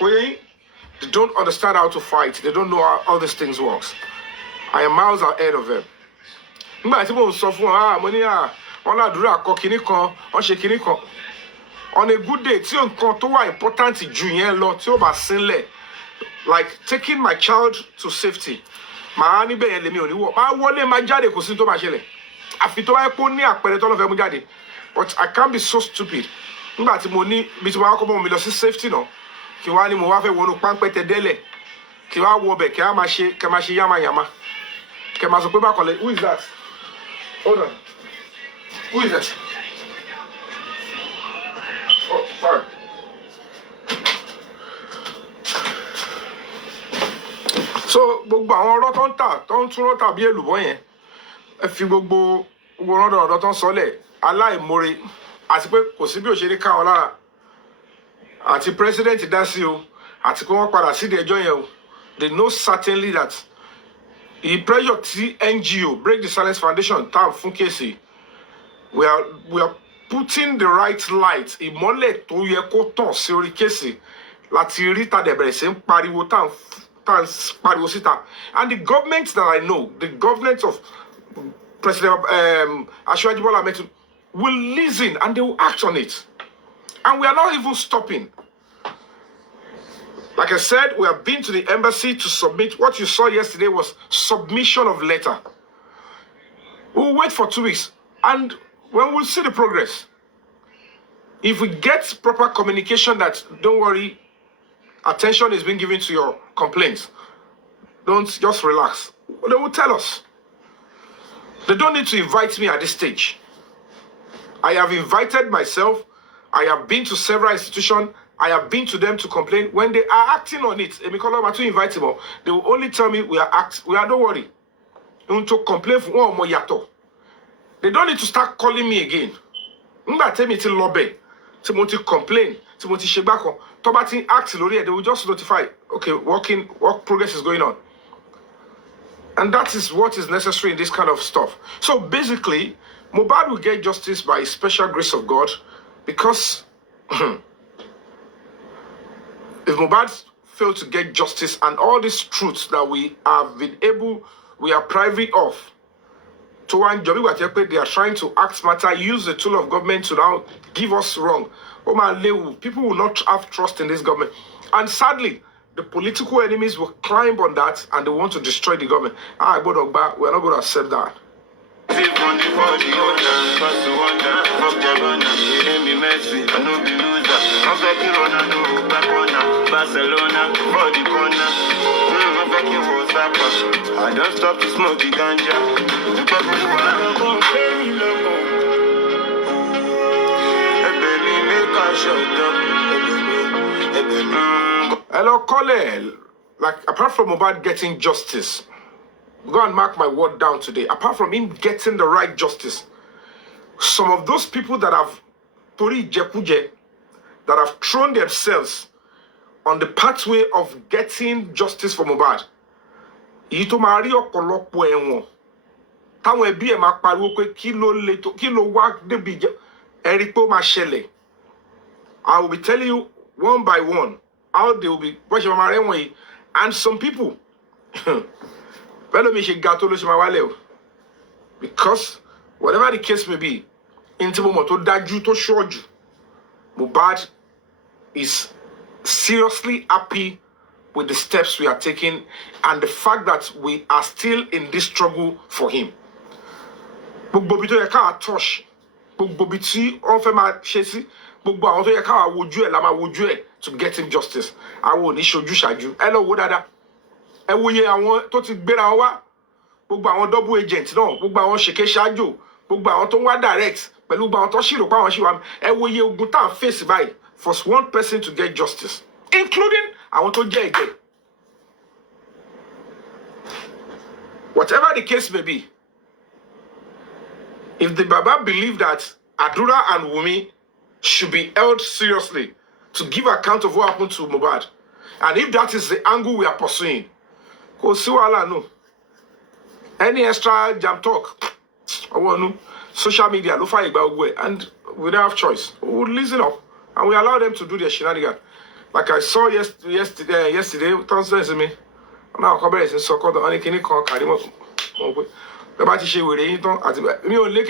They don't understand how to fight. They don't know how all these things works. I am miles ahead of them. Nígbà tí mo ń sọ fún wọn, mo ní wọn ládùúrà kọ kinní kan, wọn ṣe kinní kan. On a good day, tí nǹkan tó wà important jù yẹn lọ, tí ó bá sínlẹ̀, like taking my child to safety. Màá níbẹ̀ yẹn lèmi ò ní wọ̀. Màá wọlé máa jáde kò sí tó máa ṣẹlẹ̀. Àfi tó bá yẹ kó ní àpẹẹrẹ tó lọ fẹ́ mú jáde. But I can't be so stupid. Nígbà tí mo ní bí tí mo wá kọ́ mọ́ mi lọ sí safety náà, kí wá ní mo wá fẹ́ wọnú páńpẹ́ tẹ délẹ̀, kí wá wọ bẹ̀ kí á máa ṣe yámayàmá. Kí ẹ máa sọ pé bákan lẹ, who is that? Hold on. Who is that? Oh, sorry. So gbogbo àwọn ọ̀rọ̀ tó ń tà tó ń tún rọ́tà bí èlùbọ́ yẹn ẹ fi gbogbo ọ̀rọ̀ tó ń sọlẹ̀ aláìmoore àti pé kò sí bí òṣèré ká wọn lára àti president dá sí o àti pé wọ́n padà sídìí ẹjọ́ yẹn o they know certainly that the pressure tí NGO Break the Silence Foundation tá fún kéèsì we are putting the right light ìmọ́lẹ̀ tó yẹ kó tàn sí orí kéèsì láti rí tàdé bẹ̀rẹ̀ sí ń pariwo tá pariwo síta and the government that I know the government of President Asiwaju Bola Ahmed will listen and they will act on it and we are not even stopping. Like I said, we have been to the embassy to submit. What you saw yesterday was submission of letter. We'll wait for 2 weeks. And when we'll see the progress, if we get proper communication that, don't worry, attention is being given to your complaints, don't just relax. They will tell us. They don't need to invite me at this stage. I have invited myself. I have been to several institutions. I have been to them to complain. When they are acting on it, they will only tell me we are don't worry. To complain for one more yato. They don't need to start calling me again. Tell me to lobby, to complain, to shebako. Tobati act lori, they will just notify. Okay, work progress is going on. And that is what is necessary in this kind of stuff. So basically, Mohbad will get justice by special grace of God because if Mohbad failed to get justice and all these truths that we are privy of, to one job, they are trying to act smarter, use the tool of government to now give us wrong. Oh man, people will not have trust in this government. And sadly, the political enemies will climb on that and they want to destroy the government. We're not going to accept that. I don't stop to smoke the ganja. Hello, Colin. Like, apart from Mohbad getting justice, go and mark my word down today. Apart from him getting the right justice, some of those people that have that have thrown themselves on the pathway of getting justice for Mohbad. I will be telling you one by one how they will be. And some people, because whatever the case may be, Mohbad is seriously happy with the steps we are taking and the fact that we are still in this struggle for him. To get him justice. I will need show you shaju. Hello, what other? I want to be our double agent. No, Bugba shake shajo. Bugba on direct. But Luba on Shiro Power Shiwam. I will you gutan face by for one person to get justice, including I want to get again. Whatever the case may be, if the Baba believe that Adura and Wumi should be held seriously to give account of what happened to Mohbad, and if that is the angle we are pursuing, no. Any extra jam talk, social media, and we don't have choice. We will listen up and we allow them to do their shenanigans. Like I saw yesterday, Thursday, me. Now, come back and so called the only can call Kadimo. The Batisha with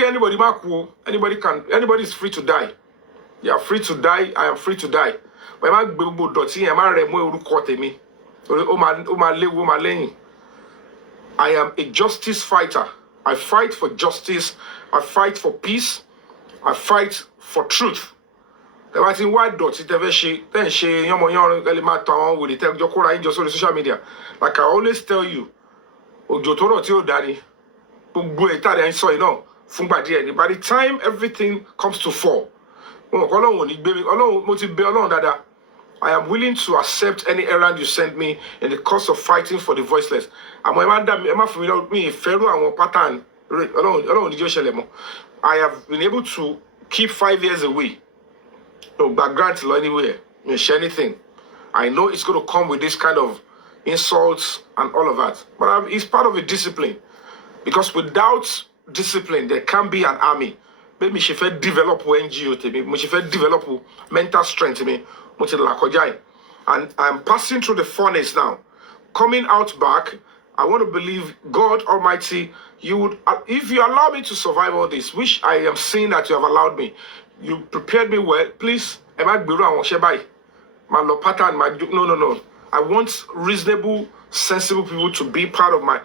anybody back anybody is free to die. You are free to die, I am free to die. But my Bible dotty, and my remo court me. I am a justice fighter. I fight for justice, I fight for peace, I fight for truth. The right thing why dot it ever she then she yomo element with the jokora in just on social media. Like I always tell you, Ojotoro Tio Daddy, by the time everything comes to fall, I am willing to accept any errand you send me in the course of fighting for the voiceless. I have been able to keep 5 years away. No background anywhere, share anything. I know it's going to come with this kind of insults and all of that. But it's part of a discipline. Because without discipline, there can't be an army. Maybe she should develop NGO to me. She should develop mental strength to me. And I'm passing through the furnace now. Coming out back, I want to believe God Almighty, you would, if you allow me to survive all this, which I am seeing that you have allowed me, you prepared me well, please. No. I want reasonable, sensible people to be part of my,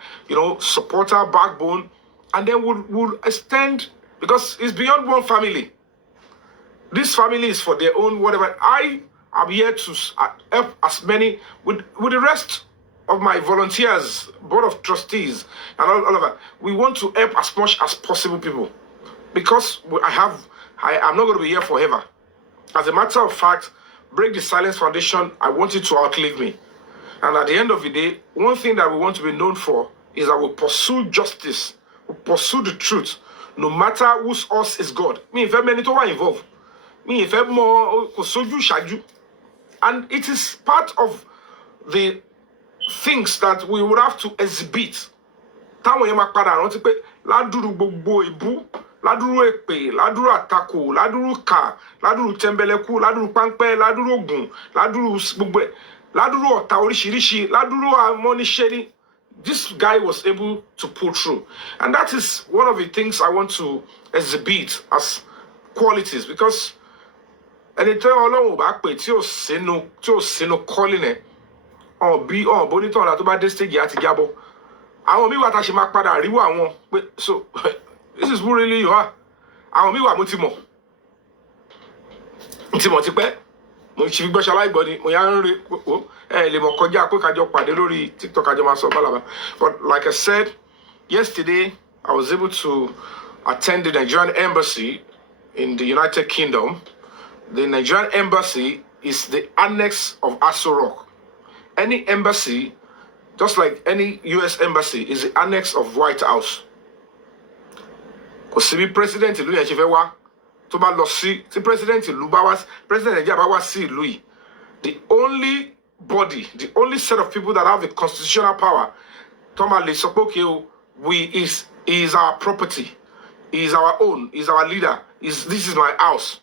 supporter, backbone, and then we'll extend, because it's beyond one family. This family is for their own whatever. I am here to help as many with the rest of my volunteers, board of trustees, and all of that. We want to help as much as possible people, because I'm not going to be here forever. As a matter of fact, Break the Silence Foundation, I want it to outlive me. And at the end of the day, one thing that we want to be known for is that we pursue justice, we pursue the truth, no matter whose us is God. Me, if I'm involved, me, if I'm more, and it is part of the things that we would have to exhibit. Ládùrú èpè, ládùrú àtakò, ládùrú kà, ládùrú tẹ́mbẹ̀lẹ̀kú, ládùrú páńpẹ́, ládùrú ògùn, ládùrú gbogbo ẹ̀, ládùrú ọ̀tá oríṣiríṣi, ládùrú amọ́niṣẹ́ni. This guy was able to pull through. And that is one of the things I want to exhibit as qualities, because ẹni tẹ́ Ọlọ́run bá pè tí ò sínú calling ẹ̀, bonítọ̀ ọ̀la tó bá dé stage àti jábọ̀. Àwọn mi wà tá a ṣe máa padà ríwọ́ àwọn pé so this is who really you are. Àwọn mi wà mo ti mọ̀ ti pẹ́. Mo ṣe fi gbọ́ ṣaláì gbọ́ ni mo yá ń rí lè mọ̀ kọjá pé kájọ pàdé lórí TikTok kájọ máa sọ bálàbà. But like I said, yesterday I was able to attend the Nigerian embassy in the United Kingdom. The Nigerian embassy is the annex of Aso Rock. Any embassy, just like any US embassy, is the annex of White House. Kò sí bí president ìlú yẹn ṣe fẹ́ wá tó bá lọ sí tí president ìlú bá wá president Nàìjíríà bá wá sí ìlú yìí. The only body, the only set of people that have the constitutional power, tó máa lè sọ pé okay o, is our property, he is our own, he is our leader, this is my house,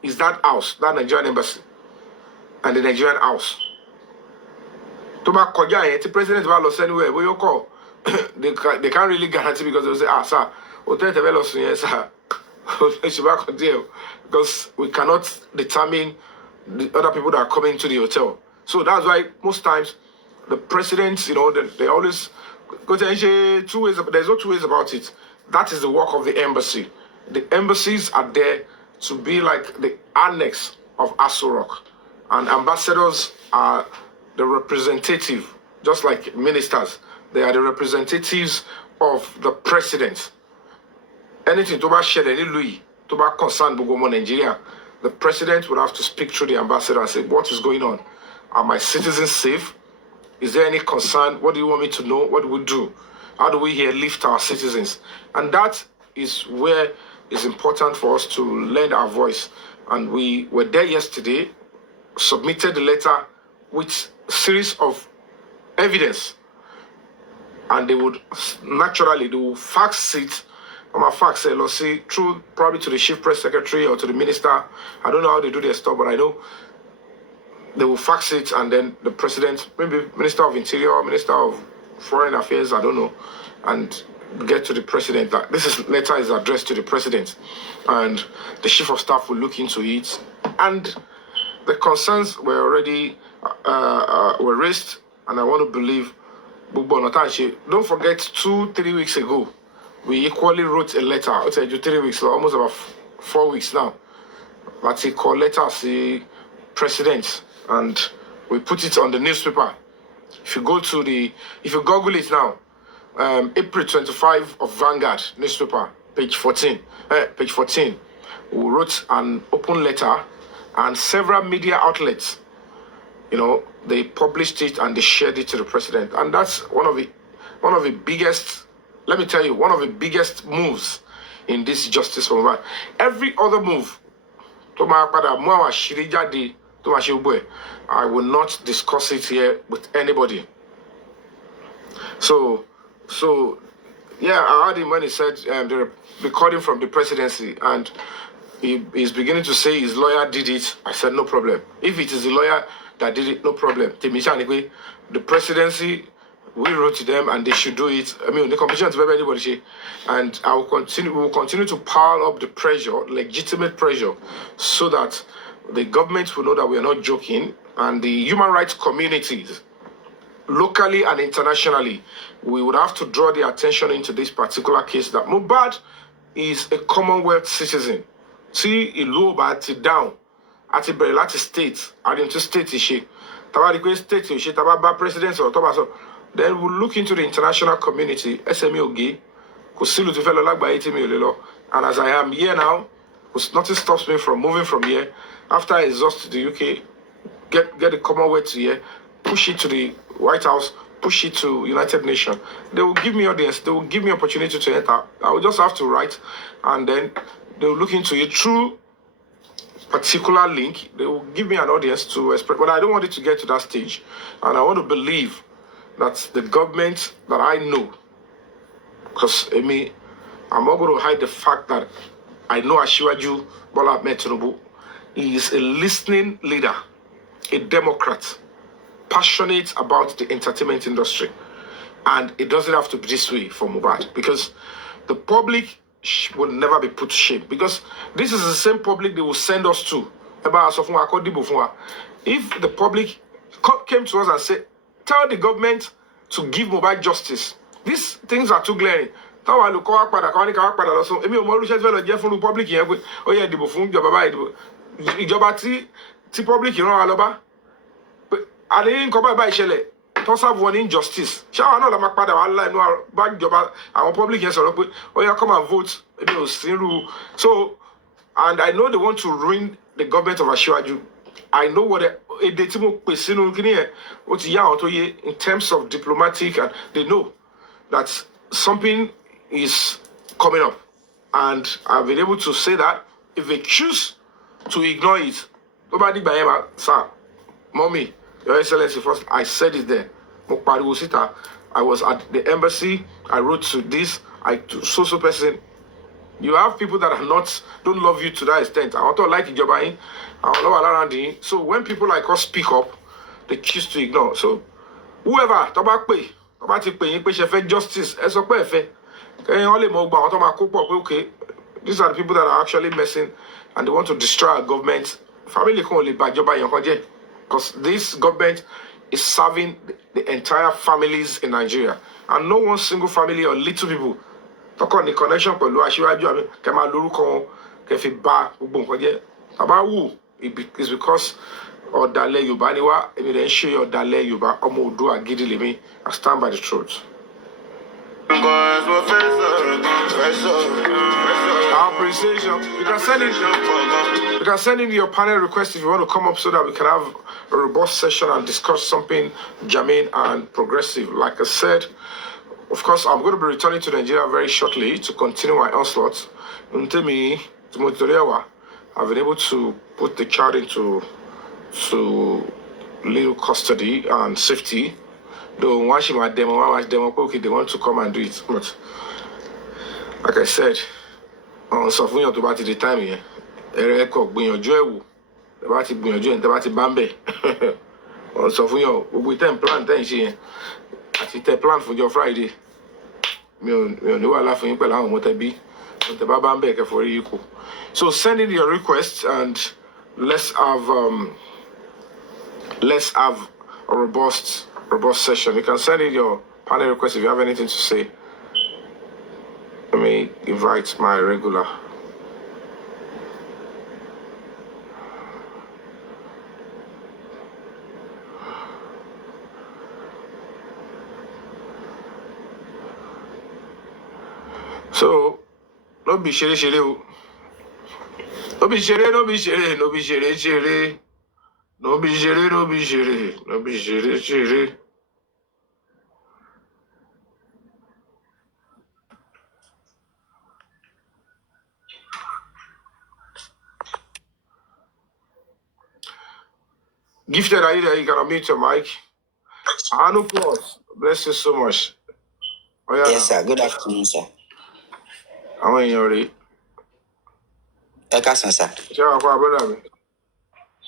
is that house, that Nigerian embassy and the Nigerian house. Tó bá kọjá yẹn tí president bá lọ anywhere bóyá ó kọ they can't really guarantee, because they will say sir because we cannot determine the other people that are coming to the hotel. So that's why most times the presidents, they always go to two ways. There's no two ways about it. That is the work of the embassy. The embassies are there to be like the annex of Aso Rock, and ambassadors are the representative, just like ministers. They are the representatives of the president. Anything to share Louis, to concern Bugomo Nigeria, the president would have to speak through the ambassador and say, what is going on? Are my citizens safe? Is there any concern? What do you want me to know? What do we do? How do we here lift our citizens? And that is where it's important for us to lend our voice. And we were there yesterday, submitted the letter with a series of evidence. And they will fax it. My fax say, let's see, through probably to the chief press secretary or to the minister. I don't know how they do their stuff, but I know they will fax it, and then the president, maybe Minister of Interior, Minister of Foreign Affairs, I don't know, and get to the president that letter is addressed to the president, and the chief of staff will look into it, and the concerns were already were raised, and I want to believe. Don't forget, 2-3 weeks ago, we equally wrote a letter. I'll tell you 3 weeks, so almost about 4 weeks now. But he called letter the president, and we put it on the newspaper. If you Google it now, April 25 of Vanguard newspaper, page 14, we wrote an open letter, and several media outlets, they published it and they shared it to the president. And that's one of the biggest, let me tell you, one of the biggest moves in this justice movement. Every other move, I will not discuss it here with anybody. So yeah, I heard him when he said the recording from the presidency, and he's beginning to say his lawyer did it. I said, no problem. If it is the lawyer that did it, no problem. The presidency, we wrote to them and they should do it. I mean, the commission to anybody, and we will continue to pile up the pressure, legitimate pressure, so that the government will know that we are not joking, and the human rights communities, locally and internationally, we would have to draw the attention into this particular case that Mohbad is a Commonwealth citizen. See, ìlú ọba ti down, àti bẹ̀rẹ̀ láti state, àdìntú state ṣe. Tàbá di pé state ṣe, tàbá bá president or tọ́ba sọ. Then we'll look into the international community. SME oge, kò sílùú tó fẹ́ lọ lágbàáyé tí mi ò lè lọ. And as I am here now, nothing stops me from moving from here. After I exhaust the UK, get the Commonwealth here, push it to the White House, push it to United Nations. They will give me audience. They will give me opportunity to enter. I will just have to write, and then they will look into it through particular link. They will give me an audience to express. But I don't want it to get to that stage, and I want to believe that the government that I know, because I'm not going to hide the fact that I know Asiwaju Bola Ahmed Tinubu is a listening leader, a Democrat, passionate about the entertainment industry. And it doesn't have to be this way for Mohbad, because the public will never be put to shame, because this is the same public they will send us to. If the public came to us and said, tell the government to give Mohbad justice, these things are too glaring. Public, I didn't come by Shelley. Toss up one injustice. Shall I not padà wà line no back job our public here so come and vote. So, and I know they want to ruin the government of Asiwaju. I know what in terms of diplomatic, and they know that something is coming up. And I've been able to say that if they choose to ignore it, nobody by him, sir, mommy, Your Excellency, first, I said it there. I was at the embassy. I wrote to this. To so person. You have people that don't love you to that extent. I want to like Ijobain. So when people like us speak up, they choose to ignore. So whoever, justice, okay, these are the people that are actually messing, and they want to destroy our government. Family can only buy because this government is serving the entire families in Nigeria, and no one single family or little people. Talk on the connection with Asiwaju, it's because Odale Yubaniwa, and then show your Dale Yuba, Omodua Gidilimi, I stand by the truth. Our appreciation. You can send in your panel request if you want to come up so that we can have a robust session and discuss something germane and progressive. Like I said, of course, I'm going to be returning to Nigeria very shortly to continue my onslaught. I've been able to put the child into legal custody and safety. Though watching my demo, okay, they want to come and do it. But like I said, on Safunya to the time here, bá ti gbìyànjú ẹ̀ tẹ́ bá ti bá ń bẹ̀ wọ́n sọ fún yàn gbogbo tẹ́ plan tẹ́ ń ṣe yẹn àti tẹ́ plan fún ọjọ́ Friday mi ò ní wàhálà fún yín pẹ̀lú àwọn ọmọ tẹ́ bí tẹ́ bá bá ń bẹ̀ kẹfọ́ rí ikú. So send in your requests and let's have a robust session. You can send in your panel requests if you have anything to say. Let me invite my regular. So, no be shere shere o. No be shere, no be shere, no be shere shere. No be shere, no be shere, no be shere shere. Gifted, are you there? You can unmute your mic. Anu Plus, bless you so much. Oh, yeah. Yes, sir. Good afternoon, sir. How are you already? Ekasan, sir. Sure, brother.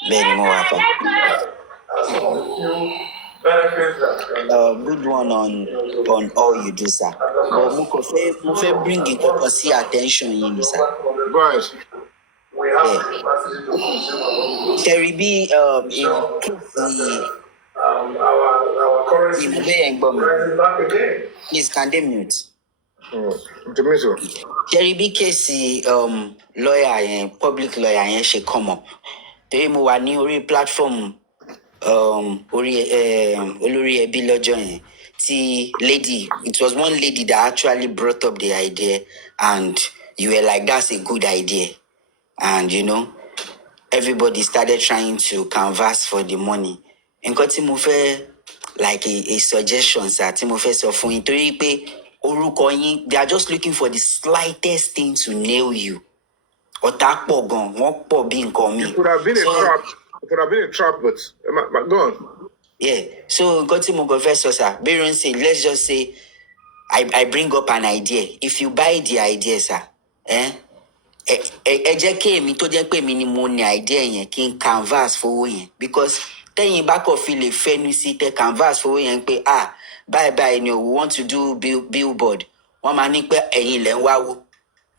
Very more. Good one on all you do, sir. But Mufe bring it attention in, sir. Go ahead. Terry B, please can they mute? Terry B case lawyer and public lawyer and she come up. They mo wa ní orí platform olórí ẹbí lọ́jọ́ yẹn tí lady, it was one lady that actually brought up the idea and you were like, that's a good idea. And you know, everybody started trying to canvass for the money. Nǹkan tí mo fẹ́, like a suggestion, sir, tí mo fẹ́ sọ fún yín torí pé orúkọ yín, they are just looking for the slightest thing to nail you. Ọ̀tá pọ̀ gan, wọ́n pọ̀ bí nǹkan mi. It could have been a trap. It could have been a trap, but go on. Yeah. So nǹkan tí mo kàn fẹ́ sọ, sir, Baron say, let's just say I bring up an idea. If you buy the idea, sir, ẹ jẹ́ kí èmi tó jẹ́ pé mi ni mo ní idea yẹn kí n canvas fowó yẹn, because tẹ́yìn bá kọ̀ fi lè fẹ́nu sí tẹ́ canvas fowó yẹn pé bye ni we want to do billboard, wọ́n máa ní pé ẹ̀yin lẹ́ ń wáwó,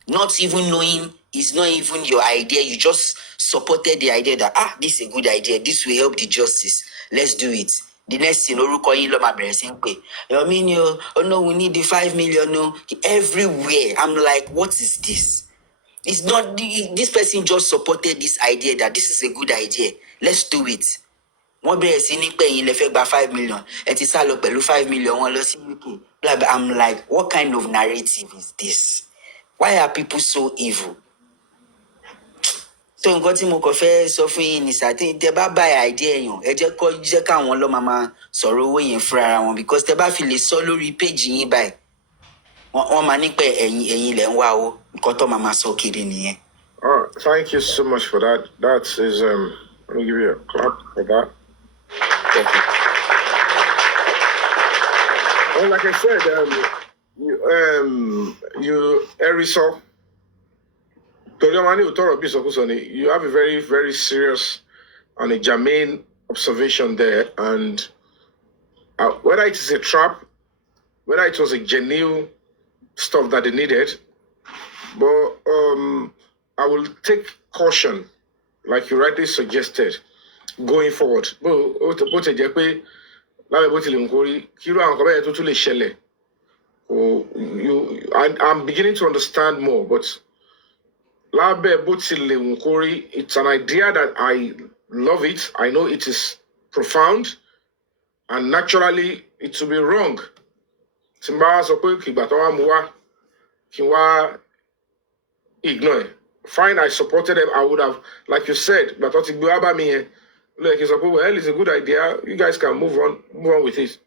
not even knowing it's not even your idea. You just supported the idea that this is a good idea, this will help the justice, let's do it. The next thing, orúkọ yín ló máa bẹ̀rẹ̀ sí ń pè. Yomi ni o, oh no, we need the 5 million. No, everywhere. I'm like, what is this? It's not this person just supported this idea that this is a good idea. Let's do it. Wọ́n bẹ̀rẹ̀ sí ní pé yín lè fẹ́ gba 5 million. Ẹ ti sá lọ pẹ̀lú 5 million wọ́n lọ sí UK. I'm like, what kind of narrative is this? Why are people so evil? So nǹkan tí mo kàn fẹ́ sọ fún yín ní sàtí tẹ́ bá buy idea èèyàn, ẹ jẹ́ káwọn lọ máa sọ̀rọ̀ owó yẹn fúnra wọn, because tẹ́ bá fi lè sọ lórí page yín báyìí, wọ́n máa ní pé ẹ̀yin lẹ́ ń wá o, nǹkan tó máa sọ kiri nìyẹn. Thank you so much for that. That is let me give you a clap for that. Well, like I said, you Eriso, you have a very, very serious and a germane observation there, and whether it is a trap, whether it was a genuine stuff that they needed, but I will take caution, like you rightly suggested, going forward. I'm beginning to understand more, but it's an idea that I love it. I know it is profound, and naturally it will be wrong. Ignore. Fine, I supported them. I would have, like you said, but like it's a good idea. You guys can move on with it.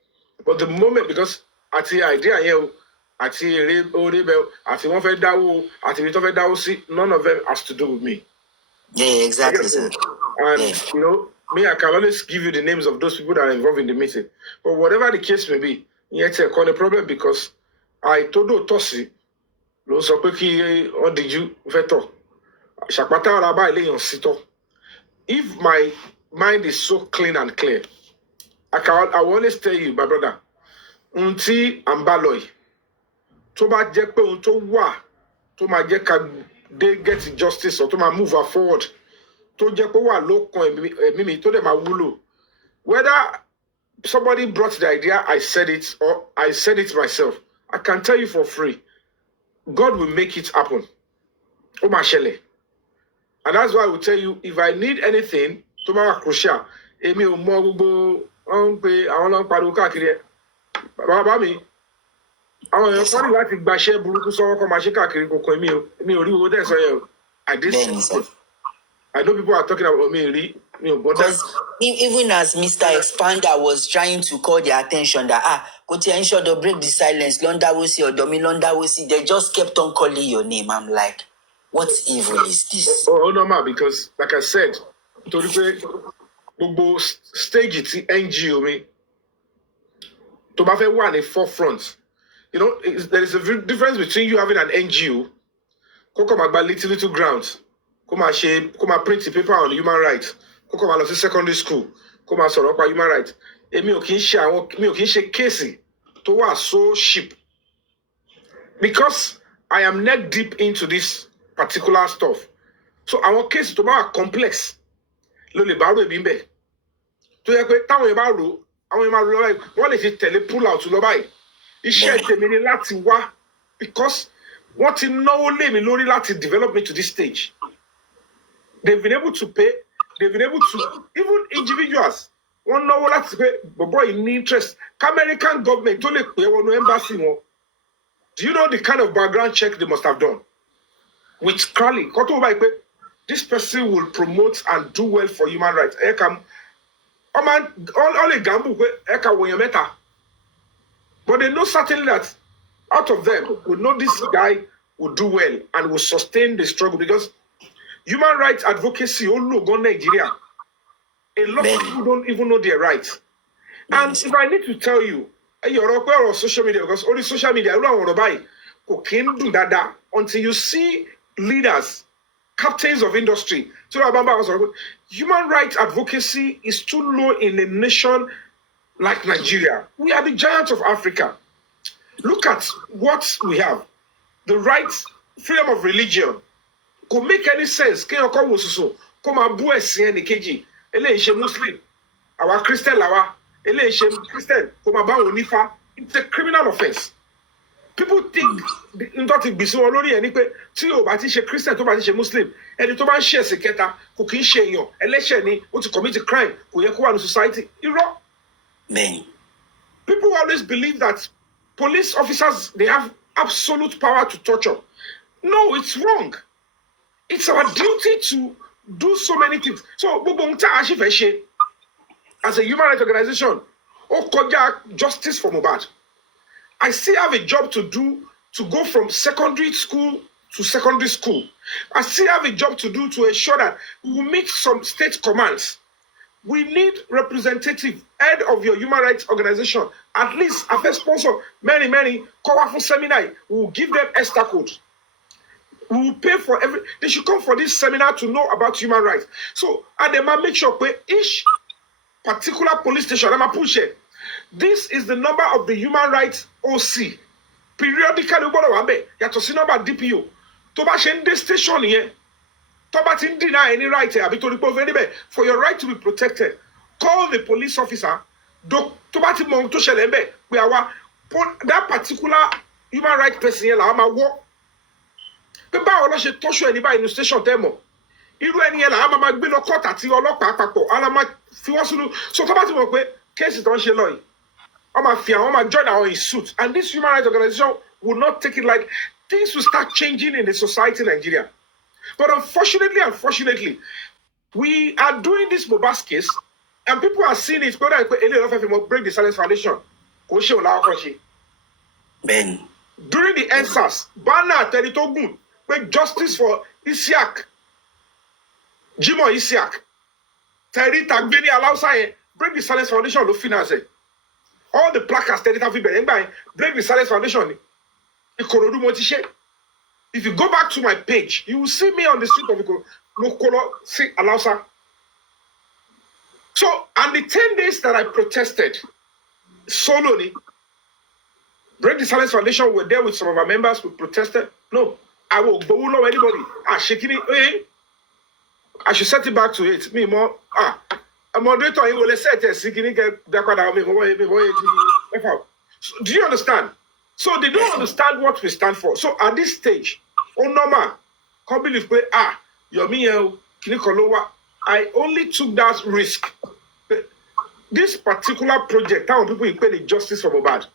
But the moment, because at the idea here, none of them has to do with me. Yeah, exactly, sir. And you know, me, I can always give you the names of those people that are involved in the meeting. But whatever the case may be, it's a problem, because I told you Tosi, lo sọ pé kí on did you veto. Ṣàpátá ọ̀la báyìí léèyàn sítọ́. if my mind is so clean and clear, I will always tell you, my brother, unti ambaloy, to ba je pe ohun to wa, to ma je ka they get justice or to ma move her forward, to je pe wa lokon mi to de ma wulo. Whether somebody brought the idea, I said it, or I said it myself, I can tell you for free, God will make it happen. O ma shele. And that's why I will tell you, if I need anything, to ma crucial, emi o mo gbogbo on pe àwọn lo pariwo káàkiri. Baba mi, àwọn èèyàn kọ́ ní láti gbaṣẹ́ burúkú sọ́wọ́ kọ́ máa ṣe káàkiri kòkó mi ò rí owó dẹ̀ sọ yẹn o. I know people are talking about me ò bọ́dá. Because even as Mr. Expander was trying to call their attention that kò tí ẹ ń ṣọ́dọ̀ break the silence Londawosi ọ̀dọ̀ mi Londawosi, they just kept on calling your name. I'm like, what evil is this? Oh, normal, because like I said, torí pé gbogbo stage ti NGO mi tó bá fẹ́ wà ní forefront. You know, there is a difference between you having an NGO, kó kọ́ máa gba little grounds, kó máa print the paper on human rights, kó kọ́ máa lọ sí secondary school, kó máa sọ̀rọ̀ pa human rights. Mi ò kì í ṣe kéèsì tó wà so cheap. Because I am neck deep into this particular stuff. So àwọn kéèsì tó bá wà complex ló lè bá rò èmi ń bẹ̀. Tó yẹ pé táwọn yẹn bá rò, àwọn yẹn máa rò lọ báyìí, wọ́n lè fi tẹ̀lé pull out lọ báyìí. Iṣẹ́ tèmi ni láti wá, because wọ́n ti náwó lé mi lórí láti develop me to this stage. They've been able to pay, they've been able to, even individuals, wọ́n náwó láti pay, but boy, in interest, American government tó lè pè wọnú embassy wọn. Do you know the kind of background check they must have done? With Crowley, kó tó báyìí pé this person will promote and do well for human rights. All a gamble pé ẹ̀ka wọ̀nyẹn mẹ́ta. But they know certainly that out of them, we know this guy will do well and will sustain the struggle, because human rights advocacy all over Nigeria, a lot of people don't even know their rights. And if I need to tell you, you're on social media, because only social media, until you see leaders, captains of industry, human rights advocacy is too low in a nation like Nigeria. We are the giants of Africa. Look at what we have. The rights, freedom of religion. Could make any sense. Come and boo keji. Ele Muslim. Our Christian lawa. Ele Christian. Come and unifa. It's a criminal offense. People think not be so already any pé tí o bá ti ṣe Christian tó bá ti ṣe Muslim. Ẹni tó bá ń ṣe ẹ̀sìn kẹta kò kì í ṣe èèyàn. Ẹlẹ́ṣẹ̀ ni ó ti commit a crime. Kò yẹ kó wà ní society. Irọ́. People always believe that police officers, they have absolute power to torture. No, it's wrong. It's our duty to do so many things. So, as a human rights organization, justice for Mohbad. I still have a job to do to go from secondary school to secondary school. I still have a job to do to ensure that we will meet some state commands. We need representative head of your human rights organization. At least a first sponsor, many powerful seminar. We will give them extra code. We will pay for every. They should come for this seminar to know about human rights. So, and they might make sure that each particular police station, I'm push it. This is the number of the human rights OC. Periodically, you have to see number DPO. To ba shende station here. Toba tin deny any right for your right to be protected. Call the police officer. We are that particular human rights person here. Work. People are not touching anybody in the station demo. Irú ẹni yẹn la ma gbé lọ court àti ọlọ́pàá àpapọ̀. Ala ma fi wọ́n sínú. So toba ti mọ̀ pé case tó ń ṣe lọ yìí. Wọ́n ma join our in suit. And this human rights organization will not take it like things will start changing in the society in Nigeria. But unfortunately, we are doing this Mohbad case, and people are seeing it. Break the silence foundation. Ben. During the NSAS, Bana Teritogun, make justice for Isiak, Jimo Isiak, Terry Tagbeni Alausa, break the silence foundation of finance. All the placards, break the silence foundation. Ikorodu Motishe. If you go back to my page, you will see me on the street of Mokolo, see Alausa. So, and the 10 days that I protested solely, Break the Silence Foundation were there with some of our members who protested. No, I will go know anybody. Shaking it. I should set it back to it. Me more. A moderator, he will say, do you understand? So they don't understand what we stand for. So at this stage, normal, can't believe Yomi, I only took that risk. This particular project, how people pay the justice for Mohbad.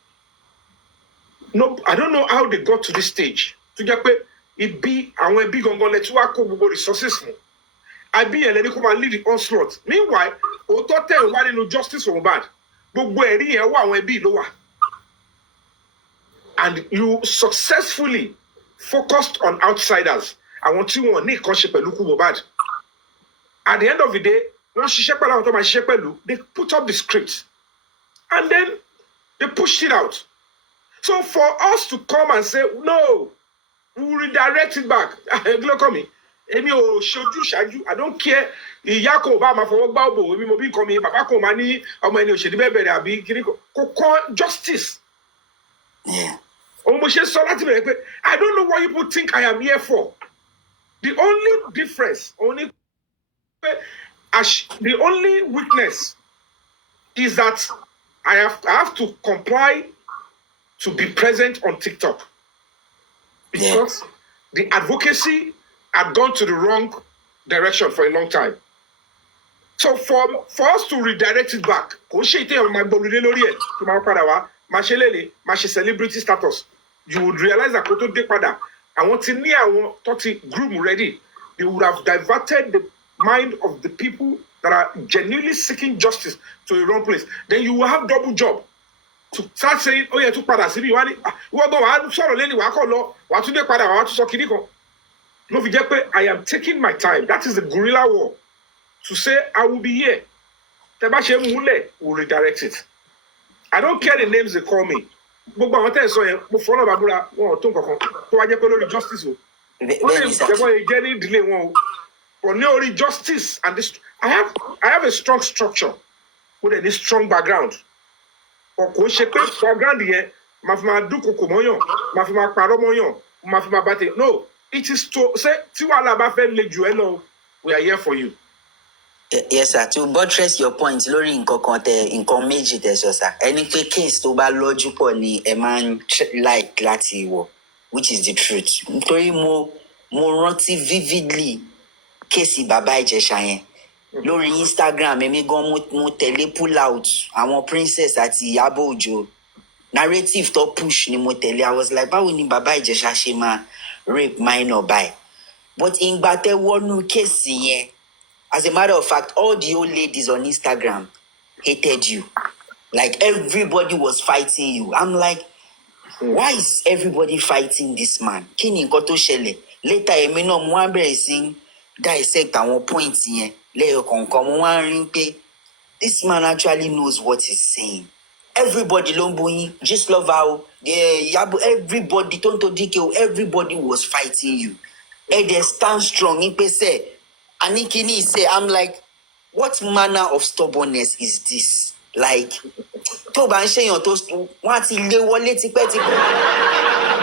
No, I don't know how they got to this stage. To get pay, it be and when big on let's work over resources. I be and then they come and lead the onslaught. Meanwhile, Otote one no justice for Mohbad. But where here one be lower. And you successfully focused on outsiders. I want you on Nick Konshepeluku Mohbad. At the end of the day, once they put up the script. And then they pushed it out. So for us to come and say, no, we will redirect it back. Look at me. I don't care. Justice. Yeah. I don't know what people think I am here for. The only difference, the only weakness is that I have to comply to be present on TikTok. Because the advocacy had gone to the wrong direction for a long time. So for us to redirect it back, celebrity status, you would realize that I want to near 30 groom ready. They would have diverted the mind of the people that are genuinely seeking justice to a wrong place. Then you will have double job. To start saying, oh yeah, to pada sibi wani, wo go wa sọ̀rọ̀ leni wa ko lọ, wa tún dé padà wa tún sọ kini kan. No fi jẹ́ pé I am taking my time. That is the guerrilla war. To say I will be here. Tẹ́ bá ṣe múlẹ̀, we'll redirect it. I don't care the names they call me. Gbogbo àwọn tẹ́ sọ yẹn, mo fọlọ́ babura wọn tó nǹkan kan. Tó wá jẹ́ pé lórí justice o. Wọ́n lè jẹ́bọ́ jẹ́ ní ìdílé wọn o. But lórí justice and this, I have a strong structure with a strong background. Kò ṣe pé background yẹn máa fi máa dúnkokò mọ́yàn, máa fi máa parọ́ mọ́yàn, máa fi máa bá tẹ̀. No, it is to say tí wàhálà bá fẹ́ le jù ẹ́ lọ, we are here for you. Yes, sir. To buttress your point, lórí nǹkan méjì tẹ́ sọ sir. Ẹni pé case tó bá lọ́jú pọ̀ ni ẹ máa ń like láti wọ̀, which is the truth. Nítorí mo rántí vividly case Bàbá Ìjẹ̀ṣà yẹn. Lórí Instagram èmi gan mo tẹ̀lé pull out àwọn Princess àti Ìyábọ̀ Òjó narrative tó push ni mo tẹ̀lé. I was like báwo ni Bàbá Ìjẹ̀ṣà ṣe máa rape minor by, but ìgbà tẹ́ wọnú case yẹn, as a matter of fact, all the old ladies on Instagram hated you. Like everybody was fighting you. I'm like, why is everybody fighting this man? Kí ni nǹkan tó ṣẹlẹ̀? Later èmi náà mo wá bẹ̀rẹ̀ sí dissect àwọn points yẹn. This man actually knows what he's saying. Everybody lomboyin, just love how everybody tonto DK, everybody was fighting you. And they stand strong. Anikini say, I'm like, what manner of stubbornness is this? Like, tó bá ń ṣèyàn tó wọ́n ti lé wọlé tipẹ́tipẹ́.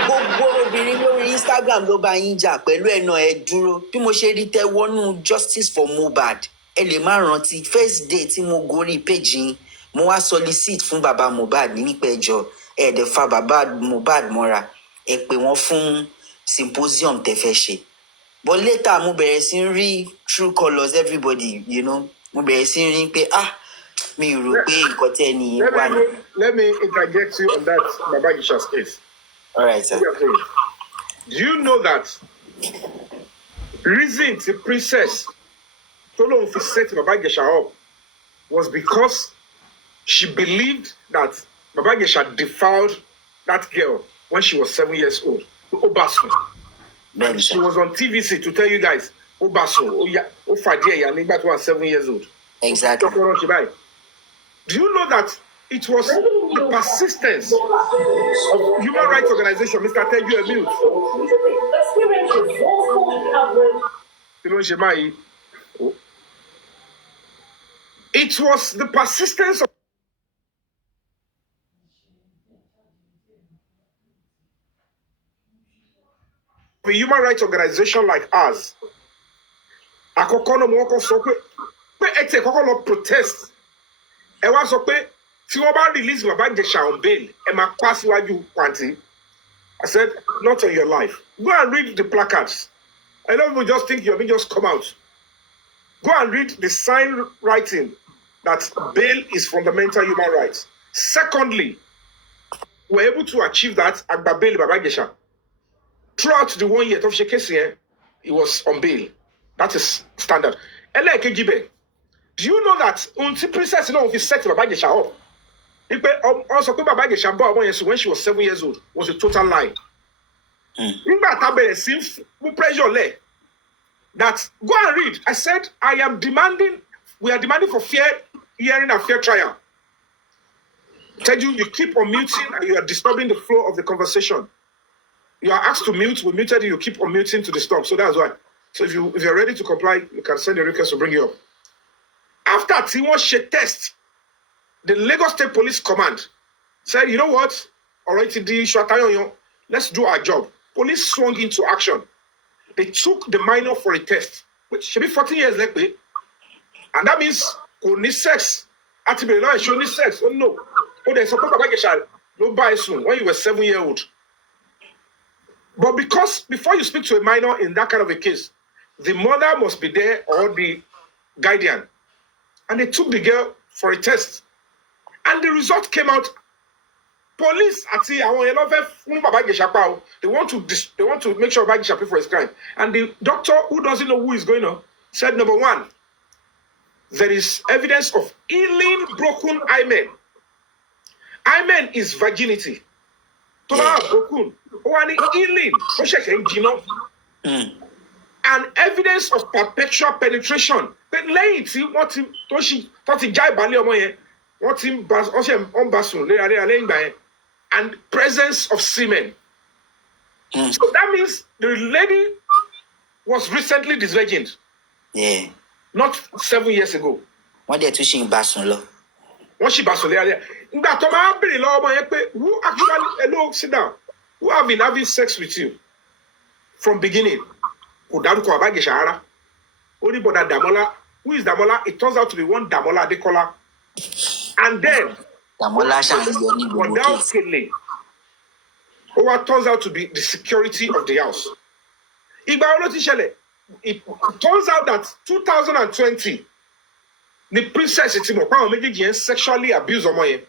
Gbogbo obìnrin lórí Instagram ló bá yín jà pẹ̀lú ẹ̀nà ẹ̀ dúró. Bí mo ṣe rí tẹ́ wọnú justice for Mohbad, ẹ lè má rántí first day tí mo gorí page yín, mo wá solicit fún bàbá Mohbad nípa ẹjọ́ ẹ̀ẹ́dẹ̀ fa bàbá Mohbad mọ́ra, ẹ pè wọ́n fún symposium tẹ́ fẹ́ ṣe. But later mo bẹ̀rẹ̀ sí rí true colours everybody, you know. Mo bẹ̀rẹ̀ sí rí pé mi rò pé nǹkan tẹ́ ni wà ní. Let me interject you on that Baba Ìjẹ̀ṣà's case. All right, sir. Do you know that reason the Princess Tolong fi set Baba Ìjẹ̀ṣà up was because she believed that Baba Ìjẹ̀ṣà defiled that girl when she was 7 years old. Obasun. And she was on TVC to tell you guys, Obasun, Ofadiya, was 7 years old. Exactly. Do you know that it was the persistence of human rights organization, Mr. Teju Emil? It was the persistence of a human rights organization like ours. Àkọ́kọ́ náà mo kọ́kọ́ sọ pé ẹ ti kọ́kọ́ lọ protest. Ẹ wá sọ pé tí wọ́n bá release Baba Ijesha on bail, ẹ máa pa síwájú Kwanti. I said, not on your life. Go and read the placards. I don't even just think Yomi just come out. Go and read the sign writing that bail is fundamental human rights. Secondly, we're able to achieve that at bail Baba Ijesha. Throughout the 1 year of Shekesi, he was on bail. That is standard. Elekejibe, do you know that until Princess he set Baba Ijesha up? Also, Baba Ijesha when she was 7 years old was a total lie. Pressure that go and read. I said, we are demanding for fair hearing and fair trial. Tell you keep on muting and you are disturbing the flow of the conversation. You are asked to mute, we muted you, keep on muting to disturb. So that's why. So if you're ready to comply, you can send a request to bring you up. After T1 test, the Lagos State Police Command said, you know what? All right, let's do our job. Police swung into action. They took the minor for a test, which should be 14 years later. And that means only sex. Actively, no, it's only sex. Oh no. Oh, there's a Baba Ijesha no buy soon when you were 7-year-old. But because before you speak to a minor in that kind of a case, the mother must be there or the guardian. And they took the girl for a test. And the result came out. Police they want to make sure Baba Ijesha pay for his crime. And the doctor, who doesn't know who is going on, said, number one, there is evidence of healing broken hymen. Hymen is virginity. Broken. Healing. And evidence of perpetual penetration. But later, and presence of semen. So that means the lady was recently disvirgined. Yeah. Not 7 years ago. What they're teaching Basun What she Basun there. Who actually, hello, sit down. Who have been having sex with you from beginning? Only Boda Damola. Who is Damola? It turns out to be one Damola Adekola. And then without killing, what turns out to be the security of the house. It turns out that 2020, the princess sexually abused Omoye.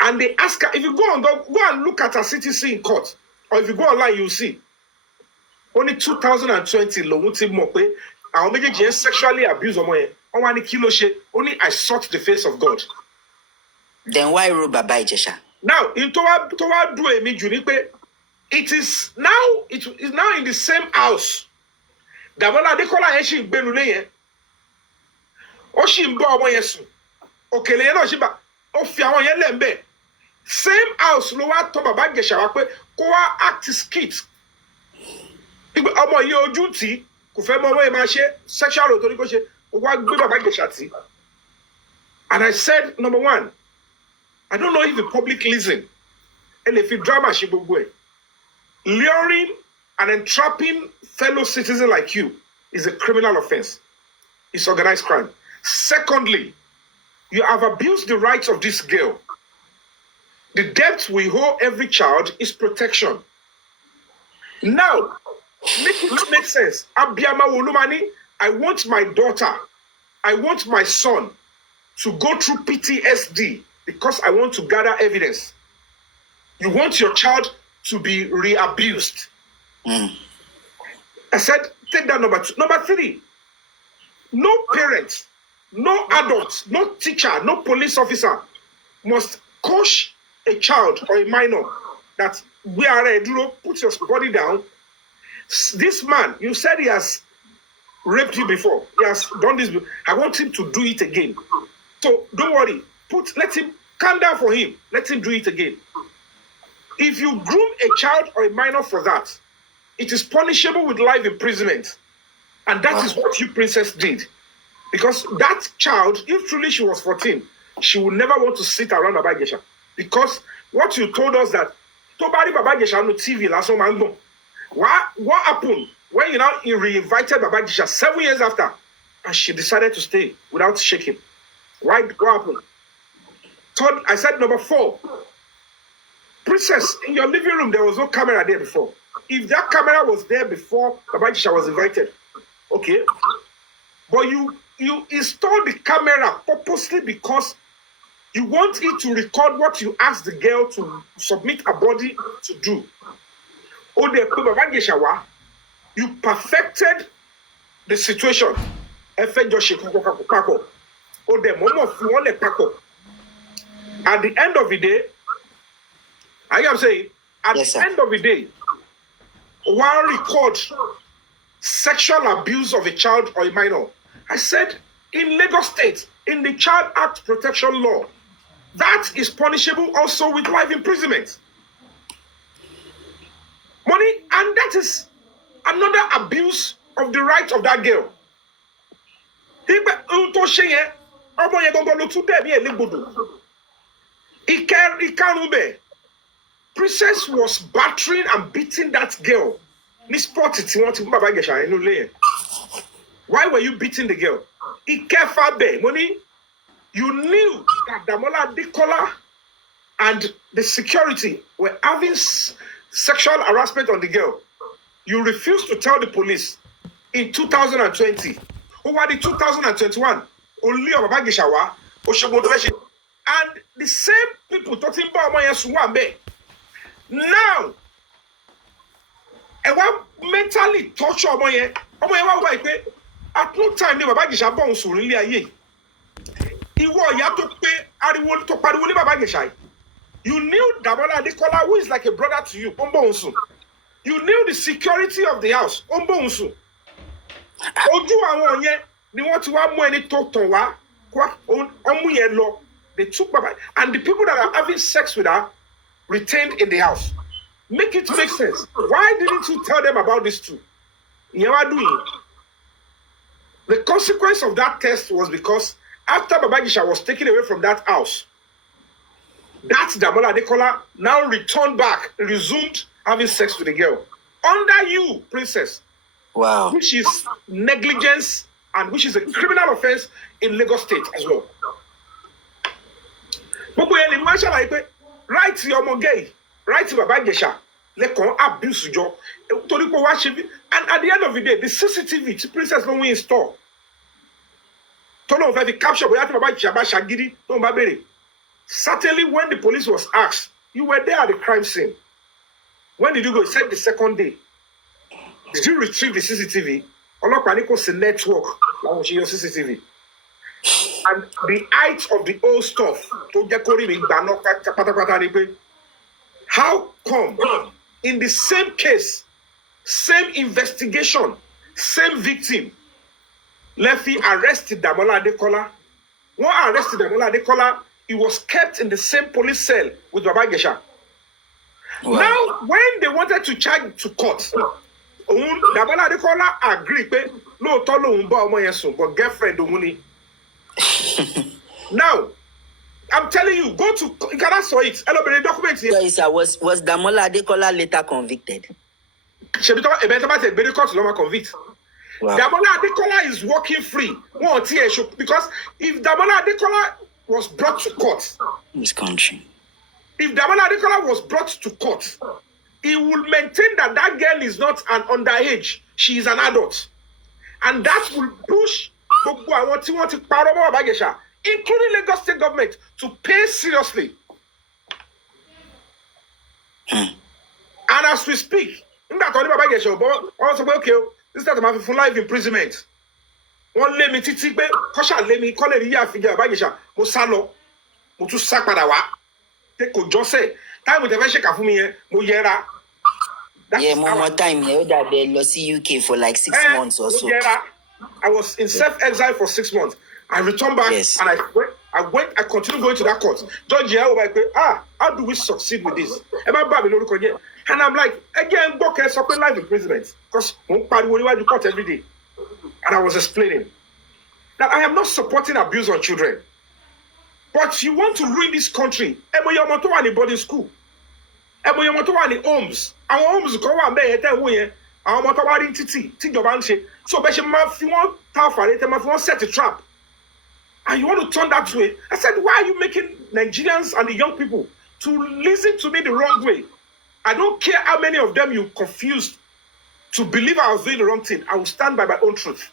And they ask her, if you go and look at her CTC in court, or if you go online, you'll see. Only 2020, sexually abused Omoye. Only I sought the face of God. Then why rule Baba Ijesha? Now, it is now in the same house. Damola Adekola Eshi Benule. Oshimbo Omoyesu. Okele no shiba. Ofia won yen lembe. Same house lo wa to Baba Ijesha wa pe ko wa act skit. Igbe omo yi oju ti kò fẹ́ mọ wọ́n máa ṣe sexual authority kò ṣe wá gbé Baba Ijesha tí. And I said, number one, I don't know if the public listen. And if you drama ṣe gbogbo ẹ̀. Luring and entrapping fellow citizens like you is a criminal offense. It's organized crime. Secondly, you have abused the rights of this girl. The debt we owe every child is protection. Now, make it make sense. Abiyama Wolumani, I want my daughter, I want my son to go through PTSD because I want to gather evidence. You want your child to be re-abused. I said, take that number 2. Number 3, no parent, no adult, no teacher, no police officer must coach a child or a minor that we are ready, put your body down. This man, you said he has raped you before. He has done this before. I want him to do it again. So don't worry. Let him calm down for him. Let him do it again. If you groom a child or a minor for that, it is punishable with life imprisonment. And that is what you, princess, did. Because that child, if truly she was 14, she would never want to sit around Baba Ijesha. Because what you told us that Tobari Baba Ijesha no TV last man. What happened when you re-invited Baba Ijesha 7 years after and she decided to stay without shaking? What happened? Third, I said number 4. Princess, in your living room, there was no camera there before. If that camera was there before Baba Ijesha was invited, okay. But you installed the camera purposely because you want it to record what you asked the girl to submit her body to do. You perfected the situation. At the end of the day, I am saying, at the end of the day, one record sexual abuse of a child or a minor. I said, in Lagos State, in the Child Act Protection Law, that is punishable also with life imprisonment. Money, and that is another abuse of the right of that girl. Princess was battering and beating that girl. Why were you beating the girl? Money, you knew that Damola Adekola and the security were having sexual harassment on the girl. You refused to tell the police in 2020. Over the 2021, only and the same people talking about now, and what mentally torture at no time the Baba Ijesha bounce really aye. You knew Damola Adekola, who is like a brother to you, you knew the security of the house, they took Baba, and the people that are having sex with her retained in the house. Make it make sense. Why didn't you tell them about this too? The consequence of that test was because after Baba Ijesha was taken away from that house, that Damola Adekola now returned back, resumed having sex with the girl. Under you, Princess. Wow. Which is negligence and which is a criminal offense in Lagos State as well. Right to your gay, right to Baba Ijesha, abuse job. And at the end of the day, the CCTV, Princess don't install. Certainly, when the police was asked, you were there at the crime scene. When did you go? He said the second day. Did you retrieve the CCTV? Network, your CCTV. And the height of the old stuff. How come in the same case, same investigation, same victim, Leffy arrested Damola Adekola? One arrested Damola Adekola, he was kept in the same police cell with Baba Ijesha. Wow. Now, when they wanted to charge to court, Damola Adekola agreed, but girlfriend, now, I'm telling you, go to, you cannot saw it. Document here. Was Damola Adekola later convicted? Wow. Damola Adekola is walking free. Because if Damola Adekola was brought to court, this country, if Damola Adekola was brought to court, he will maintain that that girl is not an underage. She is an adult. And that will push including Lagos State government, to pay seriously. And as we speak, this is for life imprisonment. One let me titi pe kosha let me call it ya figure Bagesha mo salo mo tu sa pada wa te ko jose time mo te fe shake fún mi yen mo yẹra. Yeah, more time here that they lost UK for like 6 months or so. I was in self-exile for 6 months. I returned back and I continued going to that court. Judge, how do we succeed with this? And I'm like, again, something life imprisonment. Because you court every day. And I was explaining. that I am not supporting abuse on children. But you want to ruin this country. Eboyomoto wa ni boarding school. Eboyomoto wa ni homes. Àwọn homes kan wà ńbẹ̀ yẹn tẹ́ wò yẹn. Àwọn ọmọ tó wá rí títì tíjọba ń ṣe. So bẹ́ẹ̀ ṣe máa fi wọ́n ta àfàlẹ́ tẹ́ máa fi wọ́n set a trap. And you want to turn that way. I said, why are you making Nigerians and the young people to listen to me the wrong way? I don't care how many of them you confused to believe I was doing the wrong thing. I will stand by my own truth.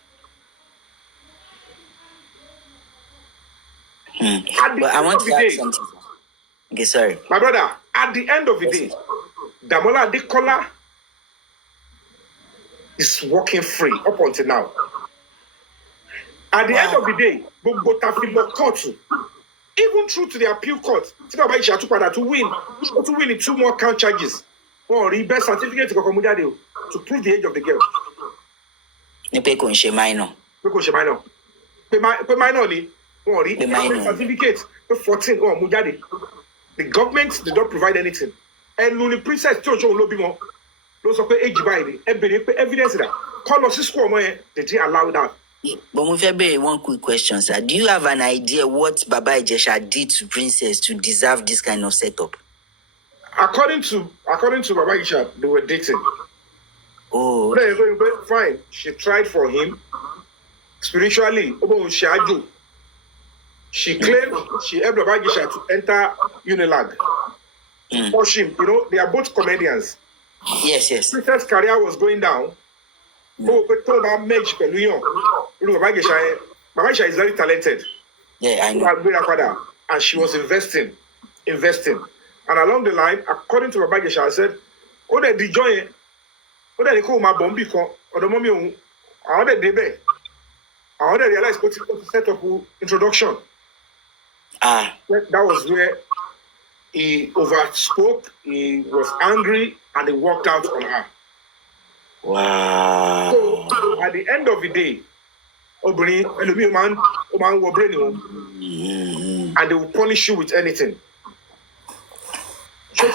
But I want to add something. Okay, sorry. My brother, at the end of the day, Damola Adekola is walking free up until now. At the end of the day, gbogbo ta fi lọ kóòtù, even through to the appeal court, tí bàbá Ìṣà tún padà to win in 2 more count charges. Wọ́n rí birth certificate kankan mú jáde o to prove the age of the girl. Ní pé kò ń ṣe minor. Pé kò ṣe minor. Pé minor ni wọ́n rí birth certificate pé 14 wọ́n mú jáde. The government did not provide anything. Ẹnu ni princess tí òjò òun ló bímọ ló sọ pé age báyìí ni ẹ bèrè pé evidence dà kọ́ lọ sí school ọmọ yẹn they didn't allow that. But Mufebe, one quick question, sir. Do you have an idea what Baba Ijesha did to Princess to deserve this kind of setup? According to Baba Ijesha, they were dating. Oh, Okay. Fine. She tried for him spiritually. She claimed she helped Baba Ijesha to enter Unilag. Push him. You know, they are both comedians. Yes. Princess' career was going down. Baba Ijesha is very talented. Yeah, I know. And she was investing. And along the line, according to Baba Ijesha, I said, "Oh, they join. Oh, they call my bombi con. Or the mommy, how they debe. How they realize what to set up introduction." That was where he overspoke. He was angry, and he walked out on her. Wow. So at the end of the day, and they will punish you with anything. So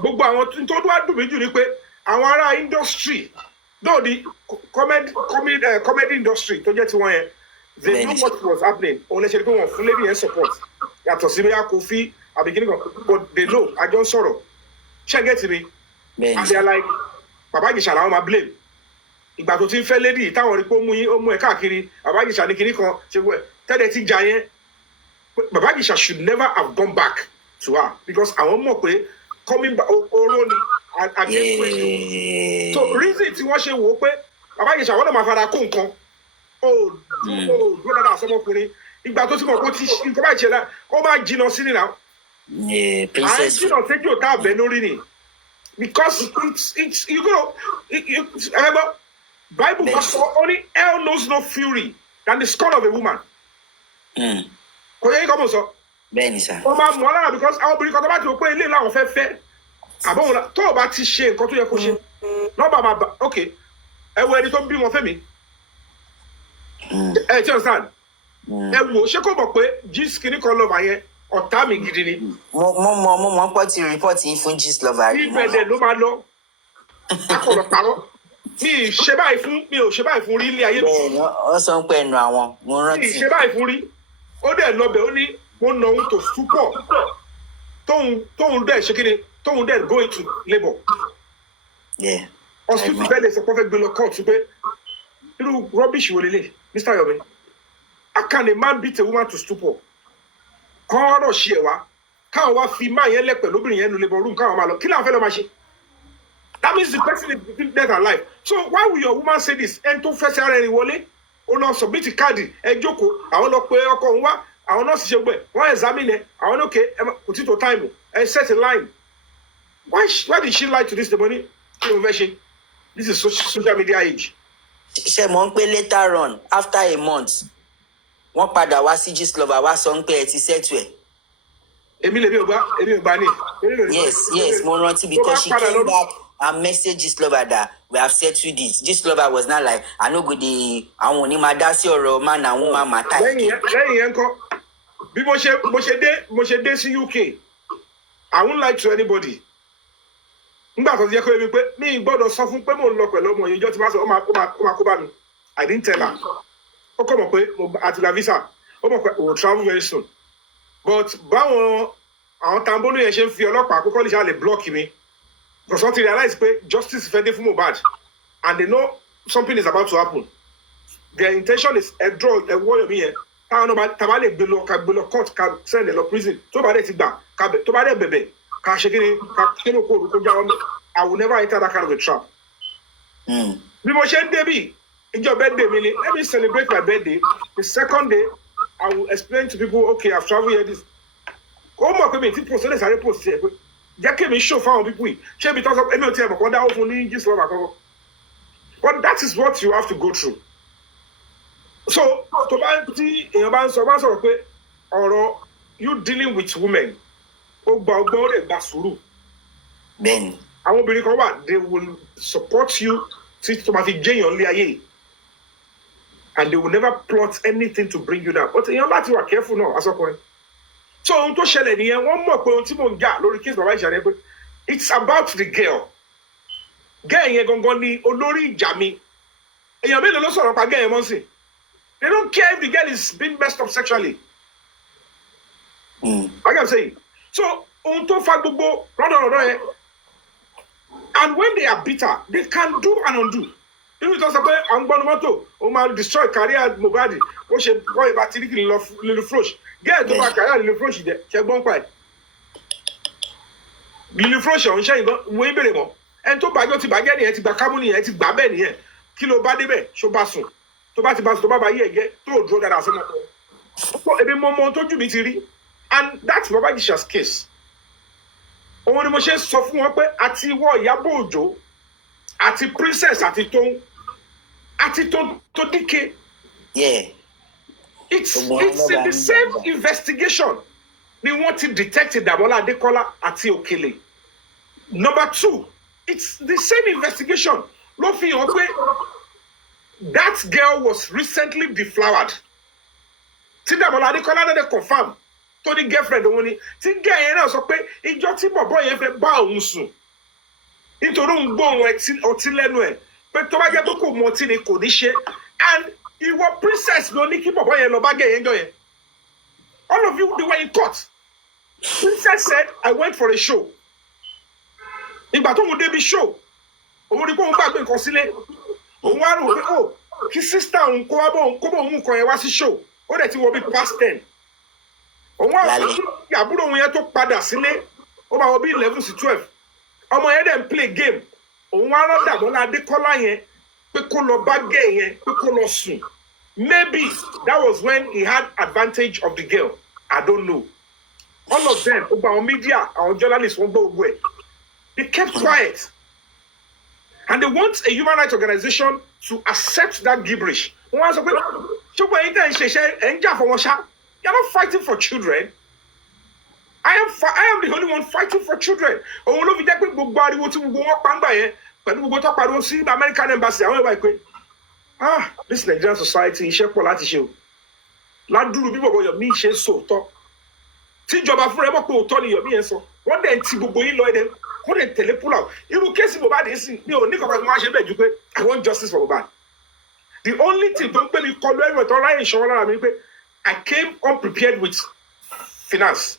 gbogbo àwọn tó wá dùn mí jù ni pé àwọn ará industry, though the comedy industry tó jẹ́ tiwọn yẹn, they know what was happening. Òun lè ṣe pé wọ́n fún lady yẹn support. Yàtọ̀ sí bí a kò fi àbíkíní kan, but they know àjọ ń sọ̀rọ̀. Ṣé get me? And they are like, Baba Ijesha làwọn máa blame. Ìgbà tó ti ń fẹ́ lady táwọn rí pé ó mú ẹ káàkiri, Baba Ijesha ní kinní kan ṣe wẹ̀ tẹ́lẹ̀ ti jà yẹn. Baba Ijesha should never have gone back to her because àwọn mọ̀ pé coming back oró ni against question. So reason tí wọ́n ṣe wò ó pé Baba Ijesha wọ́n náà máa fara kó nǹkan. Dúró dáadáa sọmọkùnrin. Ìgbà tó ti mọ̀ pé nǹkan bá ìṣẹ̀lẹ̀ ó máa jìnnà sí ni náà. Princess. Àìjìnnà séjì ò tá àbẹ̀ lórí ni. Because it's you know, remember, Bible only hell knows no fury than the scorn of a woman. Kò yẹ kí ọmọ sọ. Bẹ́ẹ̀ni sá. Ó máa mú ọ lára because àwọn obìnrin kan tó bá ti wò pé ilé làwọn fẹ́ fẹ́. Àbọ̀wò tó o bá ti ṣe nǹkan tó yẹ kó ṣe. Nọ́mbà máa bà okay. Ẹ wo ẹni tó ń bímọ fẹ́mi. Ẹ ti understand? Ẹ wo ṣé kò mọ̀ pé gist kìíní kan lọ́ba yẹn ọ̀tá mi gidi ni. Mo pọ̀ ti report yín fún gist lover. Ìbẹ̀dẹ̀ ló máa lọ. Akọ̀lọ̀ parọ́. Mi ò ṣe báyìí fún rí ilé ayé mi. Bẹ́ẹ̀ni, ó sọ pé ẹnu àwọn mo rántí. Mi ò ṣe báyìí fún rí. Ó dẹ̀ lọ́bẹ̀ ó ní mo nà òun tó súpọ̀. Tóun dẹ̀ ṣe kíni tóun dẹ̀ go into labour. Hospital bẹ́ẹ̀ lè sọ pé ó fẹ́ gbé lọ court pé irú rubbish wo lélẹ̀ Mr. Yomi. How can a man beat a woman to stupor? Kọ́ ọ̀rọ̀ ṣe ẹ̀ wá káwọn wá fi máa yẹn lẹ́pẹ̀ lóbìnrin yẹn nu labour room káwọn máa lọ kí láwọn fẹ́ lọ máa ṣe. That means the person is between death and life. So why will your woman say this? Ẹni tó fẹ́ sí ara ẹni wọlé ó lọ submit káàdì ẹ jókòó àwọn lọ pé ọkọ òun wá àwọn nọ́ọ̀sì ṣe gbẹ wọ́n examine ẹ àwọn ní òkè kò tí tó time ẹ set a line. Why did she lie to this demoni? Kí ló fẹ́ ṣe? This is social media age. Ṣé mo ń pé later on after a month wọ́n padà wá sí gist lover wá sọ pé ẹ ti settle ẹ̀. Èmi ò gbà ní. Yes, mo rántí because she came back and message gist lover that we have settled this. Gist lover was not like I no go dey àwọn òní máa dá sí ọ̀rọ̀ man and woman matter. Lẹ́yìn yẹn kọ́ bí mo ṣe dé sí UK I won't lie to anybody. Nígbà tó ti yẹ kó yẹ mi pé mi gbọ́dọ̀ sọ fún pé mò ń lọ pẹ̀lú ọmọ yìí ìjọ tí wọ́n sọ ó máa kó bá mi. I didn't tell her. ó kọ́ mọ̀ pé àti gba visa ó mọ̀ pé will travel very soon but báwọn àwọn tambolo yẹn ṣe ń fi ọlọ́pàá kókó lè ṣe àlè block mi because wọ́n ti realize pé justice fẹ́ dé fún Mohbad and they know something is about to happen their intention is ẹ̀dọ́ ẹ̀wọ́ Yomi yẹn táwọn ọba tàbá lè gbé lọ court ká send ẹ lọ prison tó bá dẹ̀ ti gbà tó bá dẹ̀ bẹ̀bẹ̀ ká ṣe kíni ká kíni kó olùkó já wọn I will never enter that kind of a trap. Bí mo ṣe ń débì ìjọ birthday mi ni let me celebrate my birthday the second day I will explain to people okay I've traveled here this kò mọ̀ pé mi ti post sáré post ẹ̀ pé jẹ́ kí mi show fáwọn people yìí ṣé ibi tó sọ èmi ò tiẹ̀ mọ̀ kọ́ dáwọ́ fún ní gist love àkọ́kọ́ but that is what you have to go through so tó bá tí èèyàn bá ń sọ̀rọ̀ pé ọ̀rọ̀ you dealing with women ó gba ọgbọ́n ó lè gba sùúrù bẹ́ẹ̀ni àwọn obìnrin kan wà they will support you tí tó máa fi jẹ́yàn lé ayé and they will never plot anything to bring you down but èèyàn láti wà careful náà asọkùnrin so ohun tó ṣẹlẹ̀ nìyẹn wọ́n mọ̀ pé ohun tí mò ń jà lórí case bàbá ìṣàlẹ̀ pé it's about the girl yẹn gangan ni olórí ìjà mi èèyàn mélòó ló sọ̀rọ̀ pa girl yẹn mọ́ sí they don't care if the girl is being messed up sexually like I'm saying so ohun tó fa gbogbo rọ́dọ̀rọ̀dọ̀ yẹn and when they are bitter they can do and undo irú ìtọ́ sọ pé à ń gbọ́nu mọ́tò ó máa destroy career Mohbad ó ṣe kọ́ ìbá tí kìí lọ Lily Frosh gẹ́ẹ̀ tó bá career Lily Frosh jẹ ṣẹgbọ́n pa ẹ̀ Lily Frosh ọ̀hún ṣẹ́yìn gan wo ìbéèrè mọ́ ẹni tó bàjọ́ ti bàjẹ́ nìyẹn ti gba kámú nìyẹn ti gbà bẹ́ẹ̀ nìyẹn kí ló bá débẹ̀ ṣó bá sùn tó bá ti bá sùn tó bá bá yí ẹ̀gẹ́ tó ò dúró dáadáa sọ́nà ọ̀pọ̀ ebi mọ́ ohun tójú mi ti rí and that's Baba Ijisha's case òun ni mo ṣe sọ fún wọn pé àti ìwọ Ìyábọ̀ Òjó àti princess àti tó díke. It's in the same investigation ni wọ́n ti detect Dàmọ́lá Adékọ́lá àti Òkèlè. Number 2 it's the same investigation ló fi hàn pé that girl was recently deflowered. Tí Dàmọ́lá Adékọ́lá náà dé confam tó ní girlfriend òun ni tí girl yẹn náà sọ pé ìjọ tí bọ̀bọ̀ yẹn fẹ́ bá òun sùn nítorí òun gbóhùn ọtí lẹ́nu ẹ̀ pé tó bá jẹ́ pé kò mọ ọtí ni kò ní ṣe and ìwọ princess ló ní kí bọ̀bọ̀ yẹn lọ bá girl yẹn jọ yẹn all of you they were in court princess said I went for a show ìgbà tó ń débi show òun rí pé òun gbàgbé nǹkan sílé òun wá rò pé oh kí sister òun kó bọ̀ òun mú nǹkan yẹn wá sí show ó dẹ̀ ti wọ bí past 10 òun wá rò pé àbúrò òun yẹn tó padà sílé ó máa wọ bí 11 sí 12 ọmọ yẹn dẹ̀ ń play game òun wá rán Dàmọ́lá Adékọ́lá yẹn pé kó lọ bá gẹ̀ yẹn pé kó lọ sùn maybe that was when he had advantage of the girl I don't know all of them ó gba àwọn media àwọn journalists wọ́n gbọ́ gbogbo ẹ̀ they kept quiet and they want a human rights organization to accept that gibberish wọ́n wá sọ pé ṣùgbọ́n ẹ̀yin tẹ̀ ń ṣe ẹ̀ ń jà fún wọn ṣá you are not fighting for children. I am the only one fighting for children. Òun ló fi jẹ́ pé gbogbo ariwo tí gbogbo wọn pa ń gbà yẹn pẹ̀lú gbogbo tó pariwo sí American embassy àwọn ìwà ìpè this Nigerian society iṣẹ́ pọ̀ láti ṣe o ládùúrú bí bọ̀bọ̀ Yomi ṣe ń sòótọ́ tíjọba fúnra ẹ mọ̀ pé òótọ́ ni Yomi yẹn sọ wọ́n dẹ̀ ti gbogbo yín lọ ẹ̀dẹ̀ wọ́n dẹ̀ tẹ̀lé pull out irú kéèsì Mohbad yìí sì ní òní kankan tí wọ́n á ṣe bẹ́ẹ̀ ju pé I want justice for Mohbad the only thing tó ń pè mí kọlu ẹ̀rọ ìtọ́ ráyè ìṣọwọ́ lára mi pé I came unprepared with finance.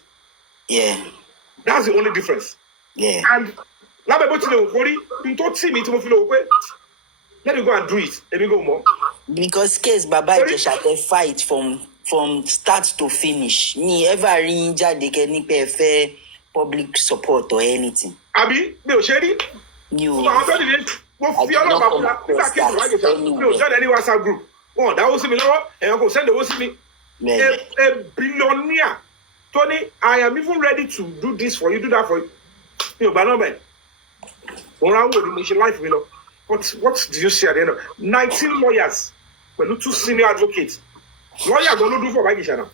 That's the only difference. And lábẹ́ bó tilẹ̀ wò kórí n tó tì mí tí mo fi lè wò pé let me go and do it èmi go mọ́. Because case Baba Ijesha dey fight from start to finish mi ever rí jáde kẹ́ ní pé ẹ fẹ́ public support or anything. Àbí mi ò ṣe rí. Àwọn tó nìyẹn mo fi ọlọ́pàá fúnra nígbà kí Baba Ijesha mi ò send any WhatsApp group wọn ò dáwó sí mi lọ́wọ́ èèyàn kò send owó sí mi. A billionaire. Tony, I am even ready to do this for you, do that for you. You know, but what do you see at the end of 19 lawyers, but 2 senior advocates? Lawyer don't do for Baba Ijisha now.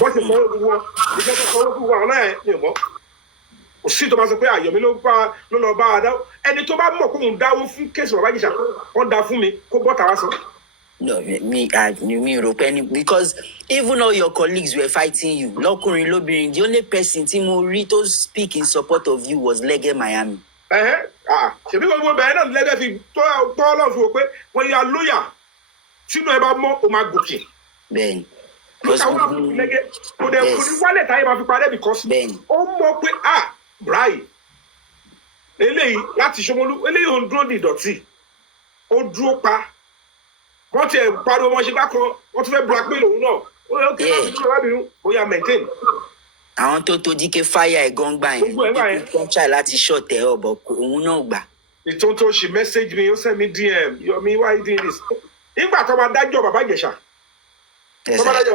What's the follow the war? Because the follow the war, you know. O si to ma sọ pé Yomi ló lọ bá a dá ẹni tó bá mọ̀ kó ń dáwó fún case Baba Ijisha ó dá fún mi kó bọ́ tàwa sọ. No, me because even all your colleagues were fighting you. Lọ́kùnrin lóbìnrin, the only person tí mo rí tó speak in support of you was Lege Miami. Ṣebí gbogbo bẹ̀rẹ̀ náà Lege fi tó Ọlọ́run fi wò pé when you are loyal tínú ẹ bá mọ́ o máa gòkè. bẹ́ẹ̀ni. Look at what happened to Lege. Kò dẹ̀ kò ní wálẹ̀ táyé máa fi parẹ́ because ó mọ̀ pé Brai eléyìí láti Ṣómólú eléyìí ò ń dúró ní ìdọ̀tí ó dúró pa wọ́n ti ẹ̀ pariwo wọn ṣe bá kan wọ́n ti fẹ́ blackmail òun náà ó kí wọ́n ti dúró lábìrún ó yá maintain. àwọn tó jíkẹ́ fáyà ẹ̀gán gbà yẹn tó ń ṣàì láti ṣọ̀tẹ̀ ọ̀bọ̀ òun náà gbà. ìtò tó ṣe message mi ó send me DM Yomi why you doing this nígbà tó máa dájọ́ bàbá Ìjẹ̀ṣà tó máa dájọ́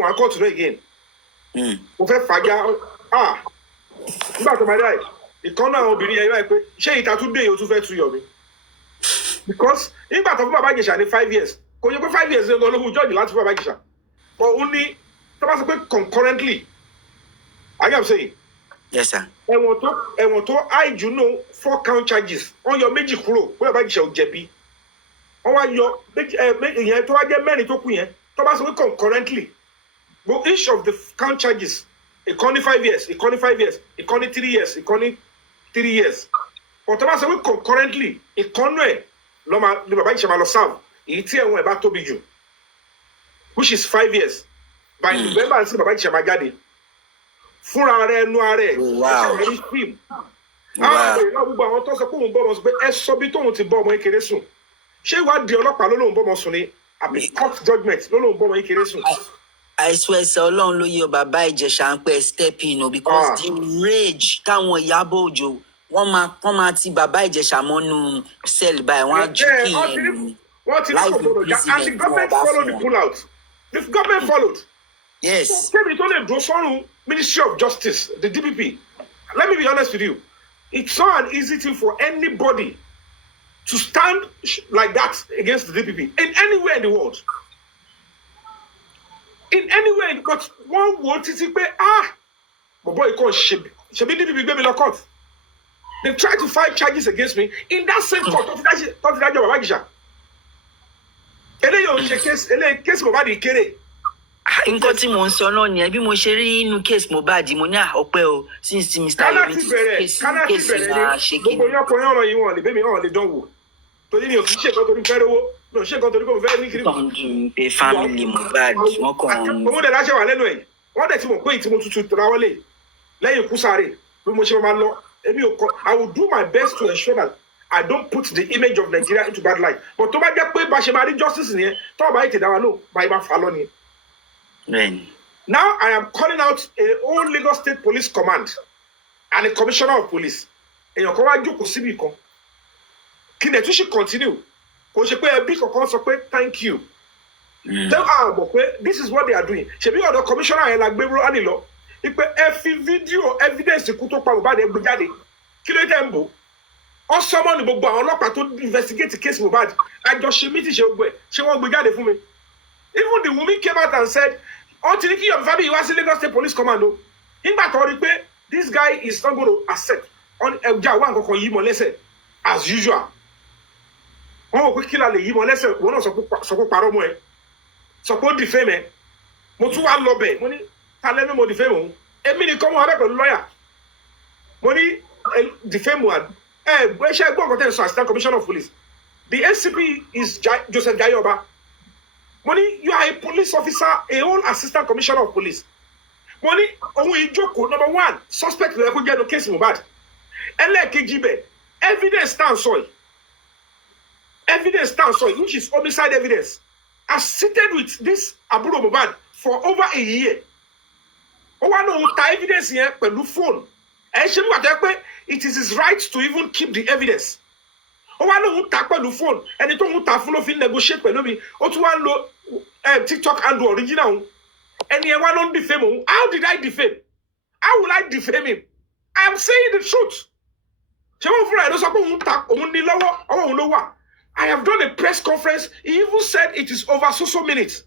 wọn kóòtù náà again mo fẹ́ fàájà nígbà tó máa dá ẹ̀ ìkan náà obìnrin yẹn wáyé pé ṣé ìta tún dé yìí ó tún fẹ́ tú Yomi because nígbà tó fún bàbá Ìjẹ̀ṣà ní 5 years kò yẹ pé 5 years ló lóhùn jọ́ọ̀jì láti fún bàbá Ìjẹ̀ṣà òun ní tó bá sọ pé concurrently I am saying yes sir ẹ̀wọ̀n tó àìjù náà 4 count charges wọ́n yọ méjì kúrò pé bàbá Ìjẹ̀ṣà ò jẹ̀bi wọ́n wá yọ ìyẹn tó wá jẹ́ mẹ́rin tó kù yẹn tó bá sọ pé concurrently but each of the count charges ìkànnì 5 years ìkànnì 5 years ìkànnì 3 years ìkànnì 3 years but tó bá sọ pé concurrently ìkànnì ẹ̀ ní bàbá Ìjẹ̀ṣà máa lọ serve èyí tí ẹ̀wọ̀n ẹ̀ bá tóbi jù which is 5 years by November sí bàbá Ìjẹ̀ṣà máa jáde fúnra rẹ̀ ẹnu ara ẹ̀ ẹ̀rí fíìmù àwọn èèyàn gbogbo àwọn tó sọ pé òun bọ́ ọmọ sùn pé ẹ sọ bí tóun ti bọ́ ọmọ kékeré sùn ṣé ìwádìí ọlọ́pàá ló lóun bọ́ ọmọ sùn ni àbí court judgement ló lóun bọ́ ọmọ kékeré sùn. àìsàn ẹsẹ̀ ọlọ́run ló yọ bàbá Ìjẹ̀ṣà ń pẹ́ step in o because the rage táwọn Ìyábọ̀ Òjó wọ́n máa ti bàbá Ìjẹ̀ṣà mọ́nú cell báyìí wọ́n á ju kí yẹn life imprisonment and the government followed the pull out the government followed. yes. kébì tó lè dúró sọ́run Ministry of Justice the DPP let me be honest with you it's not an easy thing for anybody to stand like that against the DPP in anywhere in the world. In anywhere, but one word to say, my boy can't should be DPP gbé mi lọ court. They tried to file charges against me in that same court. Tó ti dájọ́ bàbá Ìjẹ̀ṣà. Eléyìí ò ṣe case Mohbad kéré. Nǹkan tí mo ń sọ náà nìyẹn bí mo ṣe rí inú case Mohbad mo ní ọpẹ́ o since Mr. Yomi case náà ṣe kí. Gbogbo yẹn ọkùnrin ọ̀rọ̀ yìí wọn lè bẹ́ẹ̀ mi ọ̀rọ̀ lè dánwò. Torí mi ò kì í ṣe nǹkan torí fẹ́ rówó mi ò ṣe nǹkan torí kò fẹ́ ní kiri. wọ́n dùn pé family Mohbad wọ́n kàn. owó dẹ̀ láṣẹ wà lẹ́nu ẹ̀ wọ́n dẹ̀ ti mọ̀ pé ìtí mo tutù tẹ̀ra wọlé lẹ́yìn ikú sáré bí mo ṣe máa lọ èmi ò kọ I will do my best to ensure that I don't put the image of Nigeria into bad light but tó bá jẹ́ pé bá ṣe máa rí justice nìyẹn tó bá yìí tẹ̀dá wa lò bá yìí máa fà lọ nìyẹn. Now I am calling out a whole Lagos State Police Command and a Commissioner of Police èèyàn kan wá jókòó síbì kan kí ni ẹ̀ tún ṣe continue kò ṣe pé ẹbí kankan sọ pé thank you tell her mọ̀ pé this is what they are doing ṣebí ọ̀dọ̀ commissioner yẹn la gbé rani lọ ipe ẹ fi fídíò evidence ikú tó pa Mohbad gbé jáde kí ló dé ń bò ọ sọmọ ní gbogbo àwọn ọlọ́pàá tó investigate case Mohbad àjọṣe mi ti ṣe gbogbo ẹ ṣé wọ́n gbé jáde fún mi even the woman came out and said ọ ti ní kí Yomi Fabiyi wá sí Lagos State Police Command o nígbà tó rí pé this guy is not going to accept ẹja wà nǹkan kan yìí mọ́ lẹ́sẹ̀ as usual wọ́n wò pé kí la lè yí mọ́ lẹ́sẹ̀ wọ́n náà sọ pé parọ́ mọ́ ẹ sọ pé ó dìfẹ́ mẹ́ mo tún wá lọ bẹ̀ mo ní ta lẹ́nu mo dìfẹ́ mọ́ èmi nìkan mo wá bẹ̀ pẹ̀lú lọ́ọ̀yà mo ní dìfẹ́ mọ́ ṣe gbọ́ nǹkan tẹ́ ń sọ assistant commissioner of police the ACP is Joseph Jayoba mo ní you are a police officer a whole assistant commissioner of police mo ní ohun ìjókòó number 1 suspect ló yẹ kó jẹ́ no case Mohbad ẹlẹ́ẹ̀kejì bẹ̀ evidence stand sọ yìí evidence stands on which is homicide evidence as seated with this àbúrò Mohbad for over a year ó wá lóun ta evidence yẹn pẹ̀lú phone ẹ ṣe bí wàtí pé it is his right to even keep the evidence ó wá lóun ta pẹ̀lú phone ẹni tó ń ta fún ló fi negotiate pẹ̀lú mi ó tún wá ń lo TikTok and original ẹni ẹ wá ló ń defame òun how did I defame how will I defame him I am saying the truth ṣé wọ́n fúnra ẹ̀ ló sọ pé òun ta òun ní lọ́wọ́ ọwọ́ òun ló wà. I have done a press conference. He even said it is over so minutes.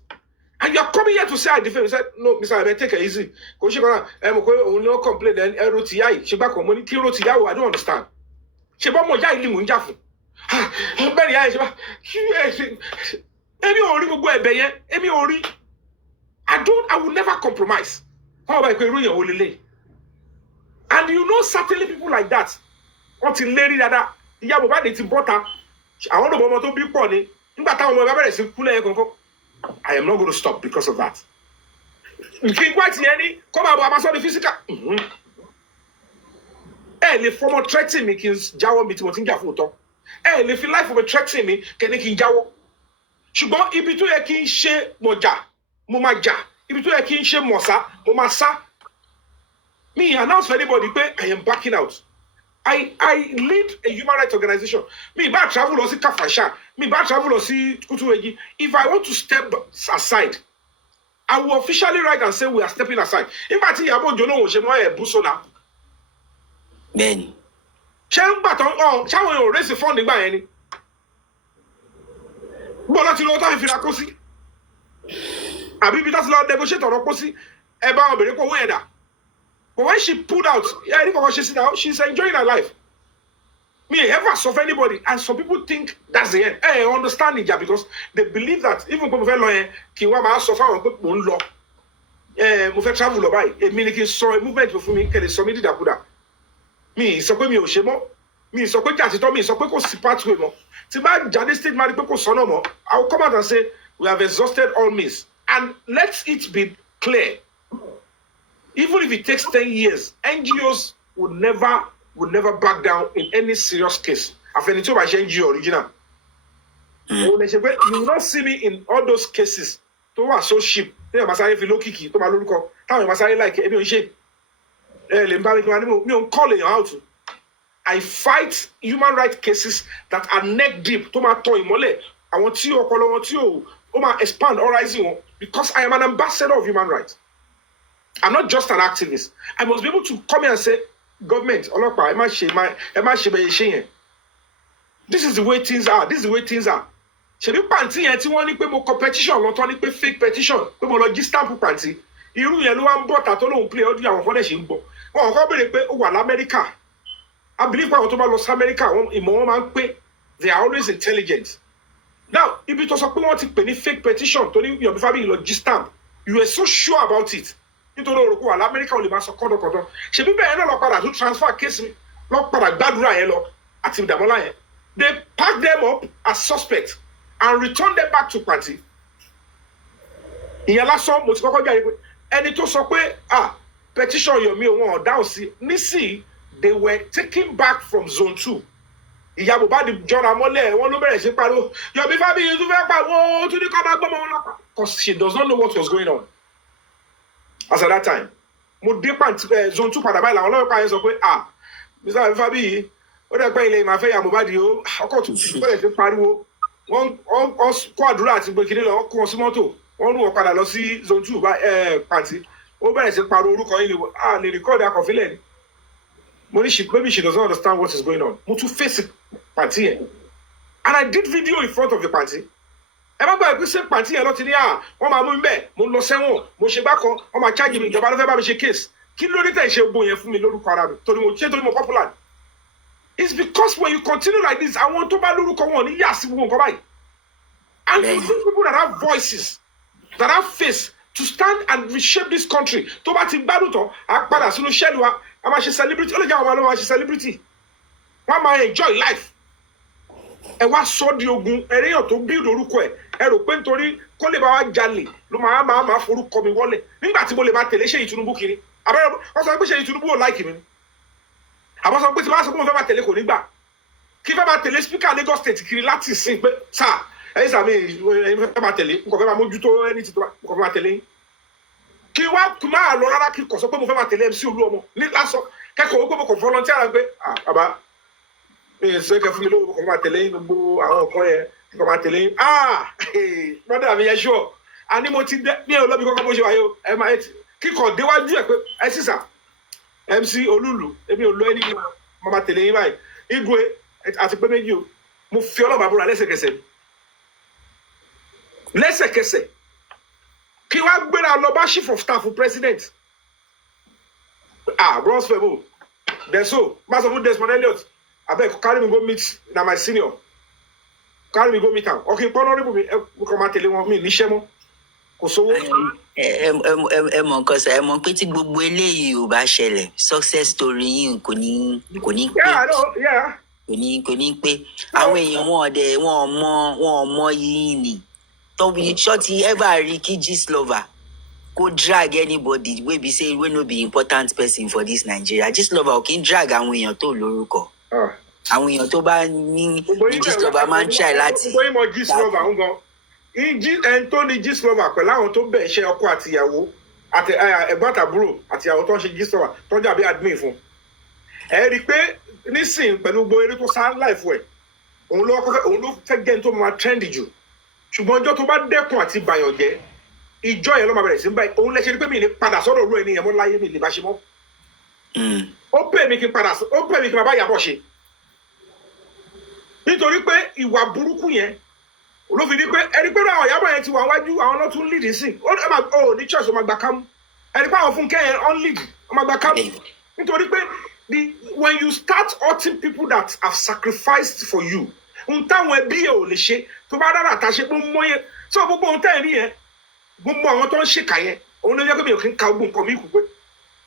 And you are coming here to say I defame. He said, no, Mr. Ahmed, take it easy. Because you're going to complain then wrote yai. She back on money. Ki wrote yai. I don't understand. She bought more yai limu njafu. Very yai. Emi ori gbogbo ebe yen. Emi ori. I will never compromise. How about you? And you know certainly people like that. Until lady that Iya Mohbad ti bota. Àwọn ọmọ tó bí pọ̀ ni I am not going to stop because of that. King White Yenny, come out, I'm sorry, physical. The former threatening me, Kings Jawa, me to what in Jafuto. If you like for threatening me, can King Jawa? Ṣùgbọ́n ibi tó yẹ kí n ṣe mọ̀jà, mo máa jà. Ibi tó yẹ kí n ṣe mọ̀sá, mo máa sá. Me announce for anybody pé I am backing out. I lead a human rights organization. Me bá travel lọ sí Kafasha, me bá travel lọ sí Kutuwegi. If I want to step aside, I will officially write and say we are stepping aside. Nígbà tí Ìyábọ̀ Òjó lòun ò ṣe mọ́ ẹ̀bú sọ́nà. Bẹ́ẹ̀ni. Ṣé ń gbà tán ṣáwọn èèyàn raise fund nígbà yẹn ni? Bọ́lá ti lọ́wọ́ tó fi ra kó sí. Àbí ibi tó ti lọ negotiate ọ̀rọ̀ kó sí. Ẹ bá obìnrin kó owó ẹ̀dá. But when she pulled out, she's enjoying her life. Me ever suffer anybody, and some people think that's the end. I understand it, because they believe that even when we lawyer, Kiwama suffer on one law. Mo fẹ́ travel lọ báyìí. Èmi ni kí n sọ movement fún mi kẹ́lẹ́ sọ mí dídàkudà. Mi sọ pé mi ò ṣe mọ́. Mi sọ pé jàtítọ́ mi sọ pé kò sí pathway mọ́. Tí bá jáde state máa rí pé kò sọ́nà mọ́. I will come out and say we have exhausted all means, and let it be clear. Even if it takes 10 years, NGOs would never back down in any serious case. Afenito by NGO original. You will not see me in all those cases. To was so cheap. They are masari filo kiki. To maluko. How masari like every on shape. Me on calling you out. I fight human rights cases that are neck deep. To my toy mole. I want you or want you. Expand horizon because I am an ambassador of human rights. I'm not just an activist. I must be able to come here and say, government, this is the way things are. This is the way things are. Ṣebí pàǹtí yẹn tí wọ́n ní pé mo competition lọ́tọ́ ní pé fake petition pé mo lọ jí stamp pàǹtí. Irú yẹn ló wá ń bọ̀ tàtó lóhun play ọdún àwọn fọ́dẹ̀ ṣe ń bọ̀. Wọ́n kọ́ béèrè pé ó wà l'Amẹ́ríkà. I believe pé àwọn tó bá lọ sí Amẹ́ríkà ìmọ̀ wọn máa ń pé they are always intelligent. Now, ibi tó sọ pé wọ́n ti pè ní fake petition tó ní Yomi Fabiyi lọ jí stamp. You were so sure about it. Nítorí orúkọ wà l'Amẹ́ríkà ò lè máa sọ kọ́dọ̀kọ́dọ̀. Ṣebí bẹ́ẹ̀ náà lọ padà tún transfer case mi lọ padà gbàdúrà yẹn lọ àti ìdàmọ́lá yẹn. They pack them up as suspects and return them back to party. Ìyẹn lásán mo ti kọ́kọ́ jáde pé ẹni tó sọ pé petition Yomi wọn ò dáhùn sí nísìnyí they were taken back from zone 2. Ìyàbò bá di jọra mọ́lẹ̀ wọn ló bẹ̀rẹ̀ sí pariwo Yomi Fabiyi tún fẹ́ pariwo tún ní kọ́ máa gbọ́mọ wọn lọ́pàá. Because she does not know what was going on. As at that time, mo dé zone 2 padà báyìí làwọn ọlọ́pàá yẹn sọ pé Mr. Yomi Fabiyi ó dẹ̀ pẹ́ ilé ìmọ̀ àfẹ́ ìyá Mohbad o ọkọ̀ tó bẹ̀rẹ̀ sí pariwo wọ́n kó àdúrà àti gbèkìlẹ̀ lọ wọ́n kó wọn sí mọ́tò wọ́n rú wọn padà lọ sí zone 2 pàǹtí ó bẹ̀rẹ̀ sí pariwo orúkọ yín lè record akọ̀fílẹ̀ ni mo ní maybe she doesn't understand what is going on mo tún face pàǹtí yẹn and I did video in front of the pàǹtí. Ẹ má gbàgbé ṣe pàǹtí yẹn lọ ti ní wọ́n máa mú mi bẹ́ẹ̀ mo lọ sẹ́wọ̀n mo ṣe bákan wọ́n máa charge mi ìjọba ló fẹ́ bá mi ṣe case kí ló dé tẹ̀ ṣe gbogbo yẹn fún mi lórúkọ ara mi torí mo popular. It's because when you continue like this àwọn tó bá lórúkọ wọn ní yà sí gbogbo nǹkan báyìí. And for those people that have voices that have face to stand and reshape this country tó bá ti gbádùn tán á padà sínú ṣẹ́ẹ̀lì wa a máa ṣe celebrity ó lè jẹ́ àwọn ọmọ ló máa ṣe celebrity wọ́n máa enjoy life. Ẹ wá sọ di ogun ẹrẹ́yàn tó bí orúkọ ẹ rò pé nítorí kó lè bá wa jalè ló máa forúkọ mi wọlé nígbà tí mo lè máa tẹ̀lé Ṣèyí Tinubu kiri abẹ́rẹ́ wọ́n sọ pé Ṣèyí Tinubu ò láìkì mi ni àbọ̀ sọ pé tí wọ́n sọ pé mo fẹ́ máa tẹ̀lé kò ní gbà kí fẹ́ máa tẹ̀lé speaker Lagos State kiri láti sìn pé sáà ẹ̀yin sàmì ẹ̀yin fẹ́ máa tẹ̀lé nǹkan fẹ́ máa mójútó ẹni tí nǹkan fẹ́ máa tẹ̀lé yín kí wá máa lọ rárá kí kò sọ pé mo fẹ́ máa tẹ̀lé MC Olúọmọ ní lásán kẹ́kọ̀ọ́ pé mo kò volunteer pé bàbá ṣe kẹ́ fún mi lówó kò máa tẹ̀lé yín gbogbo àwọn nǹkan yẹn kò máa tẹ̀lé yín brother mi yẹn ṣọ́ àní mo ti dẹ́ ní olóbi kọ́kọ́ bó ṣe wáyé o ẹ máa kíkọ̀ déwájú ẹ̀ pé ẹ sísà MC Olúlu èmi ò lọ ẹni yìí mo máa tẹ̀lé yín báyìí Igwe àti pé méjì o mo fi ọlọ́mọ àbúrò lẹ́sẹ̀kẹsẹ̀ kí wá gbéra lọ bá chief of staff president bros febo deso master fún Desmond Elliot abeg carry me go meet na my senior carry me go meet am okay honorable mi kò máa tẹ̀lé wọn mi níṣẹ́ mọ́ kò sówó. ẹ mọ̀ nǹkan sọ ẹ mọ̀ pé tí gbogbo eléyìí ò bá ṣẹlẹ̀ success story yìí kò ní pé kò ní pé àwọn èèyàn wọn mọ yìí ni tọ́bi ṣọ́ọ̀tì ever rí kí gist lover kó drag anybody wey be say wey no be important person for this Nigeria. Gist lover ò kí ń drag àwọn èèyàn tó lórúkọ. Àwọn èèyàn tó bá ní gist lover máa ń try láti. Bóyá mo gist lover ń gan. Ẹni tó ní gist lover pẹ̀lú àwọn tó bẹ̀ ṣe ọkọ àtìyàwó àti ẹ̀gbọ́n àtàbúrò àtìyàwó tó ń ṣe gist lover tó ń jàbí admin fún. Ẹ rí i pé nísìnyí pẹ̀lú gbogbo eré tó sá láìfù ẹ̀ òun ló fẹ́ jẹ́ ní tó máa trend jù. Ṣùgbọ́n ọjọ́ tó bá dẹ́kun àti bàyàn jẹ́ ìjọ yẹn ló máa bẹ̀rẹ̀ sí báyìí òun lẹ́sẹ̀ rí pé mi ní padà sọ́dọ̀ òru ẹni yẹn mọ́ láyé mi lè bá ṣe mọ́. Ó pè mí kí n bàbá Ìyábọ̀ ṣe. Nítorí pé ìwà burúkú yẹn ló fi di pé ẹni pé àwọn Ìyábọ̀ yẹn ti wà wájú àwọn náà tún lead sí ó ní church ó máa gba kámú ẹni pé àwọn Fúnkẹ́ yẹn on lead ó máa gba kámú nítorí pé when you start hurting people that have sacrificed for you n táwọn ẹbí yẹn ò lè ṣe tó bá dára àtàṣe pé mọ yẹn sọ gbogbo ohun tẹ́ ẹ̀ rí yẹn gbogbo àwọn tó ń ṣèkà yẹn òun ló yẹ kó mi ò kí ń ka gbogbo nǹkan mi kù pé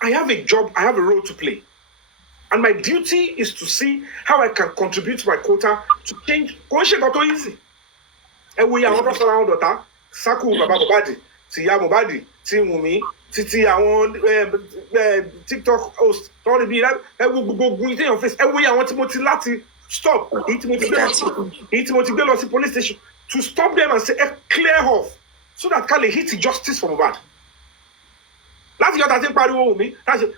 I have a job, I have a role to play. And my duty is to see how I can contribute to my quota to change. Kò ń ṣe nǹkan tó easy. Ẹ wo iye àwọn tó sọ̀rọ̀ àwọn dọ̀tá, Sákù bàbá Mohbad, ti ìyá Mohbad, ti Wùnmí, ti àwọn TikTok host, tó ń rí bí ẹ wo gbogbo ogun ìtẹ̀yàn face. Ẹ wo iye àwọn tí mo ti láti stop, èyí tí mo ti gbé lọ sí police station to stop them and say clear off so that ká lè hit justice for Mohbad. Láti yọta tí ń pariwo Wùnmí, láti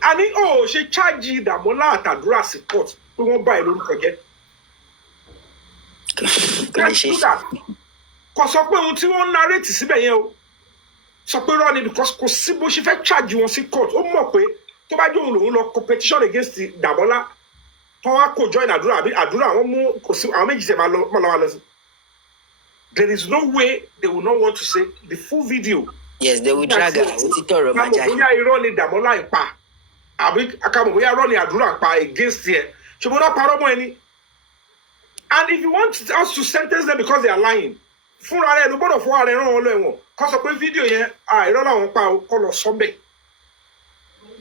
a ní ṣe chájì Dàmọ́lá àtàdúrà sí court pé wọ́n bá ẹ lórúkọ jẹ́. Kò sọ pé ohun tí wọ́n ń narrate síbẹ̀ yẹn o sọ pé rọ́ọ̀nì because kò sí bó ṣe fẹ́ chájì wọn sí court ó mọ̀ pé tó bá jẹ́ òun lòun lọ competition against Dàmọ́lá tó wá kó join àdúrà àbí àdúrà wọn mú kò sí àwọn méjì tẹ̀ máa lọ sí. There is no way they will not want to say the full video. Yes, they will drag her. Òtítọ́ ọ̀rọ̀ máa jáde. Bóyá irọ́ ni Dàmọ́lá ń pa àbí akamọ̀ bóyá irọ́ ni àdúrà ń pa against ẹ̀ ṣùgbọ́n náà parọ́ mọ́ ẹni. And if you want us to sentence them because they are lying fúnra rẹ̀ ló gbọ́dọ̀ fún ara ẹ̀ rán wọn lọ ẹ̀wọ̀n kó sọ pé fídíò yẹn irọ́ làwọn pa kó lọ sọ́bẹ̀.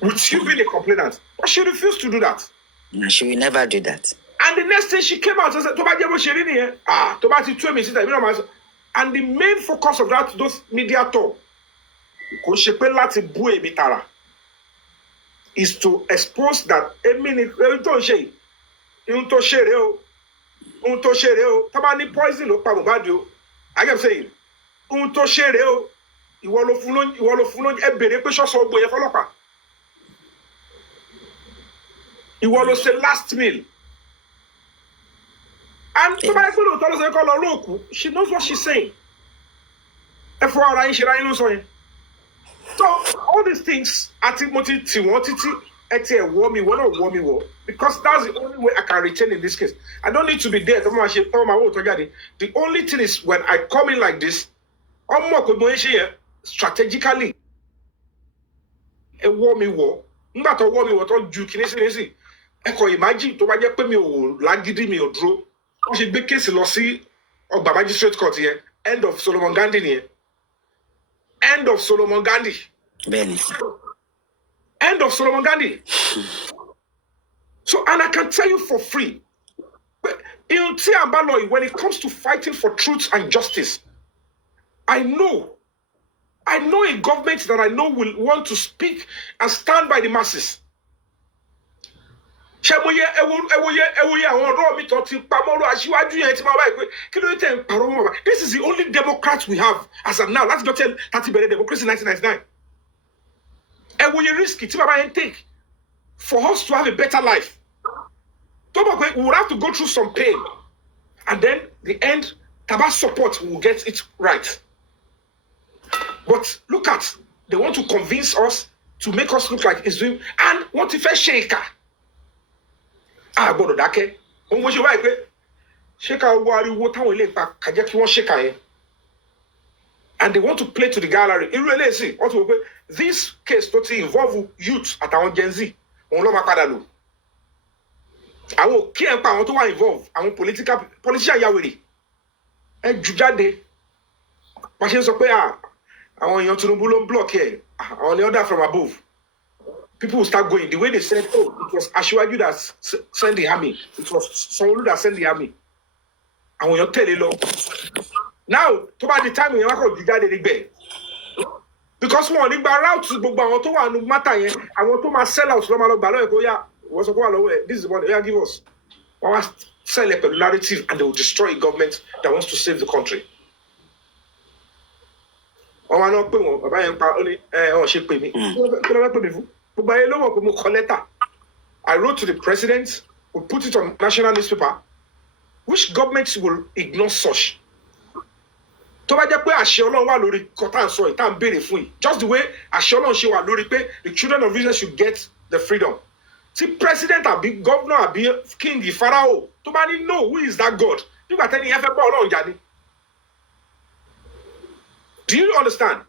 With you being a complainant, but she refused to do that. No, she will never do that. And the next thing she came out and said, tó bá jẹ́ bó ṣe rí nìyẹn, tó bá ti tú èmi síta, ìbílẹ̀ máa sọ. And the main focus of those media talk kò ṣe pé láti bú èmi tààrà is to expose that èmi ni ohun tó ń ṣe yìí, ohun tó ṣe rèé o, tó bá ní poison ló pa Mohbad o, I am saying, ohun tó ṣe rèé o, ìwọ ló fún lóúnjẹ, ẹ bèrè pé ṣọ́ọ̀ṣọ́ ogbó yẹn fọlọ́pàá. Ìwọ ló ṣe last meal. And tó bá yẹ pé lóòótọ́ ló ṣe kọ́ lọ lóòkù, she knows what she's saying. Ẹ fọ ara yín ṣe ra yín ló sọ yẹn. So all these things, àti mo ti tì wọ́n títí ẹ ti ẹ̀ wọ́ mi wọ́n náà wọ́ mi wọ́ because that's the only way I can retain in this case. I don't need to be there. Tọ́mọ máa wò tó jáde. The only thing is when I come in like this, ọmọ pé mo ń ṣe yẹn strategically. Ẹ wọ́ mi wọ́. Nígbà tó wọ́ mi wọ́ tó ju kìíní ẹ kò imagine tó bá jẹ́ pé mi ò lágídí mi ò dúró. Wọ́n ṣe gbé kéèsì lọ sí ọgbà magistrate court yẹn. End of Solomon Gandhi nìyẹn. End of Solomon Gandhi. Benny. End of Solomon Gandhi. So, and I can tell you for free, in Tiambaloy, when it comes to fighting for truth and justice, I know a government that I know will want to speak and stand by the masses. This is the only Democrat we have as of now. Let's go tell Tati democracy in 1999. And will you risk it take for us to have a better life? We will have to go through some pain. And then the end, Taba support will get it right. But look at, they want to convince us to make us look like it's doing, and what if a shaker? Gbọ́dọ̀ dákẹ́. Ohun bó ṣe wáyé pé shaker owó ariwo táwọn ilé ìpa kàjẹ́ kí wọ́n shaker yẹn. And they want to play to the gallery. Irú eléyìí wọ́n ti wò pé this case tó ti involve youth àtàwọn Gen Z òun ló máa padà lò. Àwọn òkè ẹ̀ ń pa àwọn tó wà involve àwọn politician yàwèrè. Ẹ jù jáde. Wọ́n ṣe ń sọ pé àwọn èèyàn Tinubu ló ń block ẹ̀ àwọn ni order from above. people will start going. The way they said, oh, it was Ashwaju that sent the army. It was Sanwo-Olu that sent the army. And when you tell it, now, to by the time when you want to get the bed, because one thing about route to book about no matter, I want to my sell out. No matter what's this is what they give us. I want to sell a narrative, and they will destroy a government that wants to save the country. Oh, I know. I wrote to the president. We put it on national newspaper. Which governments will ignore such? Just the way the children of Israel should get the freedom. See, president a big governor a big king the pharaoh. Nobody know who is that God. Do you understand?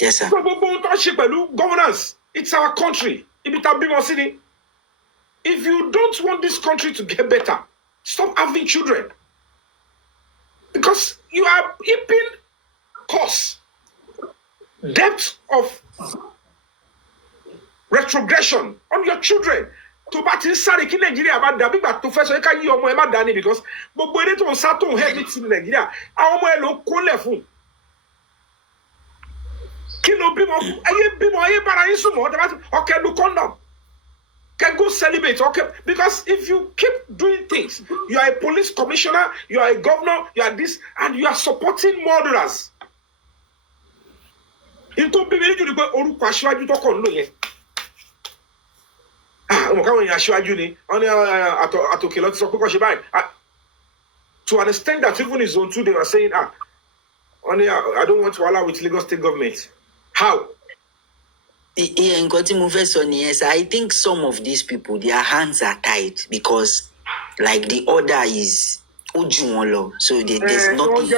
Yes, sir. Governance. It's our country. If you don't want this country to get better, stop having children. Because you are heaping costs, depth of retrogression on your children. To batin sare ki Nigeria about that big to first you can your mama dani because but boy to sato heavy in Nigeria. Our mama lo kole fun. Kilo bimo aye para isu mo okay do condom. Can go celebrate, okay? Because if you keep doing things, you are a police commissioner, you are a governor, you are this, and you are supporting murderers. Into be very good oru kwashwaju to kon lo yen. Mo ka won yan ashwaju ni, oni atokelo ti so pe ko se bai. To understand that even in zone 2 they were saying only I don't want to allow with Lagos state government. How? Yeah, I think some of these people, their hands are tied because, like, the order is Ujumolo, so there's nothing.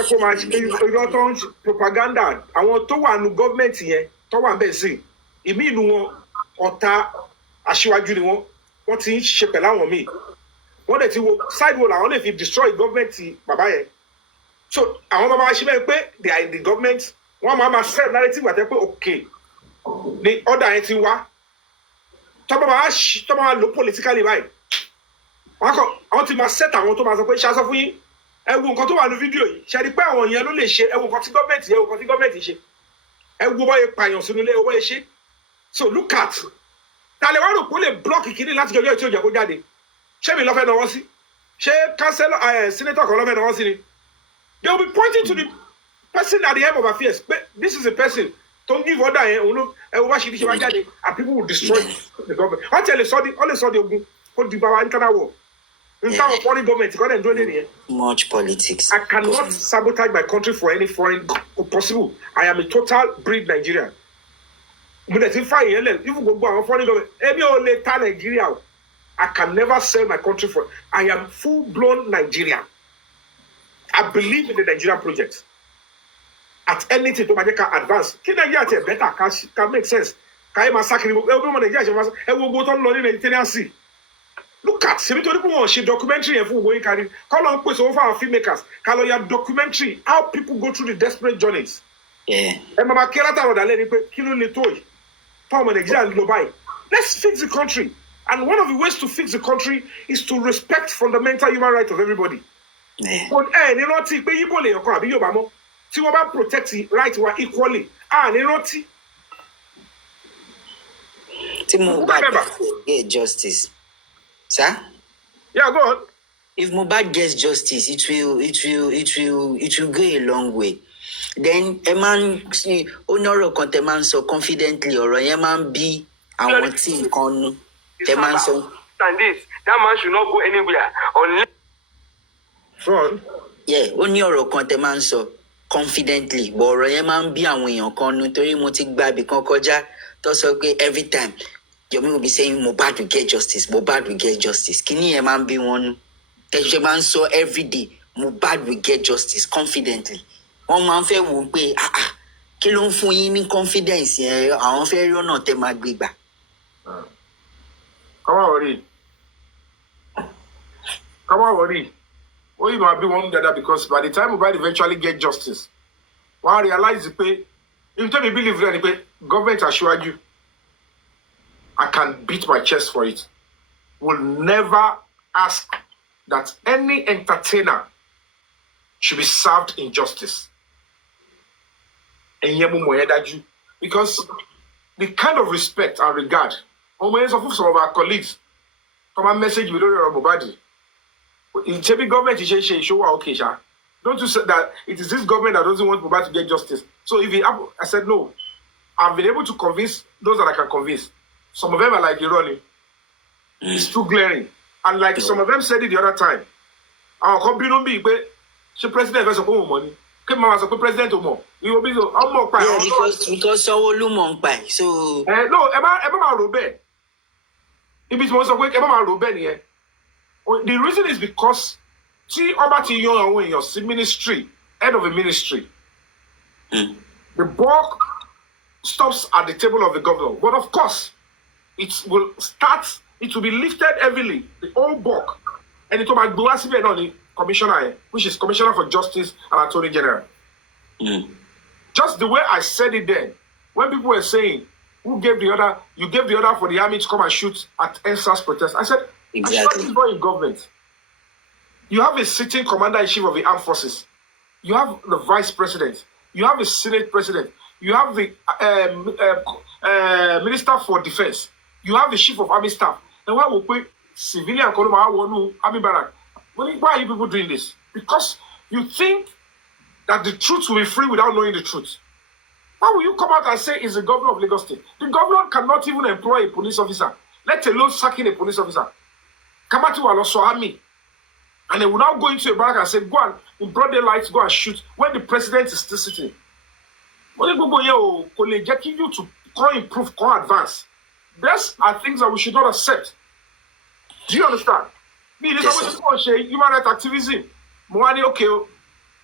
Propaganda. I want to one government here. To one basic. Imi no ota Asiwaju ni won. Wọ́n ti ṣe pẹ̀lú àwọn mi. Wọ́n dẹ̀ ti wo side wall àwọn lè fi destroy government bàbá yẹn. So àwọn mama ṣe bẹ́ẹ̀ pé they are in the government. Wọ́n máa sell narrative àti pé okay. The order anything wa talk about low politically right. I want to set àwọn tó máa sọ pé ṣá sọ fún yín ẹ wo nǹkan tó wà ní fídíò yìí ṣe rí pé àwọn yẹn ló lè ṣe ẹ wo nǹkan tí government ṣe ẹ wo bóyá pààyàn sínú ilé owó ṣe so look at tàlẹ́ wàá rò pé ó lè block kìíní láti jọjọ́ tí ó jẹ́ kó jáde ṣé mi lọ́fẹ̀ẹ́ náwó sí ṣé councillor senator kan lọ́fẹ̀ẹ́ náwó sí ni they will be pointing to the person at the head of affairs this is a person. Don't give order and people will destroy the government. I tell you, only saw the internal war. In terms of foreign government, God and doing it. Much politics. I cannot sabotage my country for any foreign possible. I am a total breed Nigerian. But if foreign government, any only Nigeria, I can never sell my country for. I am full-blown Nigerian. I believe in the Nigerian project. At anything to make advance. Can Nigeria better? Can make sense? Can you massacre everyone? Nigeria, everyone go on the Mediterranean Sea. Look at she documentary and full going carry. Call on place over our filmmakers. Call your documentary how people go through the desperate journeys. Yeah. Let's fix the country. And one of the ways to fix the country is to respect fundamental human rights of everybody. Yeah. But see what about protecting right equally. Mohbad get justice. Sir? Yeah, go on. If Mohbad gets justice, it will go a long way. Then a man oniro conteman so confidently or a man be and one thing con a man so and this that man should not go anywhere unless yeah, oniro conteman so confidently, but ọ̀rọ̀ man be and when you're con nítorí mo ti gba ibì kan kọjá tó sọ pé every time Yomi will be saying Mohbad will get justice, Mohbad will get justice. Kini ẹ man be one ẹ man so every day Mohbad will get justice confidently. One man fẹ́ wò pé kí ló ń fún yín ní confidence yẹn àwọn fẹ́ rí ọ̀nà tẹ́ máa gbé gbà. Come on, worry. Or you might be one that because by the time Mohbad eventually get justice, one realize the pay. You tell me believe that the government assure you. I can beat my chest for it, will never ask that any entertainer should be served injustice. And because the kind of respect and regard, some of our colleagues come and message with Mohbad. In every government, show okay, sha. Don't you say that it is this government that doesn't want Mohbad to get justice? So if I said no, I've been able to convince those that I can convince. Some of them are like ironic. It's too glaring. And like some of them said it the other time. Our company don't be, but the president has some money. President more. You will be so. Yeah, because so long by so. No, Emma Robert. If it's most of week, Emma Robert here. The reason is because see Obati Yomi in your ministry, head of a ministry. The bulk stops at the table of the governor. But of course, it will be lifted heavily, the old bulk. And it will be Glasby on the commissioner, which is Commissioner for Justice and Attorney General. Just the way I said it then, when people were saying, who gave the order? You gave the order for the army to come and shoot at NSAS protest. I said, exactly. It's not in government. You have a sitting commander-in-chief of the armed forces. You have the vice president. You have the senate president. You have the minister for defense. You have the chief of army staff. And why would we civilian army barrack? Why are you people doing this? Because you think that the truth will be free without knowing the truth. How will you come out and say it's the governor of Lagos State? The governor cannot even employ a police officer, let alone sacking a police officer. Kamatu will also army. And they will now go into a barrack and say, go and, in broad daylight, go and shoot when the president is still sitting. When you you to call improve, call advance. These are things that we should not accept. Do you understand? Me, this is always human rights activism. Okay,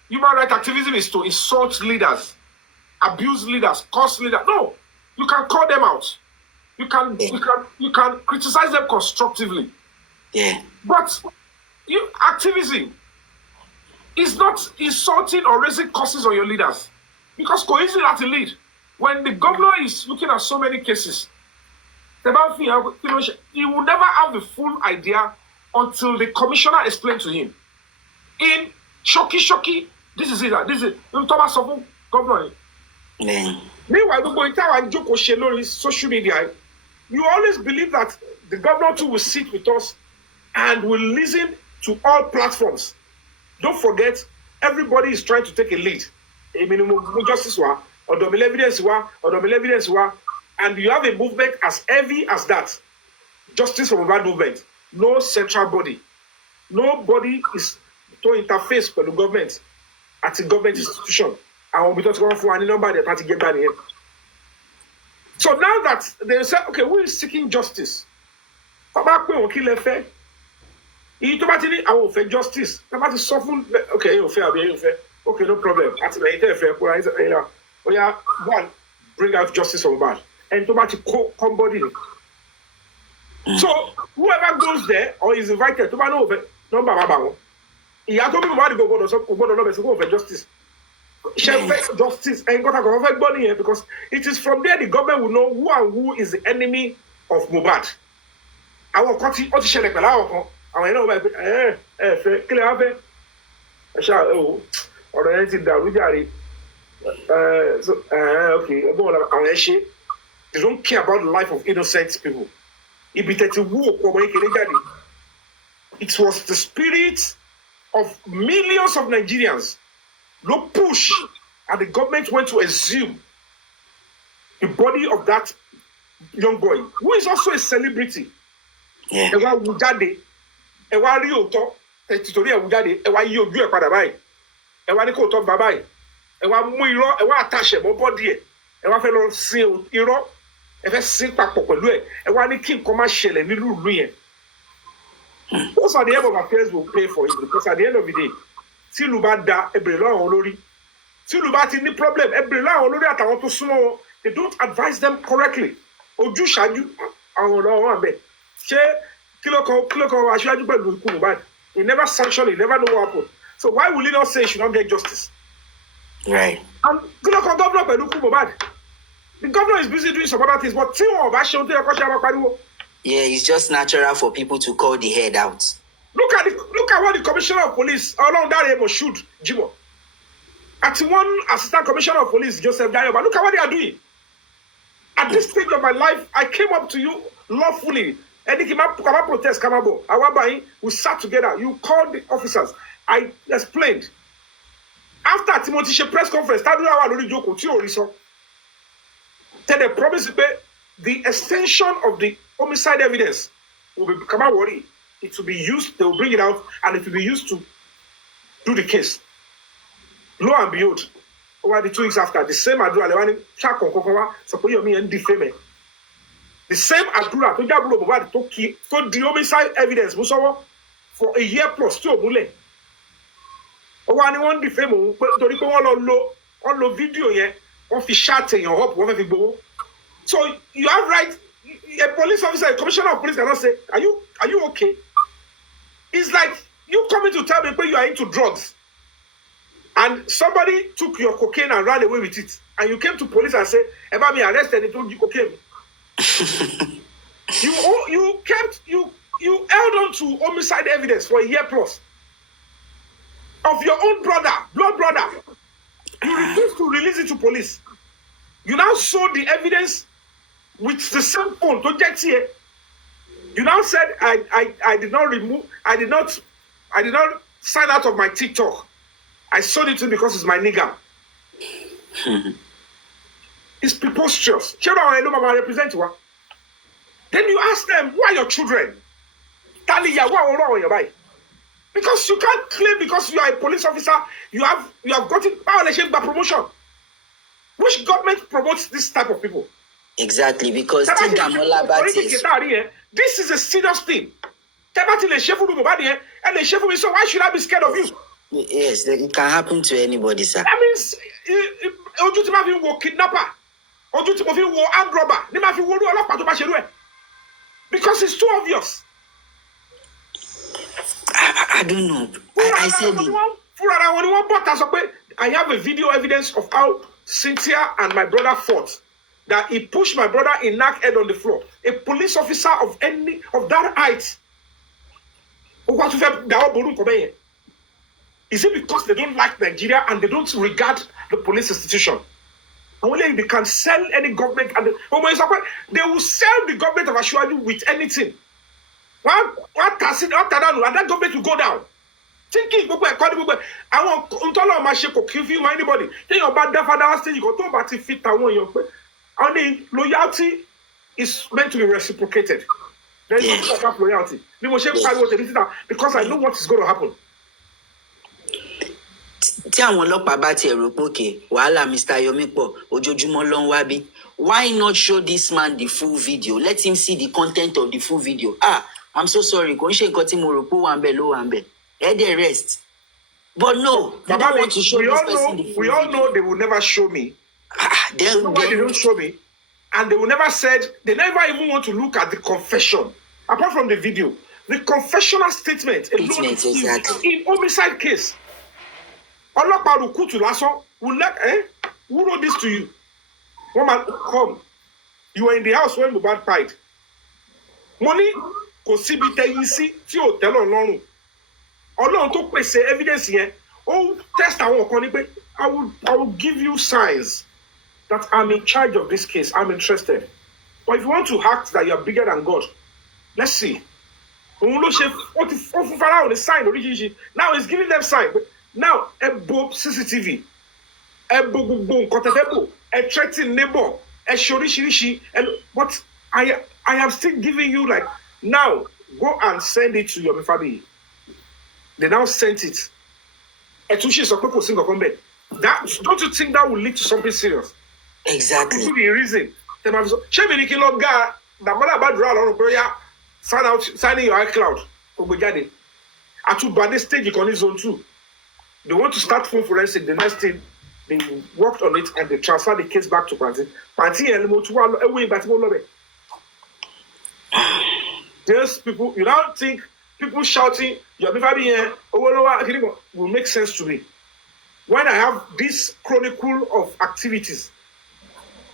human rights activism is to insult leaders, abuse leaders, curse leaders. No, you can call them out. You can criticize them constructively. Yeah. But activism is not insulting or raising curses on your leaders. Because coincidentally, at the lead, when the governor is looking at so many cases, he will never have the full idea until the commissioner explains to him. In shocky, this is it. This is Thomas of governor. Meanwhile, we go into and joke on social media. You always believe that the governor too will sit with us and will listen to all platforms. Don't forget, everybody is trying to take a lead. Justice or the evidence, and you have a movement as heavy as that. Justice from that movement. No central body. Nobody is to interface with the government at a government institution. And we'll be talking for any number the party get done here. So now that they say, okay, who is seeking justice? I will fair justice. Okay, okay, no problem. One, bring out justice from bad. And to come body. So whoever goes there or is invited to know number he has to be about to go for justice. Justice and got a money here because it is from there the government will know who and who is the enemy of Mohbad. I will continue to share the I know clear or anything that we okay. They don't care about the life of innocent people. It was the spirit of millions of Nigerians. No push, and the government went to assume the body of that young boy, who is also a celebrity. Yeah. Those are the end of affairs will pay for it because at the end of the day, si luba da ebrela olori, si luba ti ni problem ebrela olori àtàwọn tó súnmọ́, they don't advise them correctly. Ojú ṣáájú àwọn ọ̀rọ̀ àbẹ̀. Ṣé kilo kan aṣáájú pẹ̀lú ikú Mohbad? He never sanctioned it, never know what happened. So why will he not say he should not get justice? Right. And kilo kan governor pẹ̀lú ikú Mohbad? The governor is busy doing some other things, but Yeah, it's just natural for people to call the head out. look at what the commissioner of police along that able shoot Jimo. At one assistant commissioner of police, Joseph Dayoba, look at what they are doing. At this stage of my life, I came up to you lawfully. And if you protest, we sat together. You called the officers. I explained. After Timothy press conference, then they promised the extension of the homicide evidence will become a worry. It will be used, they will bring it out, and it will be used to do the case. Lo and behold, over the 2 weeks after, the same Adura, Yomi and defame. The same Adura, to the homicide evidence, for a year plus, to Mule. Over anyone defame, to the on the video, of the shouting your hope, whatever you go. So you have right, a police officer, a commissioner of police cannot say, are you okay? It's like you coming to tell me when you are into drugs. And somebody took your cocaine and ran away with it. And you came to police and said, "Ever me arrested, they told you cocaine." you held on to homicide evidence for a year plus. Of your own brother, blood brother. You refused to release it to police. You now saw the evidence with the same phone to get here. You now said, I did not sign out of my TikTok. I sold it to him because it's my nigga. It's preposterous. Then you ask them, who are your children? Because you can't claim because you are a police officer, you have gotten violation by promotion. Which government promotes this type of people? Exactly, because this is a serious thing. So why should I be scared of you? Yes, it can happen to anybody, sir. That means kidnapper, armed robber, because it's too obvious. I don't know. I said it. I have a video evidence of how Cynthia and my brother fought. That he pushed my brother in knock head on the floor. A police officer of that height. Is it because they don't like Nigeria and they don't regard the police institution? Only they can sell any government and they will sell the government of Ashwaju with anything. What that government will go down. Thinking I want anybody. Then your bad father stage you go to party fit only loyalty is meant to be reciprocated. There is no about loyalty. Because I know what is going to happen. Tí àwọn ọlọ́pàá bá tiẹ̀ rò pé òkè wàhálà Mr. Yomi pọ̀ ojoojúmọ́ ló ń wá bí, why not show this man the full video? Let him see the content of the full video. I'm so sorry, kò ń ṣe nǹkan tí mo rò pé wà ń bẹ̀ ló wà ń bẹ̀. Ẹ rest. But no, they don't want to show this person the full video. We all know they will never show me. They don't show me. And they will never they never even want to look at the confession. Apart from the video. The confessional statement alone exactly. In homicide case. Ọlọ́pàá Rukutu lásán will who wrote this to you? Woman, come. You were in the house when Mohbad died. Money kò síbi tẹ́yìn sí tí ò tẹ́lọ̀ lọ́rùn. Ọlọ́run tó pèsè evidence yẹn, ó test àwọn kan ní pé I will give you signs that I'm in charge of this case. I'm interested. But if you want to act that you're bigger than God, let's see. Now he's giving them sign. Now, a CCTV, a threatening neighbor, a shorishi, but I am still giving you now go and send it to your family. They now sent it. That don't you think that will lead to something serious? Exactly. That's the reason. Signing your iCloud. At two bad stage, you can use zone 2. They want to start phone forensic. The next thing, they worked on it and they transferred the case back to Panti. There's people, you don't think people shouting, your will make sense to me. When I have this chronicle of activities,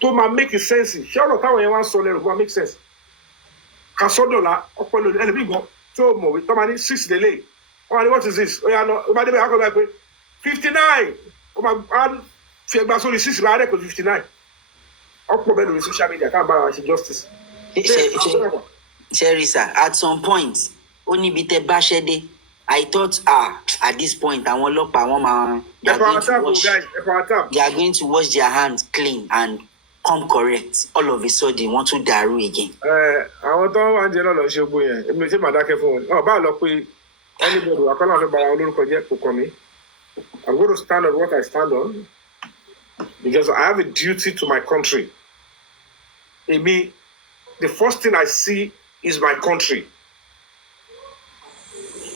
tó máa make sense ṣé ọ̀rọ̀ táwọn yẹn wá ń sọ lẹ́rù wá make sense ká sọ́dọ̀la ọpọlọ ẹlẹ́bí gan tó mọ̀wé tó máa ní 6 lélẹ̀ wọ́n máa ní what is this ó yà lọ ó bá débẹ̀ akọ́ báyìí pé 59 ó máa fi ẹgbàá sórí 6 bá rẹ̀ pé 59 ọ̀pọ̀ bẹ́ẹ̀ lórí social media káà bára wa ṣe justice. Sherry sir, at some point ó níbi tẹ́ bá ṣẹ́ dé I thought at this point àwọn ọlọ́pàá wọn máa they are going to wash their hands clean and come correct all of a sudden wọ́n tún dàrú again. àwọn tó wà ń jẹ náà lọ ṣe ogun yẹn èmi tí màá dákẹ́ fún wọn ọ bá lọ pé anybody àkọlà fẹ́ bara olórúkọ jẹ́ kò kàn mí I'm going to stand on what I stand on because I have a duty to my country. Èmi the first thing I see is my country.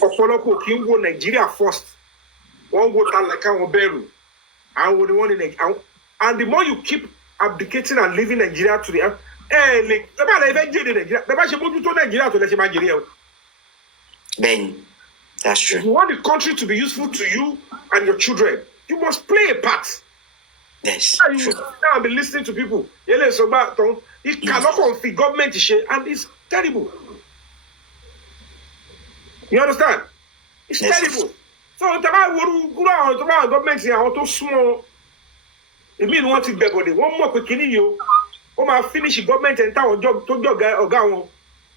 Ọ̀pọ̀lọpọ̀ kì í wo Nigeria first wọ́n wo talaka wọn bẹ̀rù àwọn wo ni wọ́n ní Nigeria and the more you keep abdicating and leaving Nigeria to the ẹ bá lè fẹ́ jèrè Nigeria bẹ́ẹ̀ bá ṣe mójútó Nigeria tó lè ṣe máa jèrè ẹ o. Bẹ́ẹ̀ni, that's true. If you want the country to be useful to you and your children, you must play a part. Yes. You will now be listening to people. Yele sọgbà tán ìkàlọ́kọ̀ fi government ṣe and it's terrible. You understand? It's terrible. So taba woru guru àwọn taba government yẹn àwọn tó súnmọ́ èmi ni wọ́n ti gbẹ̀bọ̀dẹ̀ wọ́n mọ̀ pé kíní yìí o ó máa finish government and táwọn tó jọ ọ̀gá wọn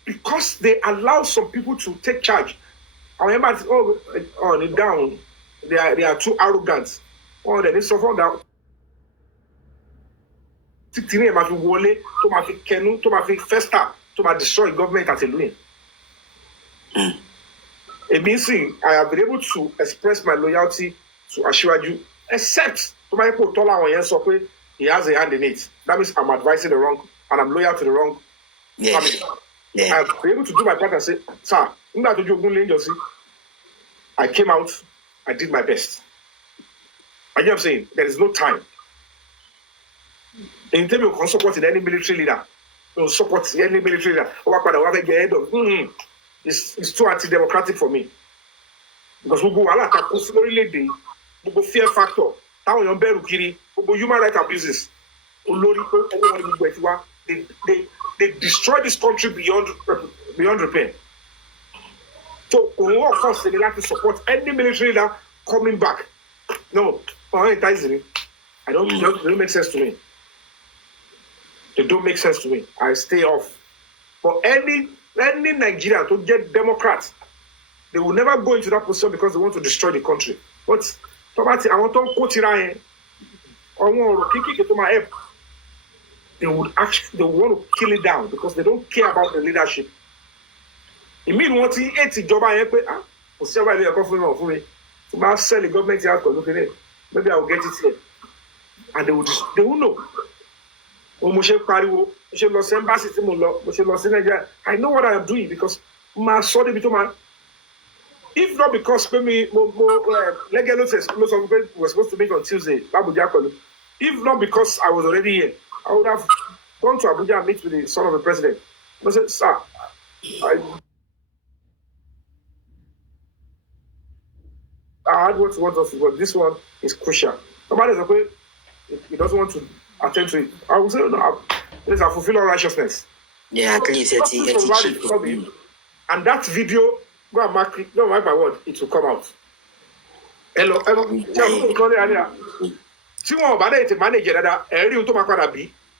because they allow some people to take charge. Àwọn yẹn bá ti ní down they are too arrogant. Wọ́n dẹ̀ ní sọ fún ọ̀gá títí ní ẹ̀ máa fi wọlé tó máa fi kẹnu tó máa fi fester tó máa destroy government àti ìlú yẹn. I have been able to express my loyalty to Aṣíwájú, except to my people told our yẹn he has a hand in it. That means I'm advising the wrong and I'm loyal to the wrong family. I have been able to do my part and say, sir, I came out, I did my best. And you know what I'm saying? There is no time. In terms of supporting any military leader, don't support any military leader. It's too anti-democratic for me. Because we go a lot of fear factor, human rights abuses. They destroy this country beyond repair. So, of course, they like to support any military leader coming back. No, it don't make sense to me. They don't make sense to me. I stay off. For any Nigerian to get Democrats, they will never go into that position because they want to destroy the country. But I want to quote they would want to kill it down because they don't care about the leadership. It means what he ate job sell the government out maybe I will get it here. And they will know. I know what I am doing because if not because legal was supposed to meet on Tuesday, if not because I was already here, I would have gone to Abuja and meet with the son of the president. I said, sir, I had what you want us to do, but this one is crucial. Somebody is okay, he doesn't want to attend to it. I will say, no, let's fulfill all righteousness. Yeah, at least and that video, go and mark my word, it will come out. Hello.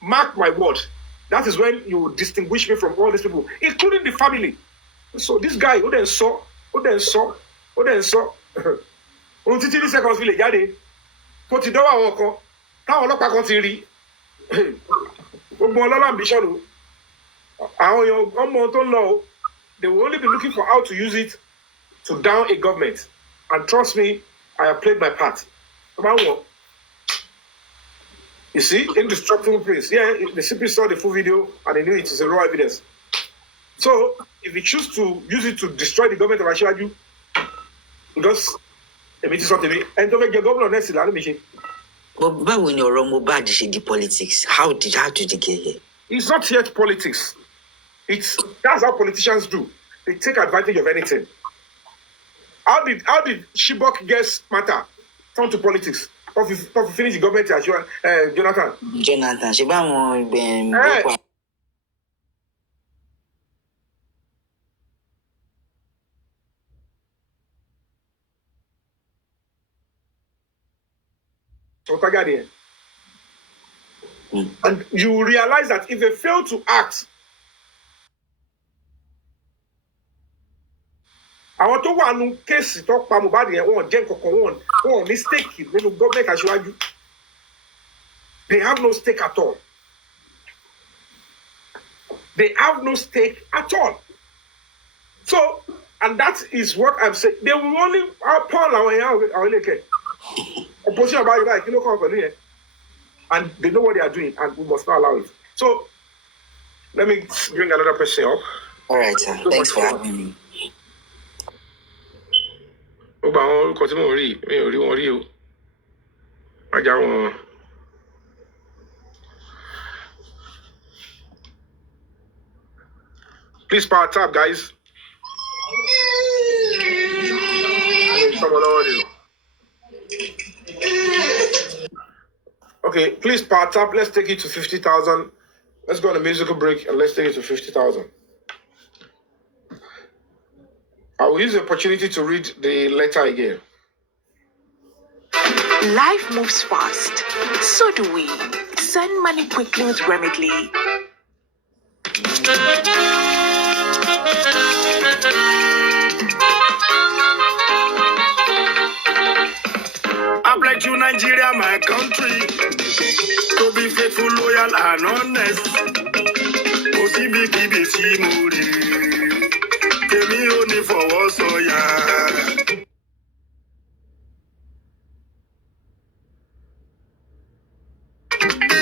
Mark my word. That is when you distinguish me from all these people, including the family. So this guy, who then saw. On títí ní seconds fi lè jáde tó ti dọ́wọ́ àwọn kan táwọn ọlọ́pàá kan ti rí gbogbo ọlọ́lá ambition o àwọn èèyàn ọmọ tó ń lọ o they will only be looking for how to use it to down a government and trust me I have played my part. You see, indestructible prince. Yeah, the CP saw the full video and they knew it is a raw evidence. So if you choose to use it to destroy the government of Aṣíwájú, because èmi ti sọ tèmi ẹni tó fẹ́ jẹ gómìnà next lánàá mi ṣe. But báwo ni ọ̀rọ̀ Mohbad ṣe di politics? How did they get here? It's not yet politics. That's how politicians do. They take advantage of anything. How did Chibok girls matter turn to politics? finish the government as well, Jonathan. Jonathan, she ba won And you realize that if they fail to act, I want to one case talk pa Mohbad yẹn wọ́n jẹ́ nǹkan wọ́n ní stake nínú government aṣíwájú. They have no stake at all. They have no stake at all. So, and that is what I'm saying. They will only Paul opposition about it, you know, and they know what they are doing, and we must not allow it. So, let me bring another person up. All right, sir. Thanks for having me. Please power tap, guys. Okay, please power tap. Let's take it to 50,000. Let's go on a musical break and let's take it to 50,000. I will use the opportunity to read the letter again. Life moves fast. So do we. Send money quickly with Remitly. I pledge you, Nigeria, my country, to be faithful, loyal, and honest. Only for us, oh yeah.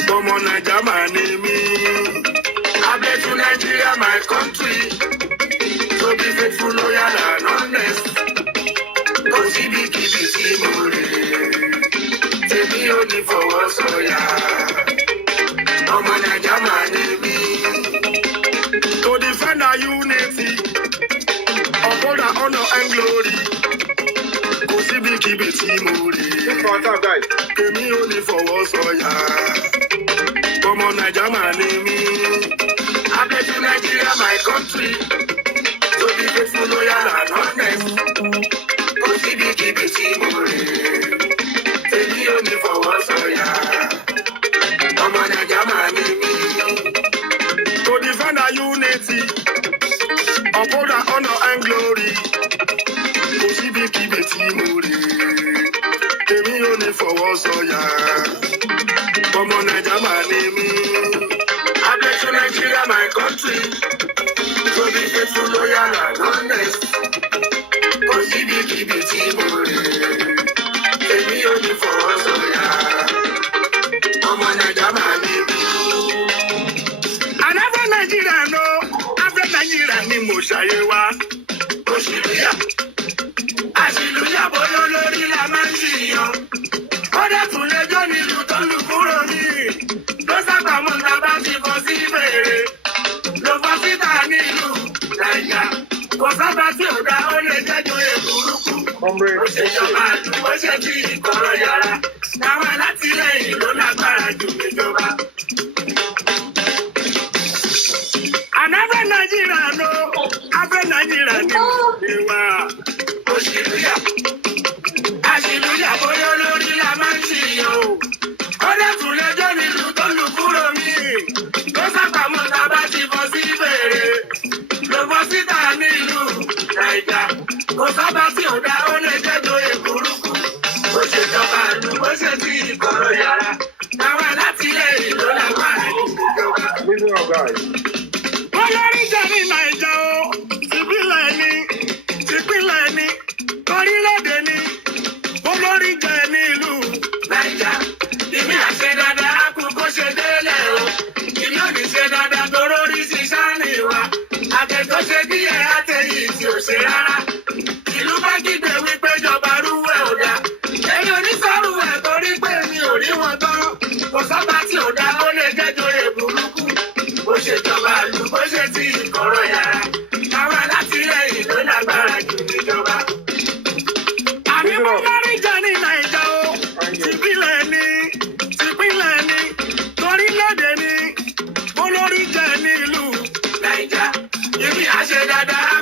Someone Naija, my name. I pledge you, Nigeria, my country, to be faithful, loyal, and honest. Only for us, oh yeah. Someone Naija, my name. To defend our unity, uphold our honor and glory. Keep it guys. Only for us, oh yeah. Come on, Naija, my name. I pledge to Nigeria, my country, to be faithful, loyal, and honest. Keep it only for us, oh yeah. Come on, Naija, my name. To defend our unity, uphold our honor and glory. Keep it only for us, oh yeah. Come on, Naija, my name. I pledge to Nigeria, my country, to be faithful, loyal, and honest. Keep it only for us, oh yeah. Come on, Naija, my name. I never Nigeria, no. After Nigeria, ni mo ṣàyẹ̀wá. Hallelujah, bóyá lórí la máa ń ṣìyàn. Kódà tún lẹ́jọ́ nílùú tó lù kúrò ní. Ló sábà mú tábà ti kọ sí fèrè. Ló fọ́ síta nílùú Nàìjà. Kò sábà tí ò dá ó lè jẹ́jọ́ èbúrúkú. Ó ṣe jọba àdúgbò ṣe tí ìkọ̀rọ̀ yàrá. Táwọn alátìlẹyìn ló lágbára jù níjọba. Ànáfẹ́ Nàìjíríà ló, afẹ́ Nàìjíríà ní ìwà. Hallelujah, bóyá lórí la máa ń ṣìyàn o. Ó dẹ̀tún lẹ́jọ́ nílùú tó lù kúrò mí. Ló sàpamọ́ tábà ti bọ́ sí fèrè. Ló bọ́ síta nílùú Nàìjà. Kò sábà tí ò dá ó lè jẹ́jọ́ èbúrúkú. Ó ṣe jọba àlù, ó ṣe tí ìkọ̀rọ̀ yàrá. Táwọn alátìlẹyìn ló lágbára ìjọba. Olórí jẹ́ ní Nàìjà o, tìbílẹ̀ ni, tìpínlẹ̀ ni, orílẹ̀-èdè ni, olórí jẹ́ ní ìlú Nàìjà. Ìmí àṣẹ dáadáa, á kú kó ṣe délẹ̀ o. Ìmí ò ní ṣe dáadáa tó rórí sí sáàni wa. Àtẹ̀tọ́ ṣe díẹ̀ àtẹ̀yìn tí ò ṣe rárá. Ìlú bá kígbe wípé jọba rúwẹ̀ ò dá. Èmi ò ní sọ́rùwẹ̀ torí pé mi ò rí wọn tán. Kò sábà tí ò dá ó lè jẹ́jọ́ èbúrúkú. Bó ṣe jọba ìlú, bó ṣe ti ìkọ̀rọ̀ yàrá. Táwọn alátìlẹyìn ló lágbára jù níjọba. Àní mo máa ń jà ní Nàìjà o, tìbílẹ̀. ṣe dáadáa.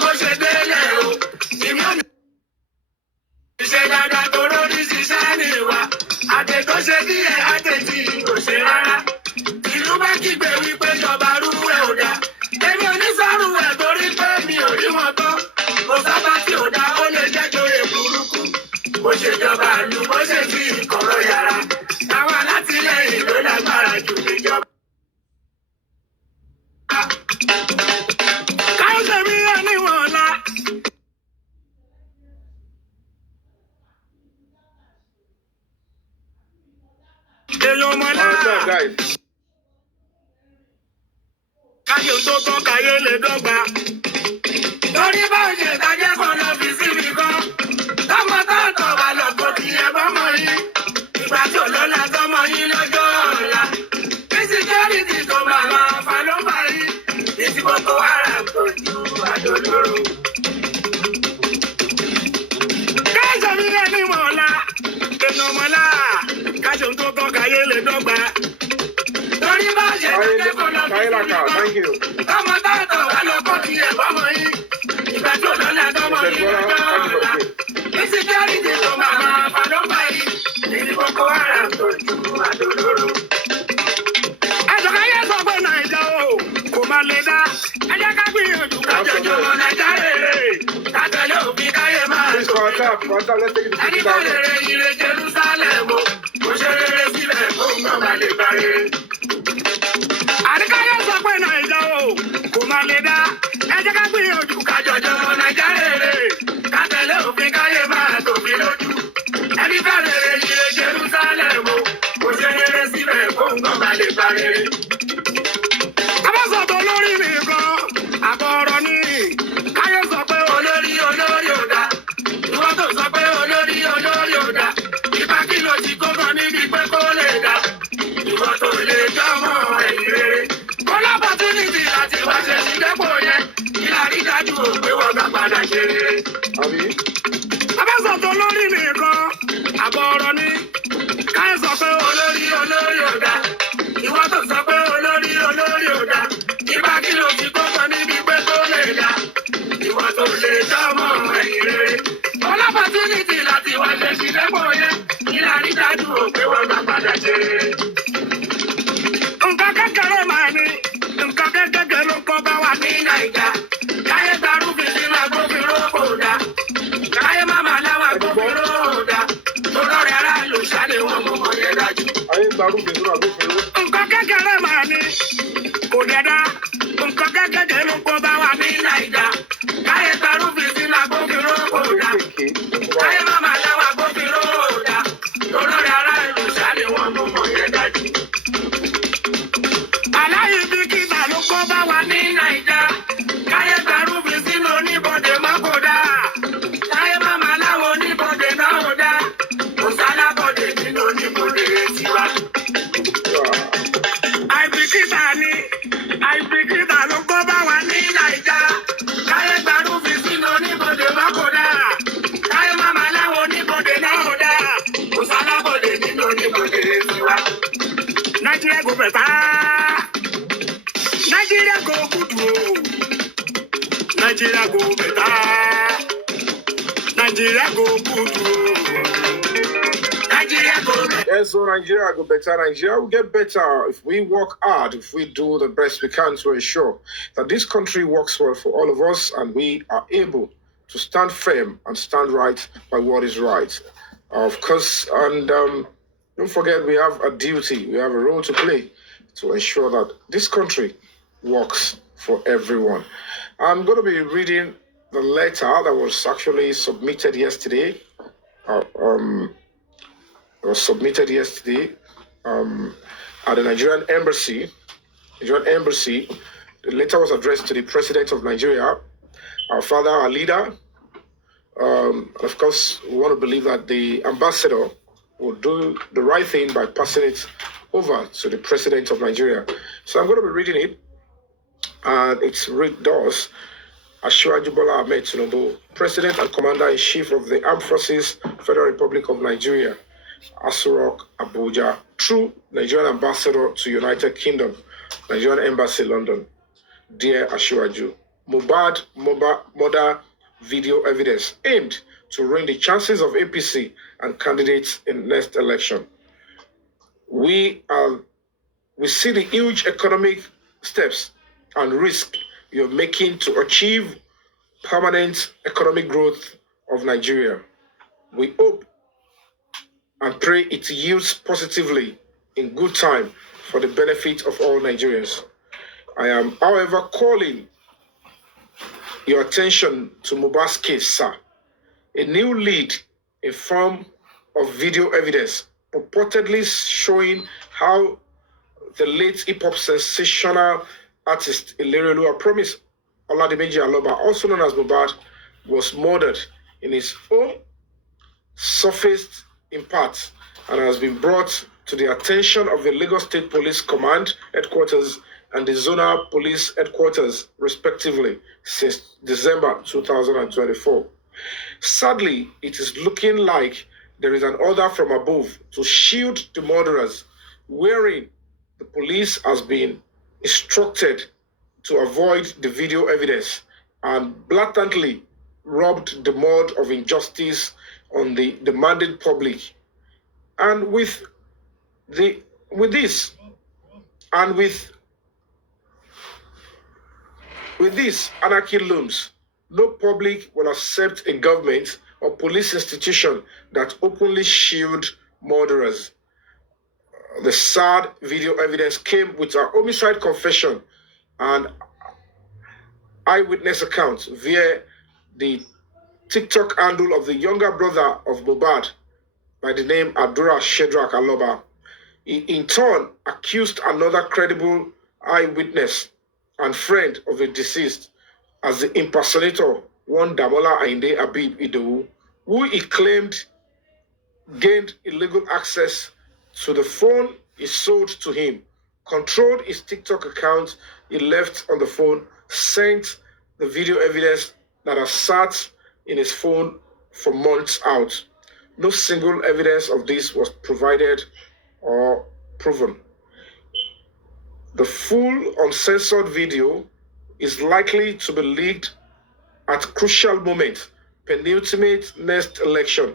Bó ṣe délé o, ìmọ̀ mi ṣe dáadáa tó lórí ṣiṣẹ́ ní ìwà. Àtẹ tó ṣe díẹ̀ àtẹ̀jì kò ṣe rárá. Ìlú bá kígbe wípé ìjọba rúwú ẹ̀ ò dá. Èmi ò ní sọ́rù ẹ̀ torí pé mi ò rí wọn tán. Kò sábà tí ò dá ó lè jẹ́ tó yẹ burúkú. Bó ṣe jọba ìlú bó ṣe fi ìkọ̀rọ̀ yàrá. Àwọn alátìlẹyìn ló lágbára jù níjọba. Káyọ̀sẹ̀ mi yẹ níwọ̀n ọ̀la. Èèyàn mọ̀lá. Káyọ̀ tó tán káyé lè dọ́gba. Torí bá ṣe ìdájẹ́ kan lọ fi síbi kan. Tọ́mọ tọ́tọ̀ wà lọ́kọ̀ kí ẹ bá mọ̀ yín. Ìgbà tí olóla tọ́mọ yín lọ́jọ́ ọ̀la. Bí síkírítì tó máa ma fa ló bá yín. Ní ti Boko Haram tó ju àdólóró. Káyọ̀ mi yẹ ní mọ̀ọ́lá. Èèyàn mọ̀lá. Káyọ̀ tó tán káyé lè dọ́gba. Torí bá ṣe ìdájẹ́ kan lọ fi síbi kan. Tọ́mọ tọ́tọ̀ wà lọ́kọ̀ kí ẹ bá mọ̀ yín. Ìgbà tí olóla tọ́mọ yín lọ́jọ́ ọ̀la. Bí síkírítì tó máa ma fa ló bá yín. Ní ti Boko Haram tó ju àdólóró. Ẹ̀sọ̀káyé sọ pé Nàìjà o, kò máa lè dá. Ẹ jẹ́ ká gbìyànjú ká jọjọ ọmọ Nàìjà rere. Ká tẹ̀lé òfin káyé máa tó. Ẹni tó lè re ire Jerusalem o, kò ṣe rere sílẹ̀ kó ń gbọ́ máa lè bá rere. Àríkáyé sọ pé Nàìjà o, kò máa lè dá. Ẹ jẹ́ ká gbìyànjú ká jọjọ ọmọ Nàìjà rere. Ká tẹ̀lé òfin káyé máa tòfin lójú. Ẹni tó lè re ire Jerusalem o, kò ṣe rere sílẹ̀ kó ń gbọ́ máa lè bá rere. Abọ́sọ̀tò olórí nìkan, àbọ̀ ọ̀rọ̀ ni. Káyé sọ pé olórí ò dá. Ìwọ tó sọ pé olórí ò dá. Ìbá kí ló ti kó kan níbi pé kó lè dá. Ìwọ tó lè jọmọ ẹ̀yìn rere. Kó lọ́pọ̀túnìtì láti wá ṣe sídẹ́pọ̀ yẹn. Ìlàrí dájú ò pé wọ́n gbà padà ṣe rere. Abọ́sọ̀tò olórí nìkan, àbọ̀ ọ̀rọ̀ ni. Káyé sọ pé olórí ò dá. Ìwọ tó sọ pé olórí ò dá. Ìbá kí ló ti kó kan níbi pé kó lè dá. Ìwọ tó lè jọmọ ẹ̀yìn rere. Ọlọ́pọ̀túnìtì láti wá ṣe sídẹ́pọ̀ yẹn. Ìlàrí dájú ò pé wọ́n gbà padà ṣe rere. Nǹkan kékeré máa ní. Nǹkan kékeré ló kọ́ bá wa ní Nàìjà. Káyé gbarúfin sínú agbófinró kò dá. Káyé má máa láwọn agbófinró ò dá. Tó lọ́rẹ̀ aráàlú ṣáde wọn mọ̀ mọ̀ yẹn dájú. Nǹkan kékeré máa ní. Kò dẹ̀ dá. Nǹkan kékeré ló kọ́ bá wa ní Nàìjà. Káyé gbarúfin sínú agbófinró kò dá. Káyé má máa láwọn agbófinró ò dá. Tó lọ́rẹ̀ aráàlú ṣáde wọn mọ̀ mọ̀ yẹn dájú. Aláìbìkítà ló kọ́ bá wa ní Nàìjà. Káyé gbarúfin sínú oníbodè má kò dá. Káyé má máa láwọn oníbodè náà ò dá. Kò sálábọ̀dè nínú oníbodè tiwa. Àìbìkítà ló kọ́ bá wa ní Nàìjà. Káyé gbarúfin sínú oníbodè má kò dá. Káyé má máa láwọn oníbodè náà ò dá. Kò sálábọ̀dè nínú oníbodè tiwa. Nigeria go better. Nigeria go good. Nigeria go better. Nigeria go good. Nigeria go better. Yes, so Nigeria go better. Nigeria will get better if we work hard, if we do the best we can to ensure that this country works well for all of us and we are able to stand firm and stand right by what is right. Of course, and don't forget we have a duty, we have a role to play to ensure that this country works for everyone. I'm going to be reading the letter that was actually submitted yesterday. It was submitted yesterday at the Nigerian Embassy. The letter was addressed to the President of Nigeria, our father, our leader. Of course, we want to believe that the ambassador will do the right thing by passing it over to the President of Nigeria. So I'm going to be reading it. And it does. Asiwaju Bola Ahmed Tinubu, President and Commander-in-Chief of the Armed Forces, Federal Republic of Nigeria. Asurok, Abuja, through Nigerian Ambassador to United Kingdom, Nigerian Embassy, London. Dear Ashwaju, Mohbad murder video evidence aimed to ruin the chances of APC and candidates in next election. We see the huge economic steps and risk you're making to achieve permanent economic growth of Nigeria. We hope and pray it yields positively in good time for the benefit of all Nigerians. I am, however, calling your attention to Mohbad's case, sir. A new lead in form of video evidence purportedly showing how the late hip-hop sensational artist Ilerioluwa Promise Oladimeji Aloba, also known as Mohbad, was murdered in his home, surfaced in part and has been brought to the attention of the Lagos State Police Command Headquarters and the Zonal Police Headquarters, respectively, since December 2024. Sadly, it is looking like there is an order from above to shield the murderers, wherein the police has been instructed to avoid the video evidence and blatantly rubbed the mud of injustice on the demanding public. And with this anarchy looms, no public will accept a government or police institution that openly shield murderers. The sad video evidence came with a homicide confession and eyewitness account via the TikTok handle of the younger brother of Mohbad by the name Abdullah Shedrack Aloba. He in turn accused another credible eyewitness and friend of the deceased as the impersonator, one Damola Ainde Abib Idowu, who he claimed gained illegal access to the phone he sold to him, controlled his TikTok account he left on the phone, sent the video evidence that has sat in his phone for months out. No single evidence of this was provided or proven. The full uncensored video is likely to be leaked at crucial moment, penultimate next election,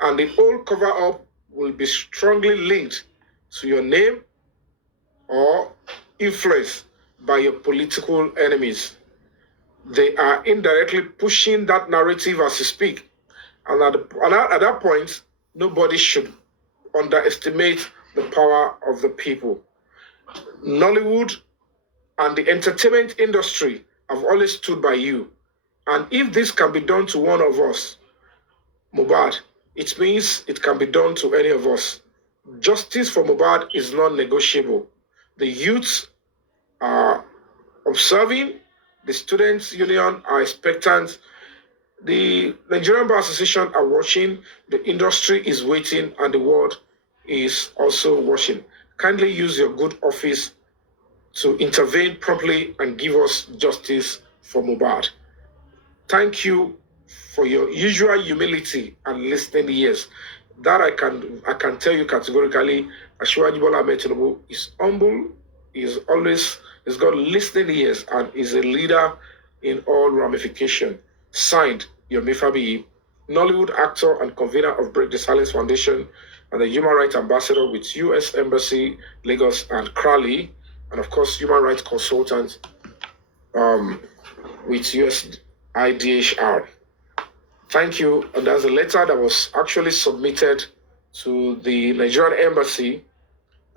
and the whole cover-up will be strongly linked to your name or influenced by your political enemies. They are indirectly pushing that narrative as you speak. And at that point, nobody should underestimate the power of the people. Nollywood and the entertainment industry have always stood by you. And if this can be done to one of us, Mohbad, it means it can be done to any of us. Justice for Mohbad is non-negotiable. The youths are observing, the students' union are expectant, the Nigerian Bar Association are watching, the industry is waiting, and the world is also watching. Kindly use your good office to intervene promptly and give us justice for Mohbad. Thank you for your usual humility and listening ears. That I can tell you categorically, Asiwaju Bola Ahmed Tinubu is humble, he's got listening ears, and is a leader in all ramification. Signed, Yomi Fabiyi, Nollywood actor and convener of Break the Silence Foundation and the Human Rights Ambassador with U.S. Embassy, Lagos and Crowley, and of course, Human Rights Consultant with U.S. IDHR. Thank you. And there's a letter that was actually submitted to the Nigerian Embassy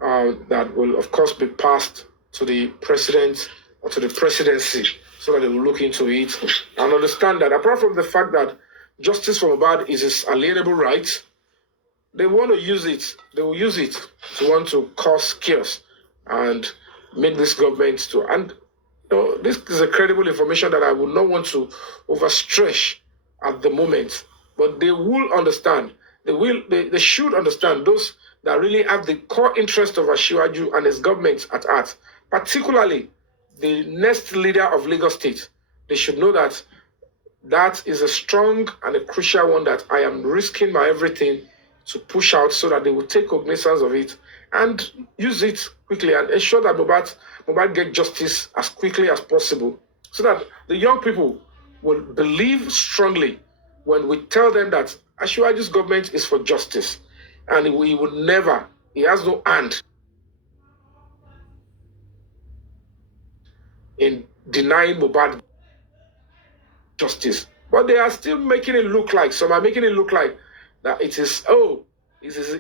that will, of course, be passed to the president or to the presidency so that they will look into it and understand that apart from the fact that justice for Mohbad is his alienable right, they want to use it. They will use it to want to cause chaos and make this government to. And this is a credible information that I would not want to overstretch at the moment. But they will understand. They should understand, those that really have the core interest of Asiwaju and his government at heart, particularly the next leader of Lagos State. They should know that that is a strong and a crucial one that I am risking my everything to push out so that they will take cognizance of it and use it quickly and ensure that Mohbad get justice as quickly as possible so that the young people will believe strongly when we tell them that Asiwaju's government is for justice and he has no hand in denying Mohbad justice. But they are still making it look like, some are making it look like that it is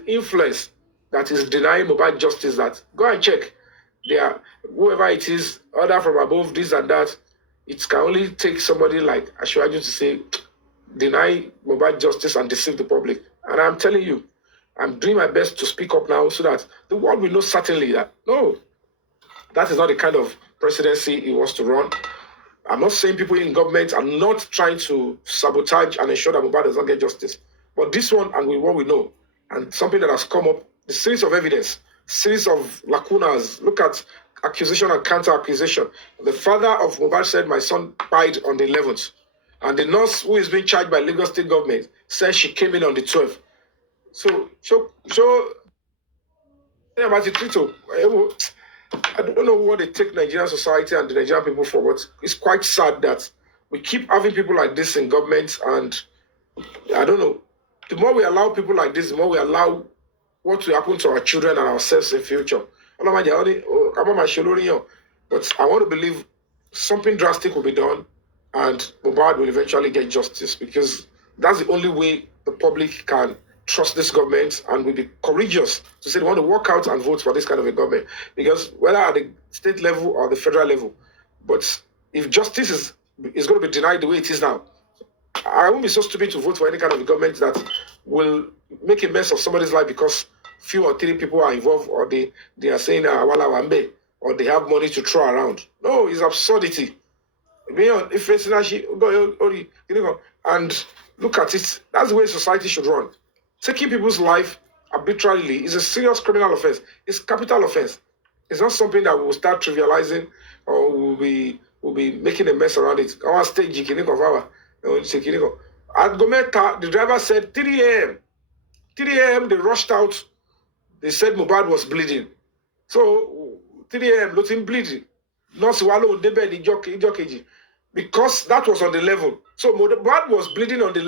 influence that is denying Mohbad justice. That go and check. They are, whoever it is, order from above, this and that. It can only take somebody like Asiwaju to say, deny Mohbad justice and deceive the public. And I'm telling you, I'm doing my best to speak up now so that the world will know certainly that, no, that is not the kind of presidency he wants to run. I'm not saying people in government are not trying to sabotage and ensure that Mohbad does not get justice. But this one, and with what we know, and something that has come up, the series of evidence, series of lacunas, look at accusation and counter-accusation. The father of Mohbad said, my son died on the 11th. And the nurse who is being charged by Lagos State government said she came in on the 12th. So about the treaty. I don't know what they take Nigerian society and the Nigerian people for, but it's quite sad that we keep having people like this in government, and I don't know. The more we allow people like this, the more we allow what will happen to our children and ourselves in future. But I want to believe something drastic will be done and Mohbad will eventually get justice, because that's the only way the public can trust this government and will be courageous to say they want to walk out and vote for this kind of a government. Because whether at the state level or the federal level, but if justice is going to be denied the way it is now, I won't be so stupid to vote for any kind of a government that will make a mess of somebody's life because few or three people are involved, or they are saying Wala Wambe, or they have money to throw around. No, it's absurdity. And look at it. That's the way society should run. Taking people's life arbitrarily is a serious criminal offense. It's capital offense. It's not something that we'll start trivializing or we'll be making a mess around it. Our stage, at Gometa, the driver said 3 a.m. 3 a.m. they rushed out. They said Mohbad was bleeding. So 3 a.m. nothing bleeding. No swallow the bed because that was on the level. So Mohbad was bleeding on the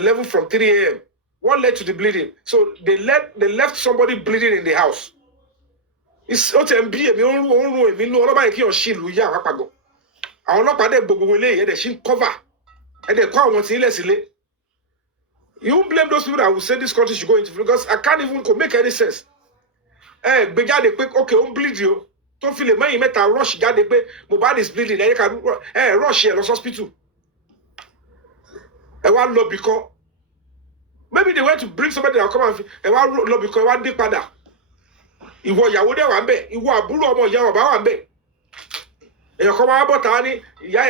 level from 3 a.m. What led to the bleeding? So they left somebody bleeding in the house. It's not a cover. And they call once you blame those people that will say this country should go into, because I can't even make any sense. Okay, bleed you. Don't feel it. Man, you met a rush. Mohbad is bleeding. Then you can rush here, lost hospital. And one low because maybe they went to bring somebody that will come and one low because one big father. Iwo yawo de wa nbe, iwo àbúrò ọmọ ìyá ọba wa nbe. Èyàn kan wá bọ̀ ta ni ìyá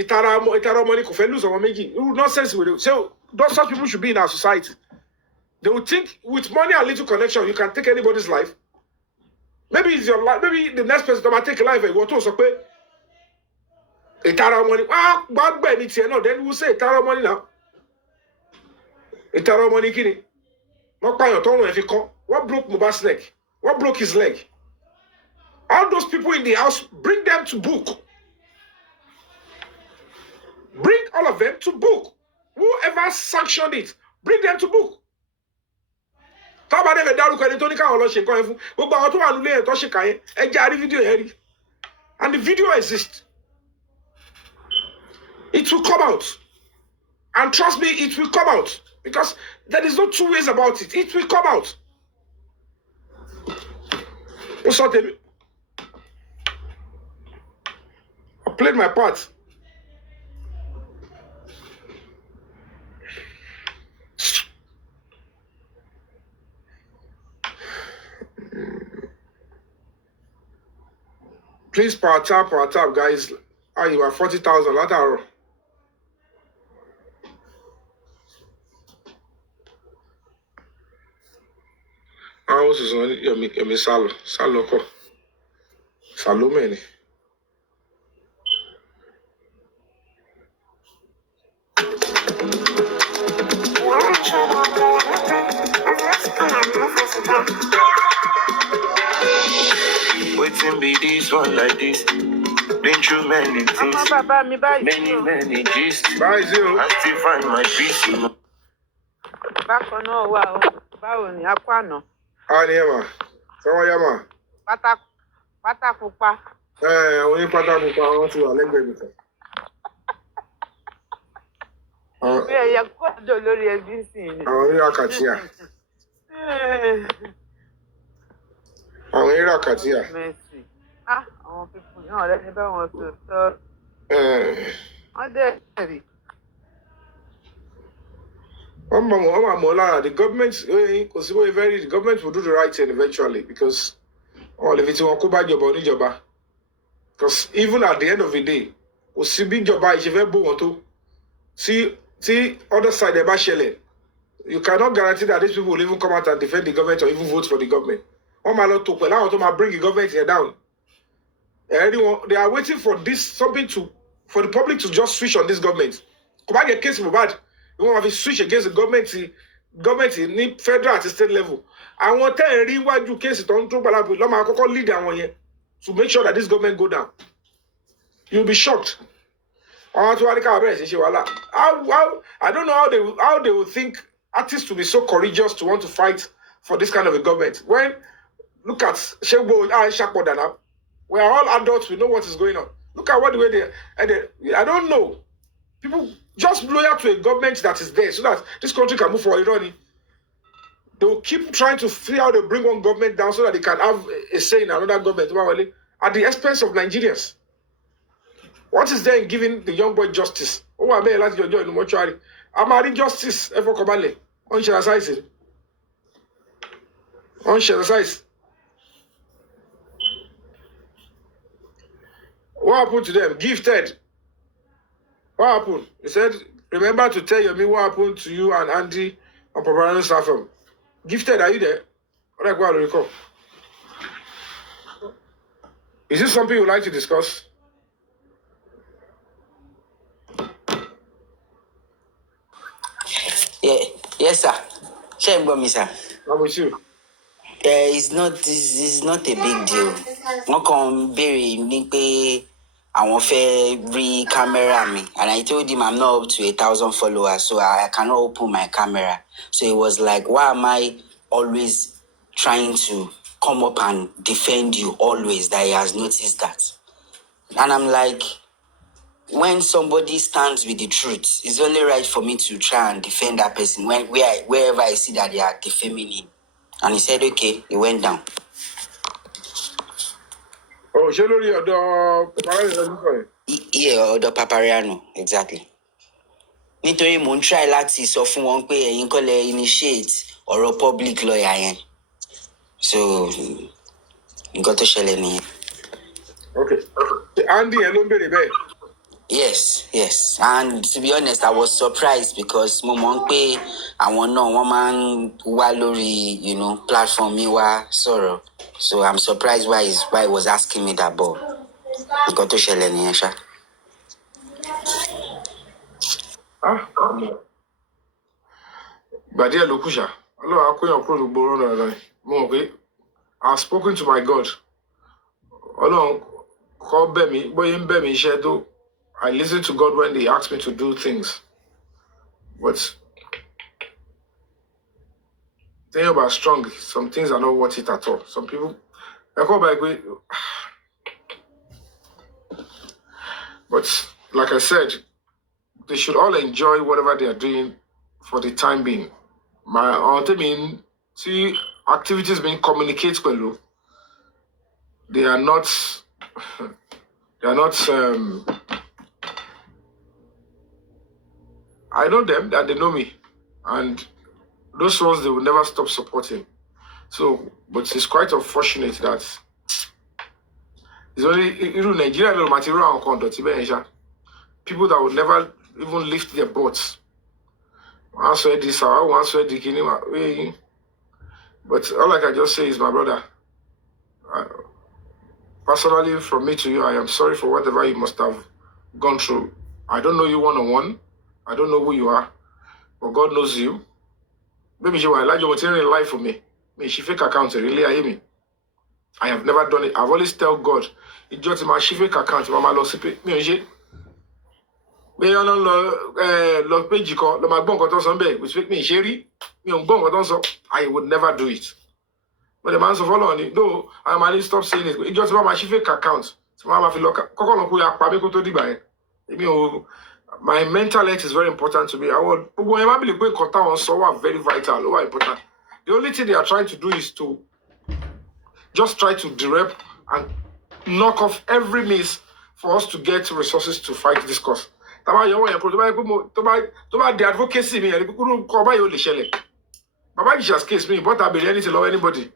ìtara ọmọ ni kò fẹ́ lose ọmọ méjì. Nonsense with it. So those such people should be in our society. They will think with money and little connection, you can take anybody's life. Maybe it's your life. Maybe the next person that might take a life. You want to so pay. Itara money. Bad baby tiẹ̀ náà. Then we'll say itara money now. Itara money kini. Not by your tongue if you call. What broke Mohbad's leg? What broke his leg? All those people in the house, bring them to book. Bring all of them to book. Whoever sanctioned it, bring them to book. And the video exists. It will come out. And trust me, it will come out. Because there is no two ways about it. It will come out. I played my part. Please power tap, guys. You are 40,000. Later. House is on Yomi Saloko. Salome. Waiting be this one like this. Been through many things, many gist. Bye, Zero. I still find my peace. Bákan náà wà ó. Báwo ni a kó àná? Yama. Sọ́wọ́n Yama. Pátá pupa. Àwọn yín pátá pupa wọn ti wà lẹ́gbẹ̀ẹ́ mi kan. Bí ẹyẹ kó àjọ lórí ẹbí sì ni. Àwọn yín Rakatia. Àwọn yín Rakatia. Mẹ́sì. Àwọn pípọ̀ náà rẹ̀ ní báwọn tó sọ. Wọ́n dẹ̀ rí. The government, the government will do the right thing eventually because if it's on Kuba job or Nijoba. Because even at the end of the day, we'll see big job by see other side of Bashele. You cannot guarantee that these people will even come out and defend the government or even vote for the government. Bring the government here down. They are waiting for for the public to just switch on this government. Come back a case of bad. You want to switch against the government in federal and state level. I want to reward you case to lead to make sure that this government go down. You'll be shocked. I don't know how they will think artists to be so courageous to want to fight for this kind of a government. When look at Shebo and Shakoda now. We are all adults, we know what is going on. Look at what the way they I don't know. People just loyal to a government that is there so that this country can move forward. They will keep trying to figure out how to bring one government down so that they can have a say in another government at the expense of Nigerians. What is there in giving the young boy justice? Oh, I may like your joy in the mortuary. I'm adding justice ever Kobale. On share size. On share size. What happened to them? Gifted. What happened? He said, remember to tell Yomi what happened to you and Andy on Paparano Safam. Gifted, are you there? What I go to recall? Is this something you'd like to discuss? Yeah, yes, sir. Shame me, sir. I'm with you. It's not a big deal. Wọ́n kàn béèrè ní pé àwọn fẹ́ rí camera mi, and I told him I'm not up to 1,000 followers, so I cannot open my camera. So it was like, why am I always trying to come up and defend you always? That he has noticed that, and I'm like, when somebody stands with the truth, it's only right for me to try and defend that person wherever I see that they are defaming him. And he said, okay, he went down. Oh, Shelori or the Yeah, the Papariano, exactly. Nítorí mo ń try láti sọ fún wọn pé ẹ̀yin kọ́ lẹ initiate ọ̀rọ̀ public lawyer yẹn. So, nǹkan tó ṣẹlẹ̀ nìyẹn. Okay. Andy ẹ̀ ló ń béèrè bẹ́ẹ̀. Yes. And to be honest, I was surprised because mo mọ̀ pé àwọn náà wọ́n máa ń wá lórí, platform mi wá sọ̀rọ̀. So I'm surprised why he was asking me that, but nǹkan tó ṣẹlẹ̀ nìyẹn ṣá. Badia Lokusha. Hello, I've spoken to my God. Hello, call Bemi, boy in Bemi shadow. I listen to God when they ask me to do things. But thing about strong, some things are not worth it at all. Some people I call back with but like I said, they should all enjoy whatever they are doing for the time being. See activities being communicated well. They are not I know them, that they know me, and those ones they will never stop supporting. So, but it's quite unfortunate that it's only Nigeria no material and conduct. People that will never even lift their boats. Once this, once the beginning. But all I can just say is, my brother, personally, from me to you, I am sorry for whatever you must have gone through. I don't know you one-on-one. I don't know who you are, but God knows you. Maybe you are like your material life for me. Me, she fake account, really, I hear me. I have never done it. I've always tell God, it's just my fake account, Mama lost it. Me, you me on lo page ko lo ma gbon nkan ton so nbe which make me sheri me on gbon nkan ton so I would never do it. But the man so follow on it. No, I might stop saying it. It just about my fake account. So Mama feel like koko lo ku ya pa mi ko to digba yen. Me my mental health is very important to me. I would gbogbo yen ma believe pé nkan ta won so wa very vital, very important. The only thing they are trying to do is to just try to direct and knock off every means for us to get resources to fight this cause. Taba yo yen tó bá the advocacy mi en ko ba yo le ṣẹlẹ̀. Baba just case me but I believe anything or anybody.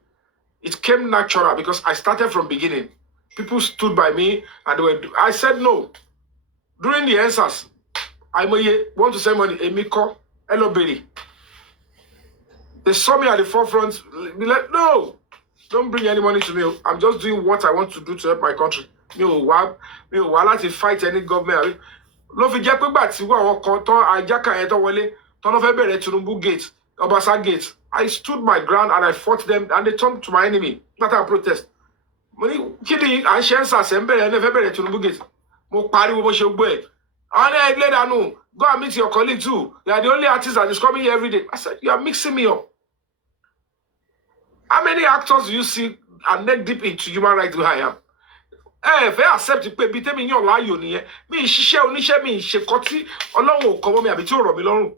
It came natural because I started from beginning. People stood by me and I said no. During the answers, I want to send money Emiko Eloberi. They saw me at the forefront. Be like, no, don't bring any money to me. I'm just doing what I want to do to help my country. Me wala to fight any government. Lo fi jẹ́ pé gbà tí àwọn kan tán ajaka yẹn tó wọlé tán ló fẹ́ bẹ̀rẹ̀ Tinubu gate, Obasa gate. I stood my ground and I fought them and they turned to my enemy. Not a protest. Money kidi and Shensa Sembe and never bẹ̀rẹ̀ Tinubu gate. Mo pariwo mo ṣe gbọ́ ẹ̀. And I let know. Go and meet your colleague too. You are the only artist that is coming here every day. I said, you are mixing me up. How many actors do you see are neck deep into human rights where I am? If I accept it, be tell me your lie, you need me, she oníṣẹ́ mi ṣe kọtí Ọlọ́run ò kọ́wọ́ mi àbí tí ó rọ̀ mí lọ́rùn.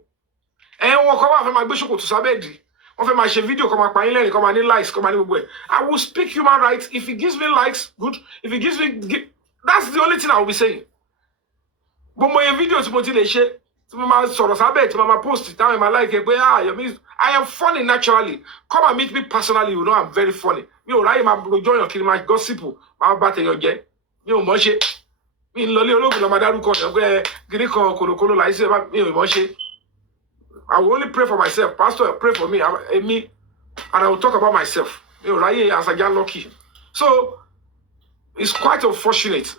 Wọ́n kọ́ wá fẹ́ máa gbé ṣòkòtò sábẹ́ẹ̀dì. Wọ́n fẹ́ máa ṣe fídíò kọ́ máa pa yín lẹ́rìn kọ́ máa ní likes kọ́ máa ní gbogbo ẹ̀. I will speak human rights. If he gives me likes, good. If he gives me, that's the only thing I will be saying. But my video tí mo ti lè ṣe, tí mo máa sọ̀rọ̀ sábẹ́ẹ̀ tí mo máa post táwọn ẹ̀ máa like ẹ̀ pé Yomi, I am funny naturally. Come and meet me personally, you know I'm very funny. Mi ò ráyè máa rojọ́ yàn kiri máa gossip, máa bá tèèyàn jẹ́. Mi ò mọ̀ ṣe. Mi ń lọlé ológun lọ máa dárúkọ yàn pé kiri kan kòlòkòlò láìsí ẹ̀ mi ò mọ̀ ṣe. I will only pray for myself. Pastor, pray for me, and I will talk about myself. You know, right as I get lucky. So it's quite unfortunate.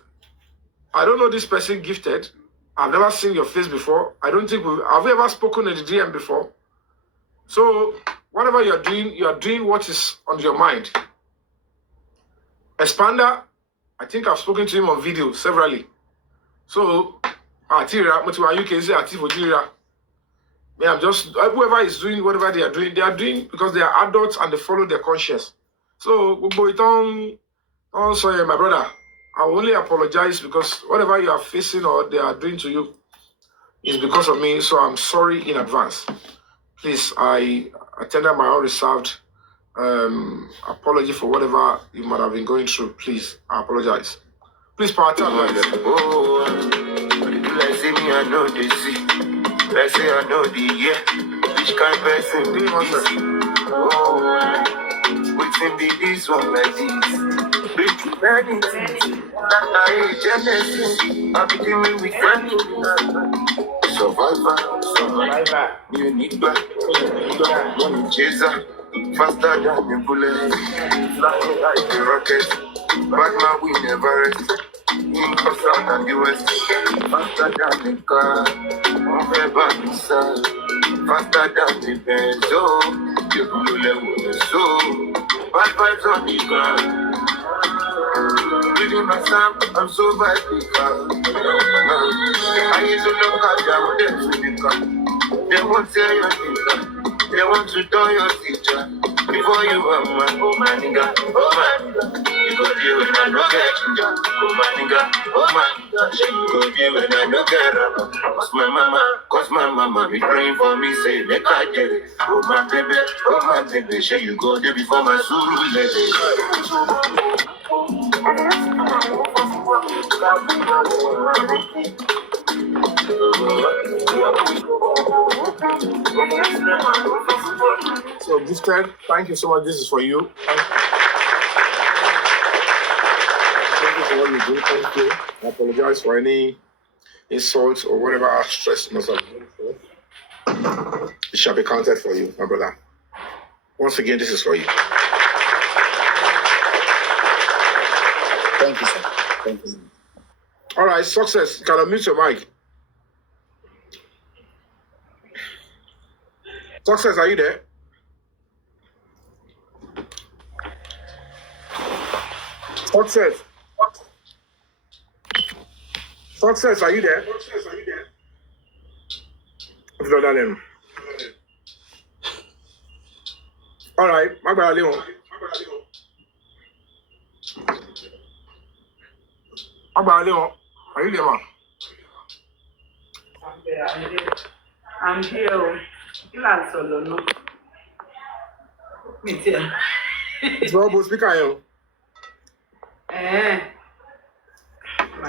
I don't know this person gifted. I've never seen your face before. I don't think have we ever spoken in the DM before. So whatever you're doing what is on your mind. Expander, I think I've spoken to him on video severally. So Atira, Motiwa, you can say Atifojira. Yeah, I'm just whoever is doing whatever they are doing because they are adults and they follow their conscience. So sorry, my brother. I will only apologize because whatever you are facing or they are doing to you is because of me. So I'm sorry in advance. Please, I tender my unreserved apology for whatever you might have been going through. Please, I apologize. Please, power time. Oh, like say me, I know they see. Let's say I know the year. Which kind of person do you want? Oh, waiting be this one like this. Pretty vanity. That I Genesis. I be dealing with family. Survivor. You need back. Money chaser. Faster than the bullet. Flying like the rocket. Batman we never rest. In South and the West. Faster than the car. Faster than the Benz, you could level so bad vibes on the ground. Reading my sound, I'm so bad I used to look at them with them to the car. They won't say your teacher, they want to tell your teacher. Before you are man, oh my nigga, you go deal when I no get ginger. Oh my nigga, you go deal when I no get rubber. Cause my mama be praying for me, say make I get it. Oh my baby, say you go there before my soul let it. So, Gifted, thank you so much. This is for you. Thank you for what you do. Thank you. I apologize for any insults or whatever stress must have been for. It shall be counted for you, my brother. Once again, this is for you. Thank you, sir. Thank you. All right, success. Can I mute your mic? Success, are you there? Success. Success, are you there? All right, my brother Leon. My brother Leon, are you there, man? I'm here. Class solo no. Me too. It's all speaker here.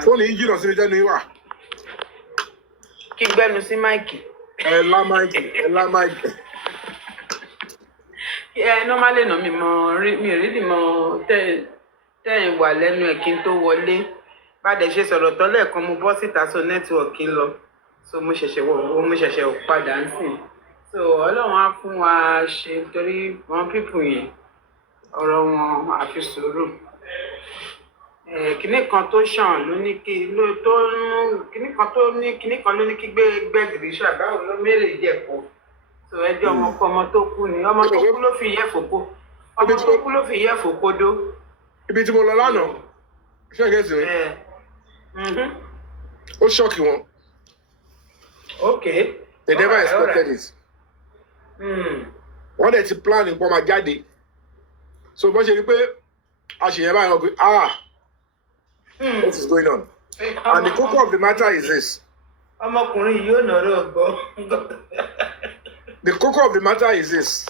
Phone yìí lọ sí ilé jẹ́nu ìwà. Kí gbẹ́nu sí máìkì. Ela máìkì. Normally no mi really mo tẹ́yìn wà lẹ́nu ẹ̀ kí n tó wọlé. Bá dẹ̀ ṣe sọ̀rọ̀ tán lẹ́ẹ̀kan mo bọ́ síta so network lọ. So mo ṣẹ̀ṣẹ̀ padà ń sìn. So Ọlọ́run á fún wa ṣe torí wọn people yẹn ọ̀rọ̀ wọn àfi sùúrù. Kíní kan tó ṣàn ló ní kí ló tó ń kíní kan ló ní kí gbẹ́gìrì ṣàbáwò ló mérè jẹ̀kọ́. So ẹjọ́ ọmọ tó kú ni ọmọ tó kú ló fi yẹ fòkó. Ọmọ tó kú ló fi yẹ fòkó dó. Ibi tí mo lọ lánàá, ṣé ẹ̀gẹ́ sí mi? Ó ṣọ́ọ̀kì wọn. Okay. They never expected it. Wọ́n dẹ̀ ti plan nǹkan máa jáde. So bọ́n ṣe ni pé a ṣe yẹn báyìí wọ́n pé what is going on? And the koko of the matter is this. Ọmọkùnrin yóò nọ̀rọ̀ gbọ́. The koko of the matter is this.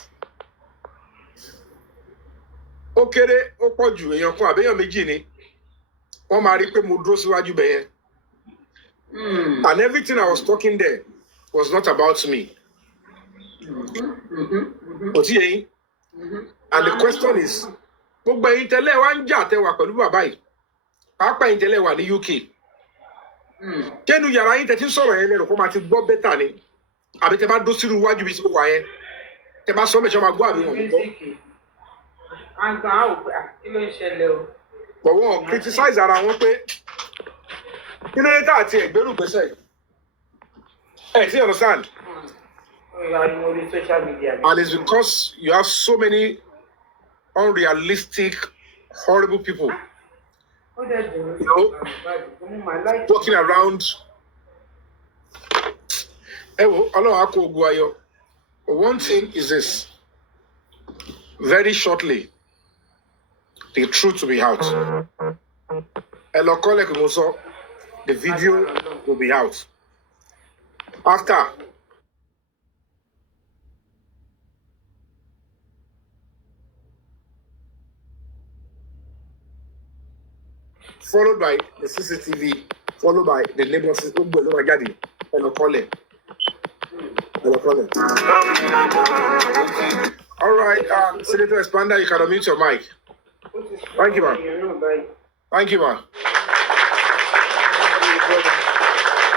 Ó kéré ó pọ̀ jù èèyàn kan àbẹ́yàn méjì ni. Wọ́n máa rí pé mo dúró síwájú bẹ̀yẹn. And everything I was talking there was not about me. Òtí yẹn. And the question is, gbogbo ẹ̀yin tẹ́lẹ̀ wá ń jà tẹ́wà pẹ̀lú bàbá yìí. Pàápàá ẹ̀yin tẹ́lẹ̀ wà ní UK. Kẹ́nu yàrá yín tẹ́tí sọ̀rọ̀ yẹn lẹ́nu kó máa ti gbọ́ bẹ́tà ni. Àbí tẹ́ bá dó sínú iwájú bí tí mo wà yẹn. Tẹ́ bá sọ mẹ́sàn máa gbọ́ àbí wọn gbọ́. Àgbà àwọn kí ló ń ṣẹlẹ̀ o. But wọ́n criticize ara wọn pé kí ló dé tá àti ẹ̀gbẹ́rù gbèsè. See, understand? Social media. And it's because you have so many unrealistic, horrible people, walking around. One thing is this: very shortly, the truth will be out. The video will be out. After. Followed by the CCTV, followed by the neighbors. All right, Senator Expander, you can unmute your mic. Thank you, man. Thank you, man.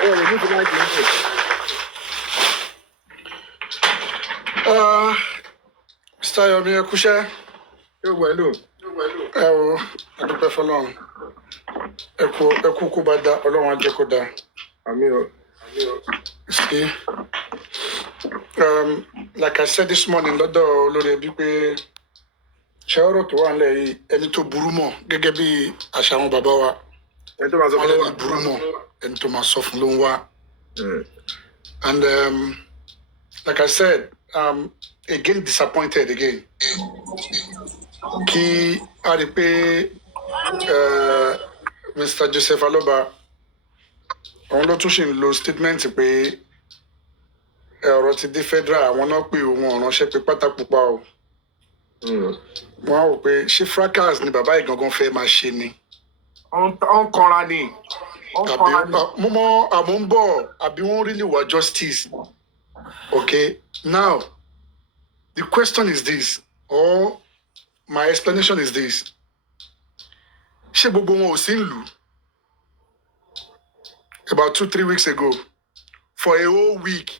Oh, you need to mic. Mr. Yomi, Kusha. You're well, Adúpẹ́ fọ́lọ́run. Ẹkú kó bá dá, Ọlọ́run á jẹ́ kó dá. Àmín. See, like I said this morning, lọ́dọ̀ olórí ẹbí pé ṣé ọ̀rọ̀ tó wà nílẹ̀ yìí ẹni tó burú mọ́ gẹ́gẹ́ bí àṣà àwọn bàbá wa. Ẹni tó máa sọ fún ló wà. Ẹni burú mọ́ ẹni tó máa sọ fún ló ń wá. And like I said, again disappointed again. Kí a rí pé Mr. Joseph Aloba àwọn ló tún ṣì ń lo statement pé ọ̀rọ̀ ti dé federal àwọn náà pé òun ọ̀ránṣẹ́ pé pátápupa o. Wọ́n á wò pé ṣé fracas ni bàbá ìgangan fẹ́ máa ṣe ni. Ọ̀n kanra ni. Mo mọ àmọ́ ń bọ̀ àbí wọ́n really wà justice. Okay, now the question is this, or my explanation is this. Ṣé gbogbo wọn ò sí ìlú? About 2-3 weeks ago, for a whole week,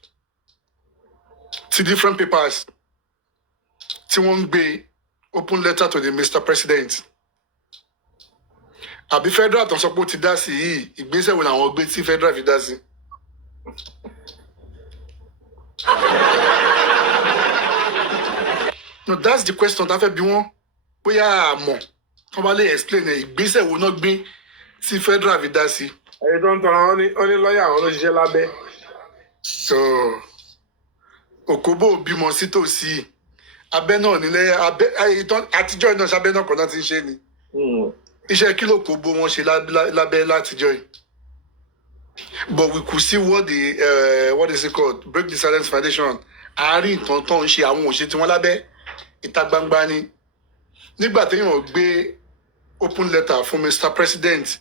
to different papers, tí wọ́n ń gbé open letter to the Mr. President. Àbí federal tó ń sọ pé ó ti dá sí yìí, ìgbésẹ̀ wo làwọn gbé tí federal fi dá sí? No, that's the question tá fẹ́ bí wọ́n bóyá àmọ́ wọ́n bá lè explain ẹ̀ ìgbésẹ̀ wo náà gbé tí federal fi dá sí. ẹni tó ń tọrọ wọn ní lọ́ọ̀yà àwọn ló ṣiṣẹ́ lábẹ́. So Òkóbó bímọ sí tòsí abẹ́ náà nílẹ̀ àtijọ́ iná sábẹ́ náà kan náà ti ń ṣe ni. Iṣẹ́ kí ló Òkóbó wọn ṣe lábẹ́ látijọ́ yìí. But we could see what the what is it called, Break the Silence Foundation àárín nǹkan tó ń ṣe àwọn òṣè tí wọ́n lábẹ́ ìta gbangba ni. Nígbà téèyàn gbé open letter fún Mr. President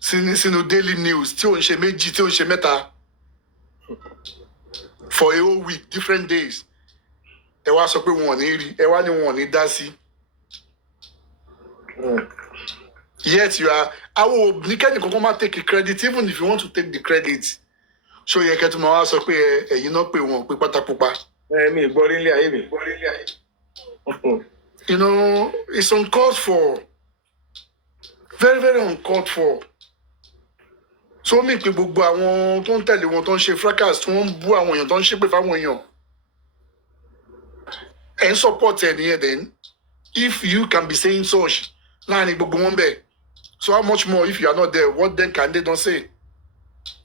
sínú Daily News tí ò ń ṣe méjì tí ò ń ṣe mẹ́ta for a whole week different days ẹ wá sọ pé wọn ò ní rí ẹ wá ní wọn ò ní dá sí. Yet you are àwọn oníkẹ́ni kankan máa take credit even if you want to take the credit ṣó yẹ kẹ́tù máa wá sọ pé ẹ̀yin náà pé wọn pé pátápópá. Mi ì gbọ́ nílé ayé mi. You know, it's uncalled for, very very uncalled for. So mi pe gbogbo àwọn tó ń tẹ̀lé wọn tó ń ṣe fracas tí wọ́n ń bú àwọn èèyàn tó ń ṣépè fáwọn èèyàn ẹ̀ ń support ẹ̀ nìyẹn then if you can be saying such láàrin gbogbo wọn bẹ́ẹ̀ so how much more if you are not there what then can they not say?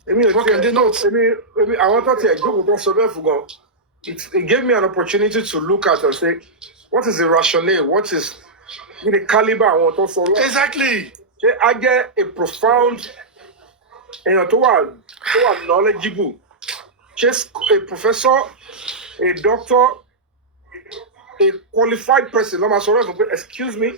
What can they not? Àwọn tó tiẹ̀ jókòó tó sọ bẹ́ẹ̀ fún gan it gave me an opportunity to look at and say what is the rationale, what is the caliber àwọn tó sọ lọ́wọ́. Exactly. Ṣé a jẹ́ a profound èèyàn tó wà knowledgeable, just a professor, a doctor, a qualified person ló máa sọ rẹ̀ fún pé excuse me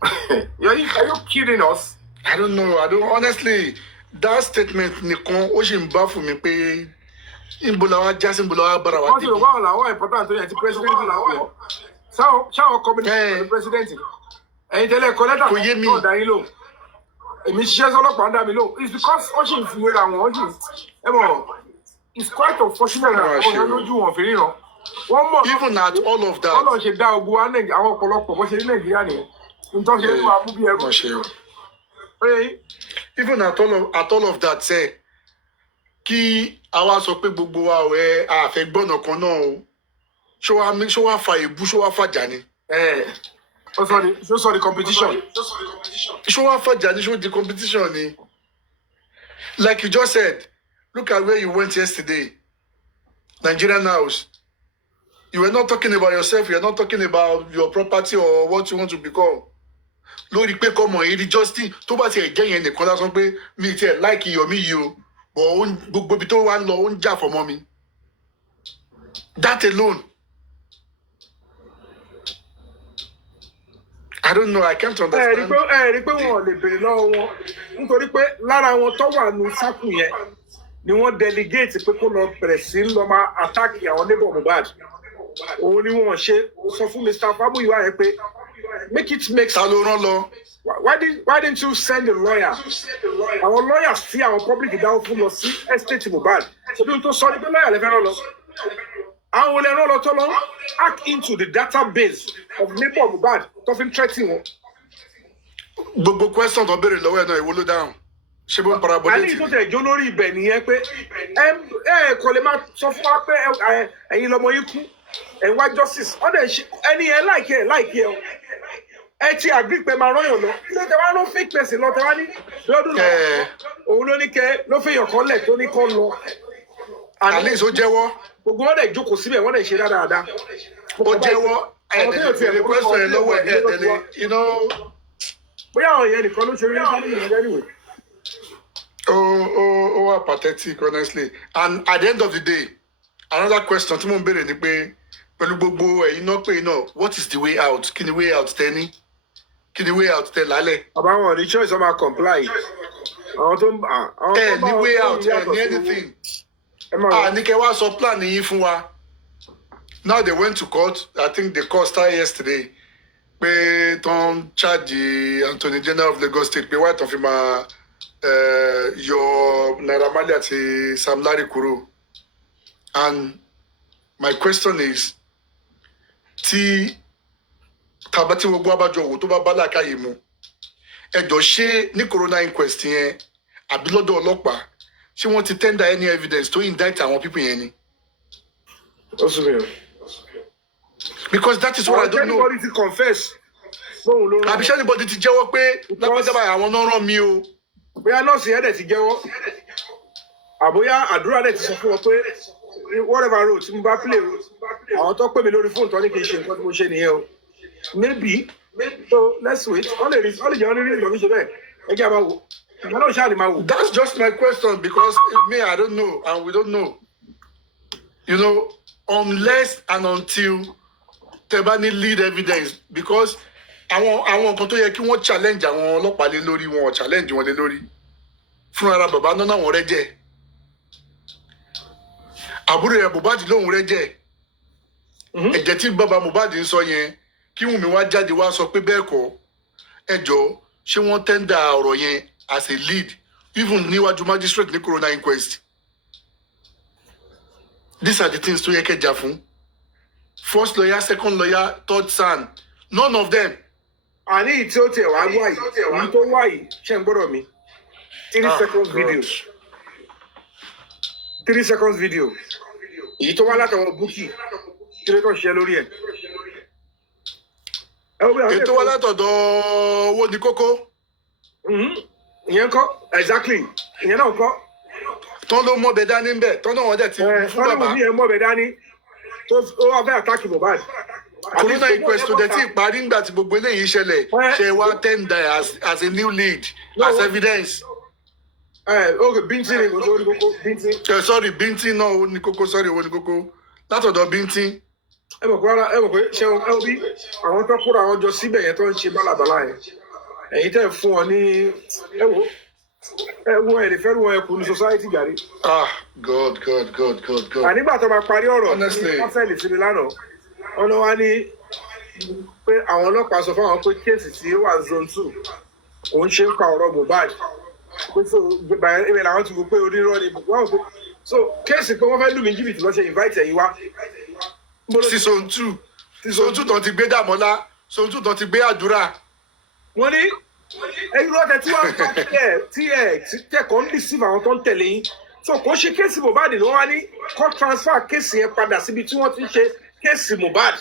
are you kidding us? I don't know. Honestly, that statement nìkan ó sì ń bá fún mi pé ìbúlàwà jásí ìbúlàwà bára wa dé. Wọ́n ti rò wá làwọn important tó yẹ ti president làwọn ṣáwọn community president ẹ̀yin tẹ́lẹ̀ kọ́ lẹ́tà tó dá yín lò èmi ṣiṣẹ́ sọ́lọ́pàá ń dá mi lò it's because ó sì ń fi wéra wọn ó sì ẹ mọ̀ it's quite unfortunate that ọ̀yọ́ lójú wọn fi ríran wọ́n mọ̀ even at all of that wọ́n lọ ṣe dá ogun wa àwọn ọ̀pọ̀lọpọ̀ bó ṣe ní Nàìjíríà nìyẹn nítorí ṣe fún amúbí ẹrú. Even at all of that say kí àwa sọ pé gbogbo wa ẹ àfẹ́gbọ́nà kan náà o ṣó wá fa èébú ṣó wá fàjà ni. Ṣó sọ the competition. Ṣó wá fàjà ni ṣó di competition ni. Like you just said, look at where you went yesterday, Nigerian House. You were not talking about yourself, you were not talking about your property or what you want to become. Lórí pé kọ́mọ èyí Justin tó bá ti ẹ̀ jẹ́ yẹn nìkan lásán pé mi ti ẹ̀ láìkì Yomi yìí o but gbogbo ibi tó wá ń lọ ó ń jà fọmọ mi. That alone. I don't know, I can't understand. Ẹ rí pé wọn ò lè béèrè lọ́wọ́ wọn nítorí pé lára wọn tó wà ní sákùn yẹn ni wọ́n delegate pé kó lọ bẹ̀rẹ̀ sí lọ máa attack àwọn neighbor Mohbad. Òun ni wọ́n ṣe sọ fún Mr. Famuyiwa yẹn pé make it make sense. Ta ló rán lọ? Why didn't you send a lawyer? Àwọn lawyers tí àwọn public dáwọ́ fún lọ sí estate Mohbad. Ṣebí tó sọ ní pé lawyer lè fẹ́ rán lọ. Àwọn olè rán lọ tó lọ hack into the database of neighbor Mohbad tó fi ń threaten wọn. Gbogbo question tó béèrè lọ́wọ́ ẹ̀ náà ìwọ ló dáhùn. Ṣé bó ń parabọ́lé tì? Àní tó tẹ̀ jó lórí ibẹ̀ nìyẹn pé ẹ kò lè máa sọ fún wa pé ẹ̀yin lọmọ yín kú ẹ̀ wá justice ẹni ẹ̀ láìkí ẹ̀ o. Ẹ ti agree pé máa rányàn lọ kí ló tẹ wá ló fake person lọ tẹ wá ní lọ́dún lọ òun ló ní kẹ ló fẹ́ yàn kan lẹ̀ tó ní kọ́ lọ. At least ó jẹ́wọ́. Gbogbo wọn dẹ̀ jókòó síbẹ̀ wọ́n dẹ̀ ṣe dáadáa. Ó jẹ́wọ́ ẹ̀ẹ́dẹ̀gbẹ̀rẹ̀ question ẹ̀ lọ́wọ́ ẹ̀ẹ́dẹ̀lẹ̀ you know. Bóyá àwọn yẹn nìkan ló ṣe rí family yẹn anyway. Ó wà pathetic honestly and at the end of the day another question tí mo ń béèrè ni pé pẹ̀lú gbogbo ẹ̀yin náà pé náà what is the way out? Kí ni way out tẹ́ ní? Kí ni way out tẹ́ lálẹ́? Bàbá wọn ní choice ọmọ comply. Àwọn tó ń ẹ ní way out ẹ ní anything. Ní kẹ́ wá sọ plan yín fún wa. Now they went to court. I think the court started yesterday. Pé tó ń charge Attorney General of Lagos State pé why tó fi máa yọ Naira Marley àti Sam Larry kúrò. And my question is tí tàbá tí gbogbo abájọ wò tó bá bá làákàyè mu ẹjọ́ ṣé ní corona inquest yẹn àbí lọ́dọ̀ ọlọ́pàá ṣé wọ́n ti tender any evidence to indict àwọn people yẹn ni. Because that is what I don't know. Everybody to confess fóun ló rán àbí ṣé anybody ti jẹ́wọ́ pé lápẹ́jábà àwọn náà rán mi o. bóyá nọ́ọ̀sì yẹn dẹ̀ ti jẹ́wọ́ àbóyá àdúrà dẹ̀ ti sọ fún wọn pé whatever road tí mo bá play àwọn tó pè mí lórí fóònù tó ní kí n ṣe nǹkan tí mo ṣe nìyẹn o maybe so let's wait wọ́n lè jẹ́ wọ́n ní rí ìlọ́mí ṣe bẹ́ẹ̀ ẹ jẹ́ àbáwò ìgbà náà ṣáà lè máa wò. That's just my question because me I don't know and we don't know. You know, unless and until tẹ́ bá ní lead evidence because àwọn nǹkan tó yẹ kí wọ́n challenge àwọn ọlọ́pàá lé lórí wọn challenge wọn lé lórí fún ara bàbá náà wọn rẹ́ jẹ́ àbúrò ẹ̀ Mohbad lóhùn rẹ́ jẹ́ ẹ̀jẹ̀ tí bàbá Mohbad ń sọ yẹn kí Wùnmí wá jáde wá sọ pé bẹ́ẹ̀ kọ́ ẹ jọ̀ọ́ ṣé wọ́n tẹ́ndà ọ̀rọ̀ yẹn as a lead even níwájú magistrate ní coroner inquest. These are the things tó yẹ kẹjà fún. First lawyer, second lawyer, third son, none of them. àní ìtí ó tiẹ̀ wá wá yìí èyí tó wá yìí ṣe ń gbọ́dọ̀ mi 3 seconds video 3 seconds video èyí tó wá látọwọ́ Bukky kí ló tó ṣiṣẹ́ lórí ẹ̀. Ètò wa látọ̀dọ̀ owó ní kókó. ìyẹn kọ́ exactly ìyẹn náà kọ́. Tán ló mọ̀ bẹ dání ń bẹ̀ tán náà wọ́n dẹ̀ ti fún bàbá. tọ́lá ìyẹn mọ̀ bẹ dání tó wá fẹ́ àtàkì Mohbad. Coroner inquest tó dẹ̀ tí ìparí ńgbà tí gbogbo eléyìí ṣẹlẹ̀ ṣe wá tender as a new lead as evidence. Okay, Bíntín ni owó ní kókó Bíntín. Sorry Bíntín náà owó ní kókó sorry owó ní kókó látọ̀dọ̀ Bíntín. ẹ mọ̀ pé ṣé ẹ bí àwọn tó kóra àwọn jọ síbẹ̀ yẹn tó ń ṣe bálàbálà yẹn ẹ̀yin tẹ́ fún wọn ní ẹ wo ẹ̀ lè fẹ́ ru wọn ẹ kù ní society jàre. God. ànígbà tó máa parí ọ̀rọ̀ Honestly. ní ọ́fẹ́lì sí mi lánàá wọn lọ wá ní pé àwọn ọlọ́pàá sọ fáwọn pé kéèsì tí ó wà zone 2 òun ṣe ń pa ọ̀rọ̀ Mohbad pé so ibẹ̀ làwọn ti wò pé onírọ́ ni wọ́n wò pé so kéèsì pé wọ́n fẹ́ lù mí jìbìtì lọ́sẹ̀ invite ẹ̀yin wá. sí zone 2 tán ti gbé Dàmọ́lá zone 2 tán ti gbé àdúrà. wọ́n ní ẹ̀yin lọ́tẹ̀ tí wọ́n ń tẹ̀kọ́ ń deceive àwọn tó ń tẹ̀lé yín so kò ṣe kéèsì Mohbad ló wá ní kó transfer kéèsì yẹn padà síbi tí wọ́n ti ń ṣe kéèsì Mohbad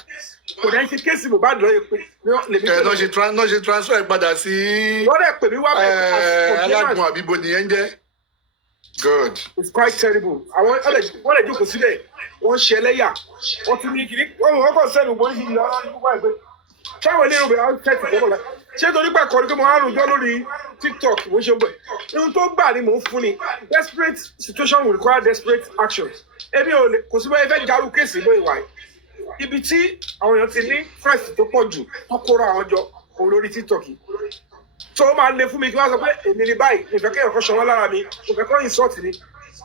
kò dẹ́ ṣe kéèsì Mohbad lọ́yẹ̀ pé náà ṣe transfer padà sí wọ́n dẹ̀ pè mí wá bẹ́ẹ̀ alágùn àbíbo nìyẹn jẹ́. God. It's quite terrible. Wọ́n lè jókòó síbẹ̀ wọ́n ṣe ẹlẹ́yà wọ́n tún ní kiri wọ́n kàn sẹ́nu bọ́ ní ìlú àwọn ìlú báyìí pé ṣáwọn ilé ìròyìn àwọn tẹ̀sí fọ́nà la ṣé torí pé àkọ́rí pé mo á rùjọ́ lórí TikTok mo ṣe gbẹ̀ ohun tó gbà ni mò ń fún ni desperate situation will require desperate action èmi ò lè kò sí bẹ́ẹ̀ fẹ́ jarú kéèsì bó ìwà yìí ibi tí àwọn èèyàn ti ní fresh tó pọ̀ jù wọ́n kóra àwọn jọ òun lórí TikTok yìí tó o máa le fún mi kí wọ́n sọ pé èmi ni báyìí ìfẹ́ kéèyàn kan ṣọwọ́ lára mi ìfẹ́ kan insult mi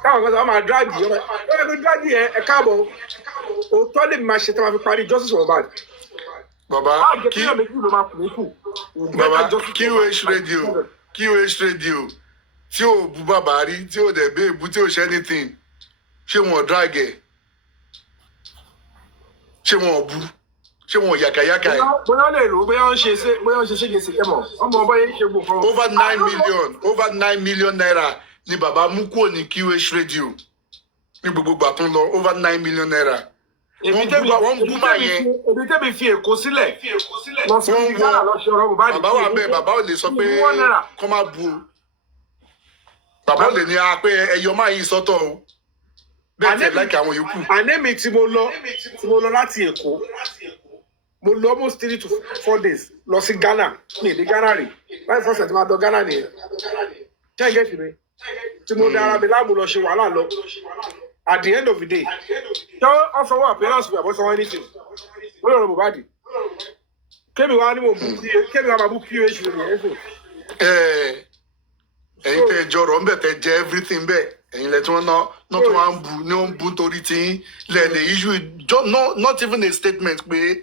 káwọn kan sọ wọ́n máa dragi ọmọ ẹ̀ tó dragi yẹn ẹ káàbọ̀ òótọ́ lè máa ṣe tí wọ́n fi parí justice for Mohbad. Bàbá QH radio tí ò bu bàbá rí tí ò dẹ̀ bẹ́ẹ̀ bu tí ò ṣe anything ṣé wọn drag ẹ̀ ṣé wọn bu ṣé wọn yàkàyàkà ẹ̀. bóyá lè rò bóyá ń ṣe ségesè kẹmọ ọmọ ọba yẹn ṣe gbòòfò. over 9 million naira ni bàbá mú kúrò ní QH radio ní gbogbo gbà tó ń lọ over 9 million naira. wọ́n bú máa yẹn. èmi tẹ́bi fi èkó sílẹ̀ lọ sí Ghana lọ ṣe ọ̀rọ̀ Mohbad. bàbá wà bẹ́ẹ̀ bàbá ò lè sọ pé kọ́ máa bu o. bàbá ò lè ní a pé ẹyọ máa yí sọ́tọ̀ o. bẹ́ẹ̀ tẹ̀ láìka àwọn yòókù. ànémi tí mo lọ láti Èkó mo lọ almost 3 to 4 days lọ sí Ghana ní èdè Ghana rè láì fọsẹ̀ tí máa dán Ghana nìyẹn. ṣé ẹ gẹ́sì mi tí mo dára mi láàmú lọ ṣe wàhálà lọ at the end of the day ṣé ọ sọ wọ appearance mi àbọ̀ sọ wọ́n anything wọ́n lọ́rọ̀ Mohbad kémi wa ni mo bú kémi wa máa bú QH lórí ẹ̀ fún. ẹ̀yin tẹ́ jọrọ ń bẹ tẹ́ jẹ everything bẹ́ẹ̀ ẹ̀yin lẹ tí wọ́n ná tó wá ń bu ní ó ń bu torí tí lẹ lè issue not even a statement pé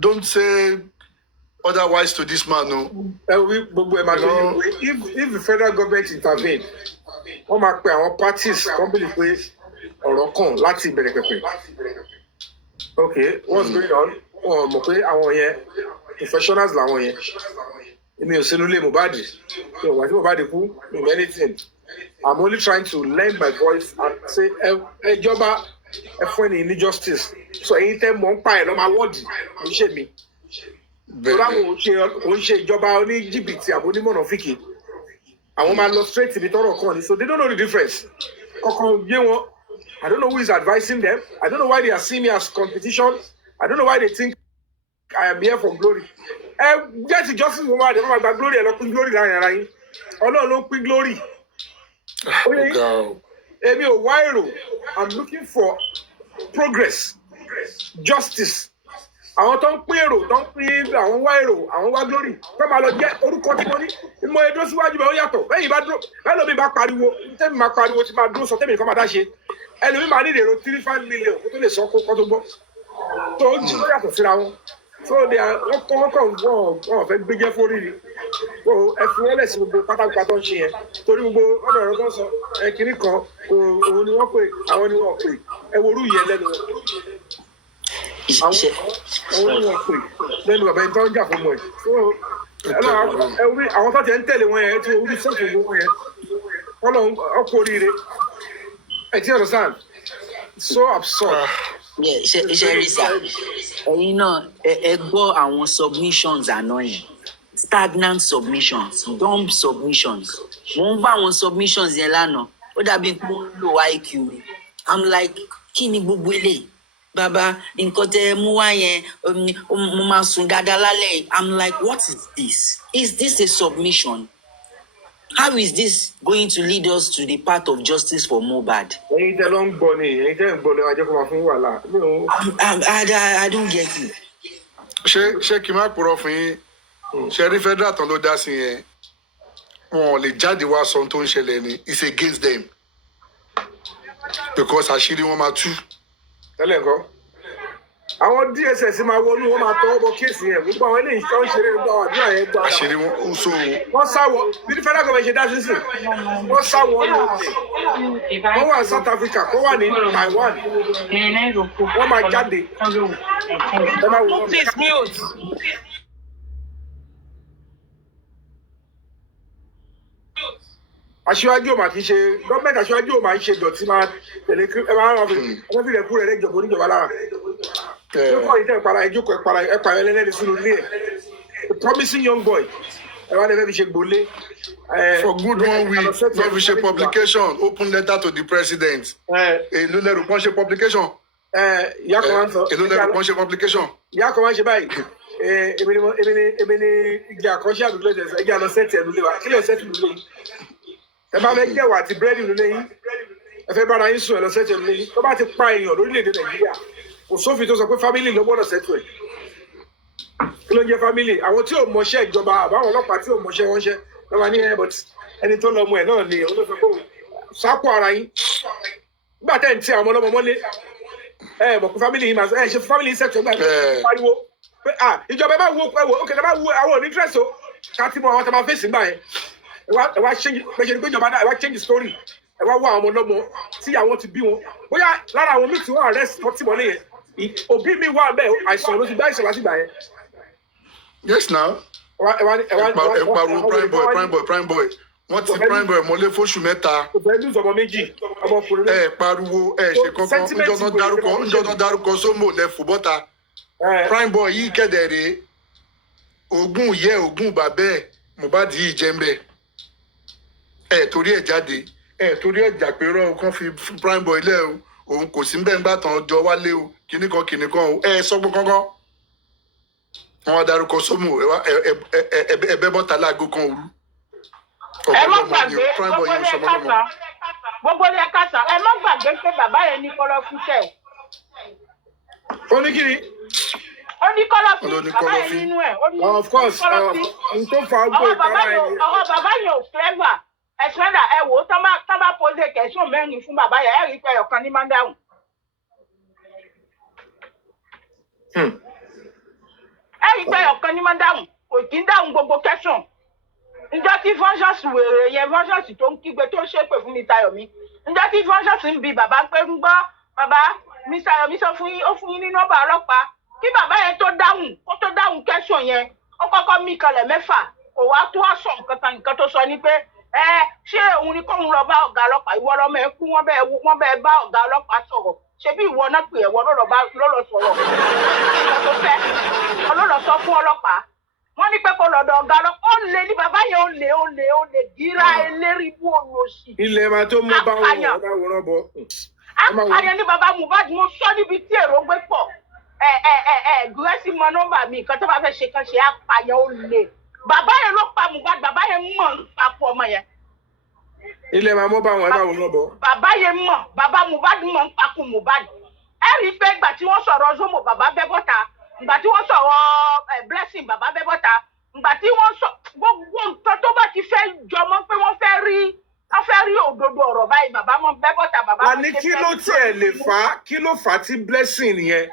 don't say otherwise to this man o. ẹ wí gbogbo ẹ máa tó yẹ wé if the federal government intervene wọ́n máa pe àwọn parties kan bí pé ọ̀rọ̀ kan láti ìbẹ̀rẹ̀ pẹ̀pẹ̀ okay what's going on wọ́n mọ̀ pé àwọn yẹn professionals làwọn yẹn èmi ò sínú ilé Mohbad mi ò wá sí Mohbad kú mi ò anything I'm only trying to lend my voice and say ẹjọba ẹ fún ẹni ní justice so ẹ̀yin tẹ́ mọ̀ ń pa ẹ̀ lọ́ máa wọ́ọ̀dì kì í ṣe mi. Láwọn ò ń ṣe ìjọba oní jìbìtì àbò onímọ̀nà fìkì. Àwọn máa lọ straight ibi tọ́rọ̀ kan ni. So they don't know the difference. Kọ̀ọ̀kan yé wọn. I don't know who is advising them. I don't know why they are seeing me as competition. I don't know why they think I am here for glory. Get the justice woman, they don't have glory, and pin glory láàrin ara yín. Ọlọ́run ló pin glory. Èmi ò wá èrò. I'm looking for progress, justice. Àwọn tó ń pín èrò, tó ń pín àwọn wá èrò, àwọn wá glory. Tó máa lọ jẹ́ orúkọ tí mo ní. Mo èdè síwájú bẹ́ẹ̀ ó yàtọ̀. Bẹ́ẹ̀ bá dúró, bẹ́ẹ̀ lómi bá pariwo, tẹ́mi máa pariwo tí máa dúró sọ tẹ́mi nìkan máa dá ṣe. Ẹlòmí máa ní èrò 3-5 million kó tó lè sọ kó tó gbọ́. Tó ń jí ló yàtọ̀ síra wọn. So they are wọ́n fẹ́ gbéjẹ́ fórí ni. So ẹ fi wọ́n lẹ̀ sí gbogbo pátákó tó ń ṣe yẹn. Torí gbogbo ọ̀nà ọ̀rọ̀ tó ń sọ kìíní kan òun ni wọ́n pè àwọn ni wọ́n pè ẹ wo orú yẹn lẹ́nu wọn. Àwọn ni wọ́n pè lẹ́nu bàbá yẹn tó ń jà fún mọ̀ ẹ̀. Àwọn tó ti ń tẹ̀lé wọn yẹn tí orí sẹ́ẹ̀kì gbogbo yẹn. Wọ́n lọ ọkọ̀ oríire. Ẹ ti understand? So absurd. Iṣẹ́ rí sá. Ẹ̀yin náà ẹ gbọ́ àwọn submissions àná yẹn. Stagnant submissions, dumb submissions. Mo ń bá àwọn submissions yẹn lánàá. Ó dàbí pé ó ń lo IQ mi. I'm like, kí ni gbogbo eléyìí? Bàbá, nǹkan tẹ mú wá yẹn, mo máa sùn dáadáa lálẹ́. I'm like, what is this? Is this a submission? How is this going to lead us to the path of justice for Mohbad? Ẹ̀yin tẹ́ ló ń gbọ́ ni, ẹ̀yin tẹ́ ń gbọ́ ni, ajẹ́ kó máa fún wàhálà. I don't get it. Ṣé kí n má purọ́ fún yín? Ṣé rí federal tán ló dá sí yẹn? Wọn ò lè jáde wá sọ ohun tó ń ṣẹlẹ̀ ni. It's against them. Because àṣírí wọn máa tú. Tẹ́lẹ̀ nǹkan. Àwọn DSS máa wọnú wọn máa tọwọ́ bọ kéèsì yẹn. Gbogbo àwọn eléyìí tó ń ṣeré gbogbo àwọn àdúrà yẹn gbọ́. Àṣírí wọn ń so. Wọ́n sáwọ́ bí ní federal government ṣe dá sí sí. Wọ́n sáwọ́ ní òkè. Wọ́n wà ní South Africa, wọ́n wà ní Taiwan. Wọ́n máa jáde. Ẹ máa wò wọ́n. Aṣíwájú ò máa kì í ṣe gọ́ọ̀mẹ̀ntì aṣíwájú ò máa ń ṣe dọ̀tí máa tẹ̀lé ẹ máa ń fi rẹ̀ kú rẹ̀ lẹ́jọ̀bọ̀ oníjọba lára. Ṣé kọ́ ìtẹ́ ìpara ìjókòó ẹ̀pà ẹlẹ́lẹ́ni sínú ilé ẹ̀? A promising young boy. Ẹ wá ní ẹgbẹ́ fi ṣe gbolé. For good 1 week, lọ́ fi ṣe publication, open letter to the president. Èló lẹ́rù pọ́n ṣe publication. Ìyá kan wá ń sọ. Èló lẹ́rù pọ́n ṣe publication. Ìyá kan wá ń ṣe báyìí. Èmi ni igi àkọ́ṣe àdúgbò ẹ̀jẹ̀ ẹ̀jẹ̀ àlọ́ sẹ́ẹ̀tì ẹ̀ lulẹ̀ wa. Kí lè sẹ́ẹ̀tì lulẹ̀ yìí? Ẹ bá fẹ́ jẹ́wọ́ àti búrẹ́dì lulẹ̀ yìí. Ẹ fẹ́ bára yín sùn ẹ̀ lọ sẹ́ẹ̀tì ẹ̀ lulẹ̀ yìí. Tó bá ti pa èèyàn lórílẹ̀‐èdè Nàìjíríà, kò sófin tó sọ pé fámìlì ló gbọ́dọ̀ sẹ́ẹ̀tì ẹ̀. Kí ló ń jẹ́ fámìlì? Àwọn tí ò mọṣẹ́ ìjọba àbáwọn ọlọ́pàá tí ò mọṣẹ́ wọn ṣẹ́ lọ́wọ́ ní but ẹni tó lọ́mọ ẹ̀ náà ni òun ló sọ pé sápò ara yín. Nígbà tẹ́ ń tí àwọn ọmọlọ́mọ mọ́lé mọ̀ pé fámìlì yìí máa ṣe ṣe fámìlì yìí sẹ́ẹ̀tì ọgbà ẹ̀ pariwo pé ìjọba ẹ bá wo òkè ẹ bá wo àwọn òní dírẹ́sì o ká tí mo àwọn tẹ́ máa fèsì gbà yẹn ẹ wá change pẹ̀ṣẹ̀ ní pé ìjọba náà ẹ wá change story ẹ wá wá àwọn ọmọlọ́mọ tí àwọn ti bí wọn bóyá lára àwọn míì tí wọ́n arrest tọ́tí mọ́lé yẹn òbí mi wà bẹ́ẹ̀ àìsàn ló ti gbá àìsàn látìgbà yẹn. Yes now. Ẹ pariwo prime boy wọ́n ti prime boy mọ́lé fóṣù mẹ́ta. Òbẹ́ ní ìzọmọ méjì ọmọkùnrin náà. Ẹ pariwo ẹ ṣe kankan njọ́dọ̀ dárúkọ sómò lẹ́fù bọ́ta. Prime boy yìí kẹ̀dẹ̀ rèé ogún yẹ ogún bàbẹ́ Mohbad yìí jẹ́ mbẹ́. Ẹ torí ẹ̀ jáde ẹ torí ẹ̀ jà pé rọ́ kan fi prime boy lẹ́ o òun kò sí mbẹ́ ńgbà tán ọjọ́ wálé o kìnnìkan o ẹ sọ́gbọ́n kankan. Wọ́n wá dárúkọ sómù ẹ̀bẹ̀ bọ́ta láago kan òru. Ẹ má gbàgbé gbogbo ilé kásá ẹ má gbàgbé pé bàbá yẹn ní kọ̀lọ̀fín tẹ̀. Ó ní kí ni? Ó ní kọ̀lọ̀fín bàbá yẹn nínú ẹ̀. Of course n tó fa gbó ìkọ́ra ẹ̀. Ọwọ́ bàbá yẹn ò clever ẹ̀sìnlẹ́dà ẹ wò ó tán bá pose kẹ̀sùn mẹ́rin fún bàbá yẹn ẹ̀ rí pé ọ̀kan ní máa ń dáhùn. Ẹ rí pé ọ̀kan ní máa ń dáhùn kò kí ń dáhùn gbogbo kẹ̀sùn. Ǹjọ́ tí fọ́nṣọ́ọ̀sì wèrè yẹn fọ́nṣọ́ọ̀sì tó ń kígbe tó ń ṣépè fún mi Táyọ̀mí. Ǹjọ́ tí fọ́nṣọ́ọ̀sì ń bi bàbá pé ń gbọ́ bàbá mi Táyọ̀mí sọ fún yín ó fún yín ní nọ́mbà ọlọ́pàá kí bàbá yẹn tó dáhùn kẹ́sùn yẹn ó kọ́kọ́ mí kalẹ̀ mẹ́fà kò wá tó wá sọ nǹkan tó sọ ni pé ṣé òun ni kóun lọ bá ọ̀gá ọlọ́pàá ìwọ lọ́mọ ẹ kú wọ́n bẹ́ẹ̀ bá ọ̀gá ọlọ́pàá sọ̀rọ̀ ṣebí ìwọ náà pè ẹ̀wọ́ lọ́lọ́ sọ̀rọ̀ tó fẹ́ ọlọ́lọ́ sọ fún ọlọ́pàá wọ́n ní pé kó lọ́dọ̀ ọ̀gá lọ ó lè ní bàbá yẹn ó lè gíra elérìbú olóṣì. ilẹ̀ máa tó mú bá wọn wọ́n bọ̀. apààyàn ní bàbá Mohbad mo sọ níbi tí èrò gbé pọ̀ gúrẹ́sì mọ nọ́mbà mi nǹkan tó bá fẹ́ ṣe kan ṣe apààyàn ó lè bàbá yẹn ló pa Mohbad bàbá yẹn mọ̀ ń papọ̀ ọmọ yẹn. ilẹ̀ máa mọ́ bá wọn wọ́n bọ̀. bàbá yẹn mọ̀ bàbá Mohbad mọ̀ ń papọ̀ Mohbad ẹ rí i pé ìgbà tí wọ́n sọ̀rọ̀ Zomo bàbá bẹ́ bọ́ta ìgbà tí wọ́n sọ̀rọ̀ Blessing bàbá bẹ́ bọ́ta ìgbà tí wọ́n sọ gbogbo nǹkan tó bá ti fẹ́ jọmọ́ pé wọ́n fẹ́ rí òdodo ọ̀rọ̀ báyìí bàbá mọ̀ bẹ́ bọ́ta bàbá mọ̀ ṣe fẹ́. àní kí ló tiẹ̀ lè fà á kí ló fà á tí Blessing yẹn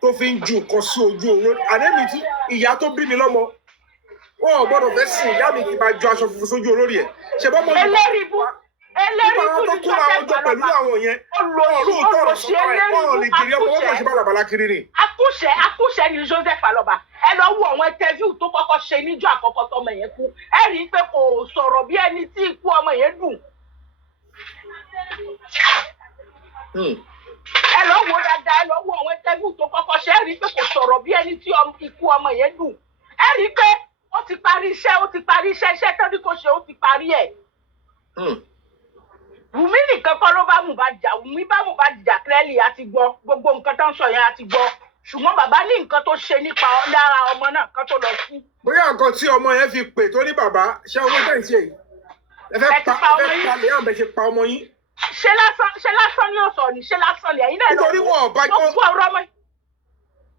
tó fi ń ju nǹkan sí ojú oró àdébí tí ìyá tó bí mi lọ́mọ wọn ò gbọ́dọ̀ fẹ́ sìn ìyá mi kì í máa ju aṣọ funfun sójú olórí ẹ̀ ṣe bọ́ mọ́ mi. elérìbú tó kóra wọn jọ pẹ̀lú àwọn yẹn olóòótọ́ ọ̀rọ̀ sọ́kọ́ ẹ̀ wọ́n lè jèrè ọmọ wọn kò ṣe bálabàlá kiri ni. akúṣẹ̀ ni Joseph Aloba ẹ lọ wo àwọn interview tó kọ́kọ́ ṣe níjọ́ àkọ́kọ́ tọmọ yẹn kú ẹ rí i pé kò sọ̀rọ̀ bí ẹni tí ikú ọmọ yẹn dùn. ẹ lọ wo dáadáa ẹ lọ wo àwọn interview tó kọ́kọ́ ṣe ẹ rí i pé kò sọ̀rọ̀ bí ẹni tí ikú ọmọ yẹn dùn ẹ rí i pé ó ti parí iṣẹ́ iṣẹ́ tó ní kò ṣe ó ti parí ẹ̀. Wùmí nìkan kọ́ ló bá Mohbad jà Wùmí bá Mohbad jà clearly àti gbọ́ gbogbo nǹkan tó ń sọ yẹn àti gbọ́ ṣùgbọ́n bàbá ní nǹkan tó ṣe nípa lára ọmọ náà kan tó lọ sí. bóyá nǹkan tí ọmọ yẹn fi pè tó ní bàbá ṣé owó tẹ̀ ń ṣe yìí ẹ fẹ́ pa lè hàn bẹ́ẹ̀ ṣe pa ọmọ yín. ṣé lásán ni ó sọ ni ṣé lásán ni ẹ̀yin náà lọ nítorí wọn ọba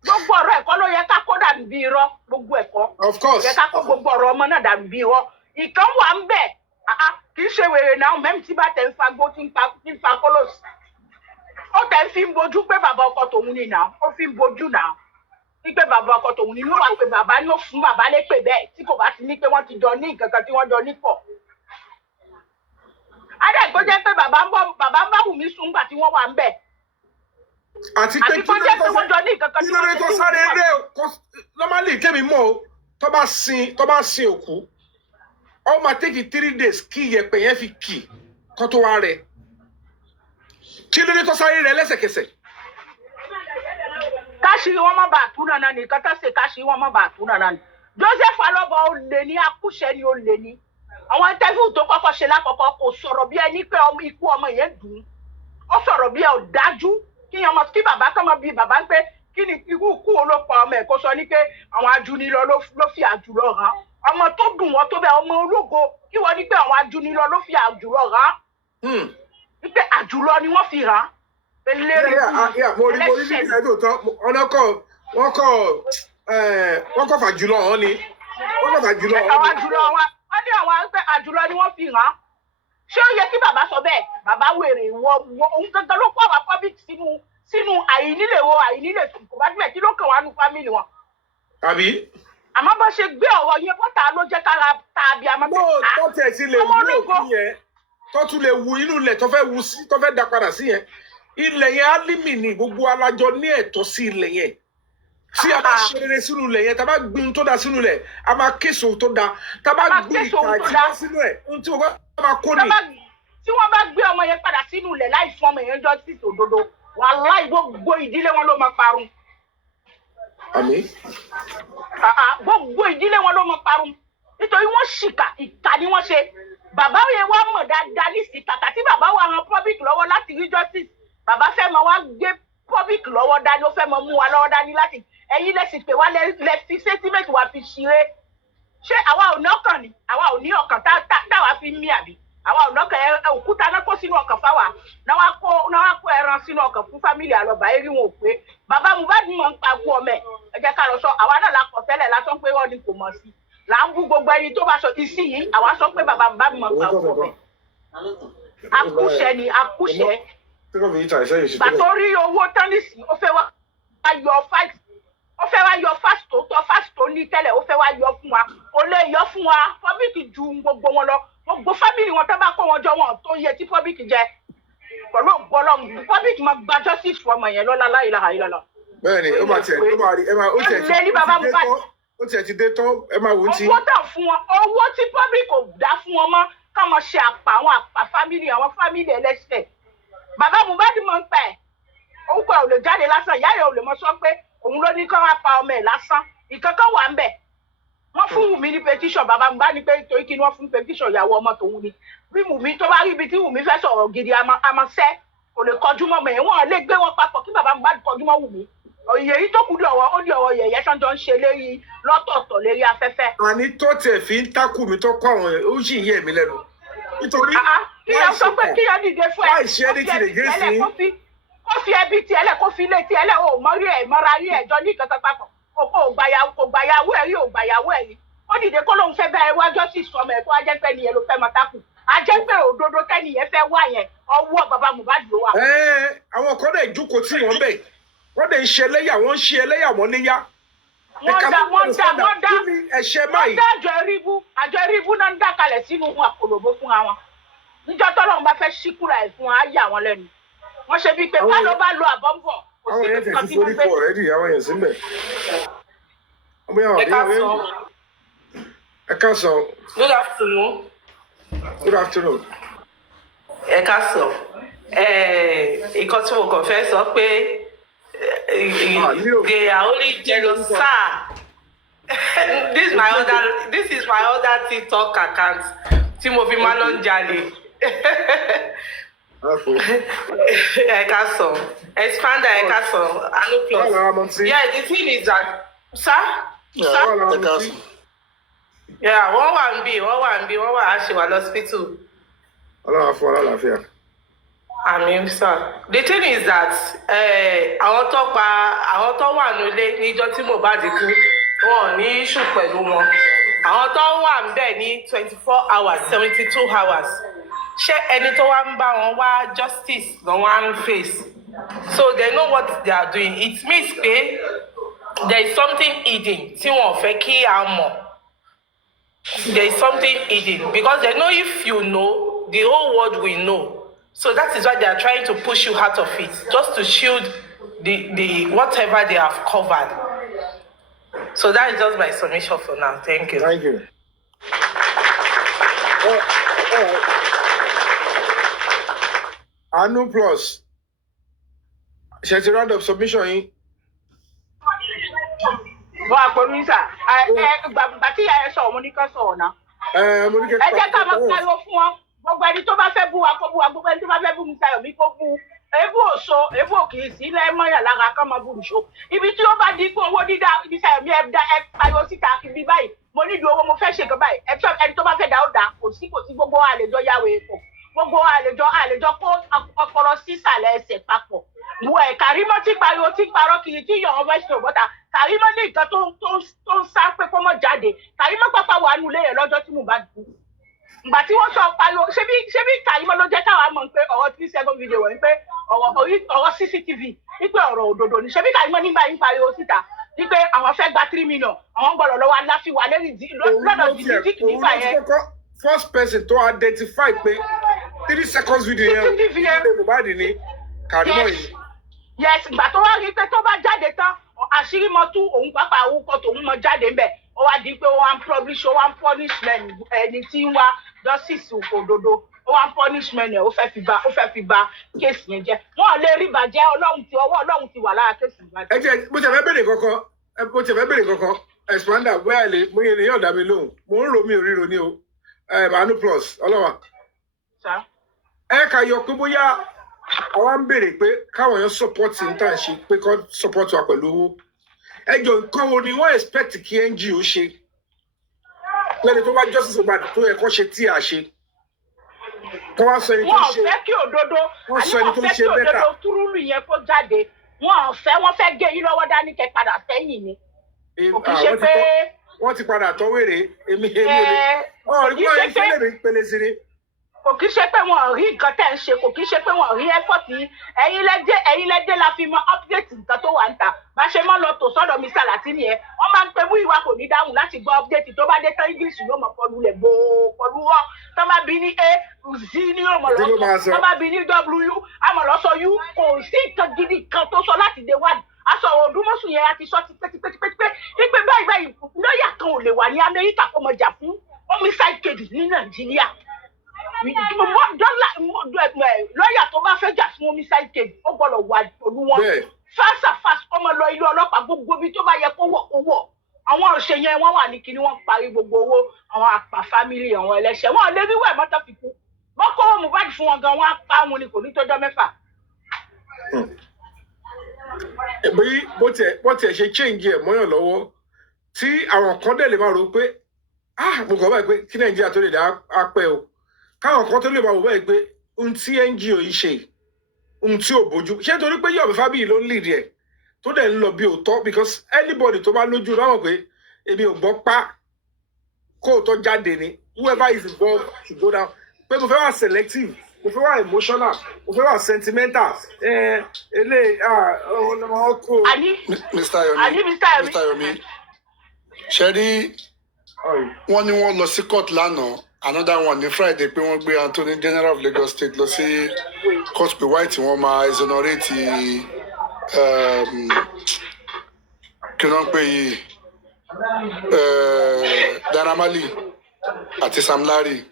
gbogbo ọ̀rọ̀ ẹ̀kọ́ ló yẹ ká kó dàbí bí irọ́ gbogbo ẹ̀kọ́ of course yẹ ká kó gbogbo ọ̀rọ̀ ọmọ náà dàbí bí irọ́ ìkan wà ń bẹ̀ kì í ṣe wèrè náà mẹ́mi tí bá tẹ̀ ń fa gbó tí ń fa kólòsì ó tẹ̀ ń fi ń bojú pé bàbá ọkọ tòun ni náà ó fi ń bojú náà ní pé bàbá ọkọ tòun ni ló wà pé bàbá ní ó fún bàbá lépè bẹ́ẹ̀ tí kò bá ti ní pé wọ́n ti jọ ní nǹkan kan tí wọ́n jọ ní pọ̀. adẹ́gbó jẹ́ pé bàbá ń bá Wùmí sùn gbà tí wọ́n wà ń bẹ̀. àti pé kí ló dé tó sáré ré normally kémi mọ́ o tó bá sin òkú ó máa take 3 days kí iyẹ̀pẹ̀ yẹn fi kì kó tó wá rẹ̀ kí ló dé tó sáré rẹ̀ lẹ́sẹ̀kẹsẹ̀. káṣí wọn má bàa tú nànà ní kátà ṣe káṣí wọn má bàa tú nànà ní. Joseph Aloba ó lè ní akúṣẹ̀ ni ó lè ní àwọn interview tó kọ́kọ́ ṣe lákọ̀ọ́kọ́ kò sọ̀rọ̀ bí ẹni pé ikú ọmọ yẹn dùn ó sọ̀rọ̀ bí ẹ ò dájú kí bàbá kan mọ bí bàbá ń pé kí ni ikú olópa ọmọ ẹ̀ kó sọ ní pé àwọn ajúnilọ ló fi àjùlọ hàn ọmọ tó dùn wọ́n tó bẹ́ẹ̀ ọmọ ológo kí wọ́n ní pé àwọn ajúnilọ ló fi àjùlọ hàn wípé àjùlọ ni wọ́n fi hàn eléré ẹlẹ́ṣẹ̀ wọ́n kọ́ fàjùlọ hàn ni wọ́n kọ́ fàjùlọ hàn ni. wọ́n ní àwọn pé àjùlọ ni wọ́n fi hàn ṣé ó yẹ kí bàbá sọ bẹ́ẹ̀ bàbá wèrè òun gangan ló kó àwọn public sínú àìnílè sùn kò bá tilẹ̀ kí ló kàn wá ní fámìlì wọn. àbí. àmọ́ bó ṣe gbé ọ̀rọ̀ yẹn bọ́tà ló jẹ́ kára ta àbí àmọ́ pé tó tẹ̀ sí lè wú òkú yẹn tó tún lè wu inú ilẹ̀ tó fẹ́ wu sí tó fẹ́ da padà sí yẹn ilẹ̀ yẹn á límì ní gbogbo alájọ ní ẹ̀tọ́ sí ilẹ̀ yẹn tí a bá ṣe rere sínú ilẹ̀ yẹn tá a bá gbin tó da sínú ilẹ̀ a máa késo tó da tá a bá gbin ìka ìtìwá sínú ẹ̀ ohun tí wọ́n bá kó ni. tí wọ́n bá gbé ọmọ yẹn padà sínú ilẹ̀ láì fún ọmọ yẹn jọ sí òdodo wàláì gbogbo ìdílé wọn ló máa parun. àmín. gbogbo ìdílé wọn ló máa parun nítorí wọ́n ṣìkà ìkà ni wọ́n ṣe bàbá yẹn wá mọ̀ dáadáa ní sí kàkà tí bàbá wa ran public lọ́wọ́ láti rí justice bàbá fẹ́ mọ wá gbé public lọ́wọ́ dání ó fẹ́ mọ mú wa lọ́wọ́ dání láti ẹ̀yin lẹ́sìn pé wá lẹ fi sentiment wa fi ṣeré ṣé àwa ò ní ọkàn ni àwa ò ní ọkàn táwa fi mí àbí àwa ò lọ́kàn òkúta náà kó sínú ọkàn fáwa náà wá kó ẹran sínú ọkàn fún fámìlì Aloba eré wọn ò pé bàbá Mohbad mọ̀ ń pa kú ọmọ ẹ̀ ẹ jẹ́ ká lọ sọ àwa náà la kọ̀ tẹ́lẹ̀ lásán pé wọ́n ní kò mọ̀ sí là ń bú gbogbo ẹni tó bá sọ ìsí yìí àwa sọ pé bàbá Mohbad mọ̀ ń pa kú ọmọ ẹ̀ akúṣẹ̀ ni akúṣẹ̀ gbàtó rí owó tánìsì ó fẹ́ wá yọ fásitì tó ní tẹ́lẹ̀ ó fẹ́ wá yọ fún wa ó lè yọ fún wa pọ́bíkì ju gbogbo wọn lọ gbogbo fámìlì wọn tó bá kó wọn jọ wọn tó yẹ tí pọ́bíkì jẹ pẹ̀lú ògbọ́lọ́ pọ́bíkì máa gba justice fún ọmọ yẹn lọ́la láìláha. bẹ́ẹ̀ni ó máa tiẹ̀ ó tiẹ̀ ti dé tán ẹ máa wò ó ti. owó tà fún wọn owó tí pọ́bíkì ò dá fún wọn mọ́ káwọn ṣe àpà àwọn àpà fámìlì ẹlẹ́ṣẹ̀ bàbá Mohbad mọ̀ ń pẹ́ orúkọ ẹ̀ ò lè jáde lásán ìyá ẹ̀ ò lè mọ sọ pé òun ló ní kán wá pa ọmọ ẹ̀ lásán ìkankan wà ń bẹ̀ wọ́n fún Wùmí ní petition bàbá mi bá ní pé torí kí ni wọ́n fún petition ìyàwó ọmọ tòun ni bí Wùmí tó bá rí ibi tí Wùmí fẹ́ sọ̀rọ̀ gidi àmọ́sẹ́ kò lè kọjú mọ́ mọ̀ ẹ̀ wọ́n lè gbé wọn papọ̀ kí bàbá mi bá kọjú mọ́ Wùmí òye yìí tó kú di ọwọ́ ó di ọwọ́ yẹ̀yẹ́ tán jọ ń ṣe lérí lọ́tọ̀ọ̀tọ̀ lérí afẹ́fẹ́. àní tó tẹ̀ fi ń tákù mi tó kọ́ àwọn ó sì yé mi lẹ́nu nítorí kíyàn sọ pé kíyàn dìde fún ẹ láì ṣe ẹni tí lè gé sí kó fi ẹbí tiẹ̀ lẹ̀ kó fi ilé tiẹ̀ lẹ̀ o mọ rí ẹ̀ mọ́ra rí ẹ̀jọ́ ní ìkankan papọ̀ kò gbàyàwó ẹ̀ rí ò gbàyàwó ẹ̀ rí ó dìde kó lóun fẹ́ bá ẹ wájọ́ sí ìsọmọ ẹ̀ kó ajẹ́pẹ́ nìyẹn ló fẹ́ mọ tákù ajẹ́pẹ́ òdodo tẹ́nìyẹn fẹ́ wá yẹn ọwọ́ bàbá Mohbad ló wà. àwọn kan dẹ̀ jókòó tí wọ́n bẹ̀ wọ́n dẹ̀ ń ṣe ẹlẹ́yà wọ́n ń ṣe ẹlẹ́yà wọ́n níyà. wọ́n dá ẹ̀ṣẹ̀ báyìí. àjọ eríbú náà ń dá kalẹ̀ sínú àpòlòbó fún wọn níjọ́ tọ́lọ́run bá fẹ́ ṣíkúra ẹ̀ fún wọn á yà wọ́n lẹ́nu wọ́n ṣe bíi pé ká ló bá lo àbọ̀ ń bọ̀ kò sí nǹkan tí wọ́n gbé. àwọn yẹn síbẹ̀. ẹ káàsán. Good afternoon. Good afternoon. Ẹ káàsán. Nǹkan tí mo kàn fẹ́ sọ pé they are only jealous, sir. This is my other TikTok account. Tí mo fi máa lọ ń jalè. Ẹ káàsán. Expander ẹ káàsán. Anu plus. Yeah, the thing is that, sir. Sir. Yeah, wọ́n wà á ṣe wà lọ́sípítù. Ọlọ́run á fún ọ lálàáfíà. Àmín sir. The thing is that àwọn tó wà nílé níjọ́ tí Mohbad kú wọn ò ní issue pẹ̀lú wọn. Àwọn tó wà níbẹ̀ ní 24 hours 72 hours. Ṣé ẹni tó wá ń bá wọn wá justice ló wá ń face? So they know what they are doing. It means pé there is something hidden tí wọn ò fẹ́ kí a mọ̀. There is something hidden because they know if you know, the whole world will know. So that is why they are trying to push you out of it, just to shield the whatever they have covered. So that is just my submission for now. Thank you. Thank you. Anu plus. Ṣé ti round up submission yín? Wọ́n àpòrí sà gbàgbà tí ìyá ẹ sọ òun ní ká sọ ọ̀nà. Ẹ jẹ́ ká máa pariwo fún wọn gbogbo ẹni tó bá fẹ́ bú wa kó bú wa gbogbo ẹni tó bá fẹ́ bú mi Táyọ̀mí kó bú ebú òṣò ebú òkè sí lẹ́mọ̀yà lára ká máa bú nìṣó ibi tí ó bá di pé owó dídá ibi Táyọ̀mí ẹ pariwo síta ibi báyìí mo nílò owó mo fẹ́ ṣe nǹkan báyìí ẹni tó bá fẹ́ dá ó dá kò sí gbogbo àlejò yàwó epo gbogbo àlejò kó ọpọlọ sísàlẹ̀ ẹsẹ̀ papọ̀ wo ẹ̀ Kàrímọ́ tí pariwo tí parọ́ kiri tí yọ̀ ọmọ ẹ̀sìn òbọ́ta Kàrímọ́ ní nǹkan tó ń sá pé kó mọ̀ jáde Kàrímọ́ pápá wà nù lé yẹn lọ́jọ́ tí mo bá dùn ìgbà tí wọ́n sọ pariwo ṣebí Kàrímọ́ ló jẹ́ káwa mọ̀ pé ọ̀rọ̀ 3 second video wọ̀ ní pé ọ̀rọ̀ CCTV wípé ọ̀rọ̀ òdodo ni ṣebí Kàrímọ́ nígbà yín pariwo síta wípé àwọn fẹ́ gba 3 million àwọn gbọ́dọ̀ lọ́wọ́ aláfiwà lọ́dọ̀ jìdí nígbà yẹn. First person to identify pé 3 seconds video yẹn ní Mohbad ní Kàrímọ́ yìí. Yes, ìgbà tó wá rí pé tó bá jáde tán àṣírí mọ tú òun pápá àwùkọ tòun mọ jáde ńbẹ ó wá di pé ó wá ń publish ó wá ń punishment ẹni tí ń wá justice òdodo ó wá ń punishment ẹ ó fẹ́ fi ba kéèsì yẹn jẹ́ wọn ò lè rí bàjẹ́ ọwọ́ Ọlọ́run ti wà lára kéèsì ìbàjẹ́. ẹ jẹ́ mo ti fẹ́ bèrè kankan Expander bóyá lè mo yẹ ènìyàn dá mi lóhùn mo ń ro mi ò ríro ní o Anu plus ọlọ́wà. ẹ kà yọ pé bóyá àwa ń béèrè pé káwọn èèyàn support ní tá à ń ṣe pé kọ́ support wa pẹ̀lú owó ẹjọ́ nǹkan wo ni wọ́n expect kí NGO ṣe lẹ́ni tó bá justice Mohbad tó yẹ kó ṣe tí a ṣe kó wá sọ ẹni tó ṣe wọ́n fẹ́ kí òdodo wọ́n sọ ẹni tó ṣe bẹ́tà túrúlù yẹn kó jáde wọ́n fẹ́ gé yín lọ́wọ́ dání kẹ́ padà sẹ́yìn ni kò kí ṣe pé wọ́n ti padà tọ́ wèrè èmi ọ̀rí wọ́n ń fẹ́lẹ̀ mi pele sí ni. Kò kí ṣe pé wọn rí nǹkan tẹ́ ń ṣe kò kí ṣe pé wọn rí effort yìí ẹ̀yin lẹ́dẹ́ la fi mọ update nǹkan tó wà ń ta bá ṣe mọ́ lọ tò sọ́dọ̀ Mr. Latini yẹn wọ́n máa ń pe mú ìwà kò ní dáhùn láti gbọ́ update tó bá dé tán English ló mọ̀ pọ̀lú lẹ̀ gbòó pọ̀lú wọ́ tó bá bí ní A Z ní ọmọ lọ́sọ tó bá bí ní W àmọ̀ lọ́sọ U kò sí nǹkan gidi kan tó sọ láti dé wá aṣọ Odùmọ̀ṣù yẹn a ti sọ tipẹ́tipẹ́ wípé báyìí lọ́ọ̀yà kan ò lè wà ní Amẹ́ríkà kó mọ jà fún homicide case ní Nàìjíríà lọ́ọ̀yà tó bá fẹ́ jà fún homicide case ó gbọ́dọ̀ wà pẹ̀lú wọn fast and fast kọ́mọ lọ ilé ọlọ́pàá gbogbo ibi tó bá yẹ kó wọ̀ kó wọ̀ àwọn òṣè yẹn wọ́n wà ní kíní wọ́n parí gbogbo owó àwọn àpà fámìlì àwọn ẹlẹ́ṣẹ̀ wọn lè ríwẹ̀ mọ́tò fi kú wọ́n kó wọn Mohbad fún wọn gan wọ́n á pa wọn ni kò ní tọ́jọ́ mẹ́fà. bí bó tiẹ̀ ṣe change ẹ̀ mọ́yàn lọ́wọ́ tí àwọn kan dẹ̀ lè máa rò pé mo kàn báyìí pé kí Nàìjíríà tó lè dá apẹ́ o káwọn kan tó lè máa wò báyìí pé ohun tí NGO yìí ṣe ohun tí ò bójú ṣé nítorí pé Yomi Fabiyi ló ń lead ẹ̀ tó dẹ̀ ń lọ bí òótọ́ because anybody tó bá lójú láwọn pé èmi ò gbọ́ pa kó o tó jáde ni whoever is involved should go down pé mo fẹ́ wà selective mo fẹ́ wà emotional mo fẹ́ wà sentimental ọkọ. Mr. Yomi ṣe rí wọ́n ní wọ́n lọ sí court lánàá another one ní Friday pé wọ́n gbé Attorney General of Lagos State lọ sí court pé why tí wọ́n máa exonerate kí wọ́n pè yìí Naira Marley àti Sam Larry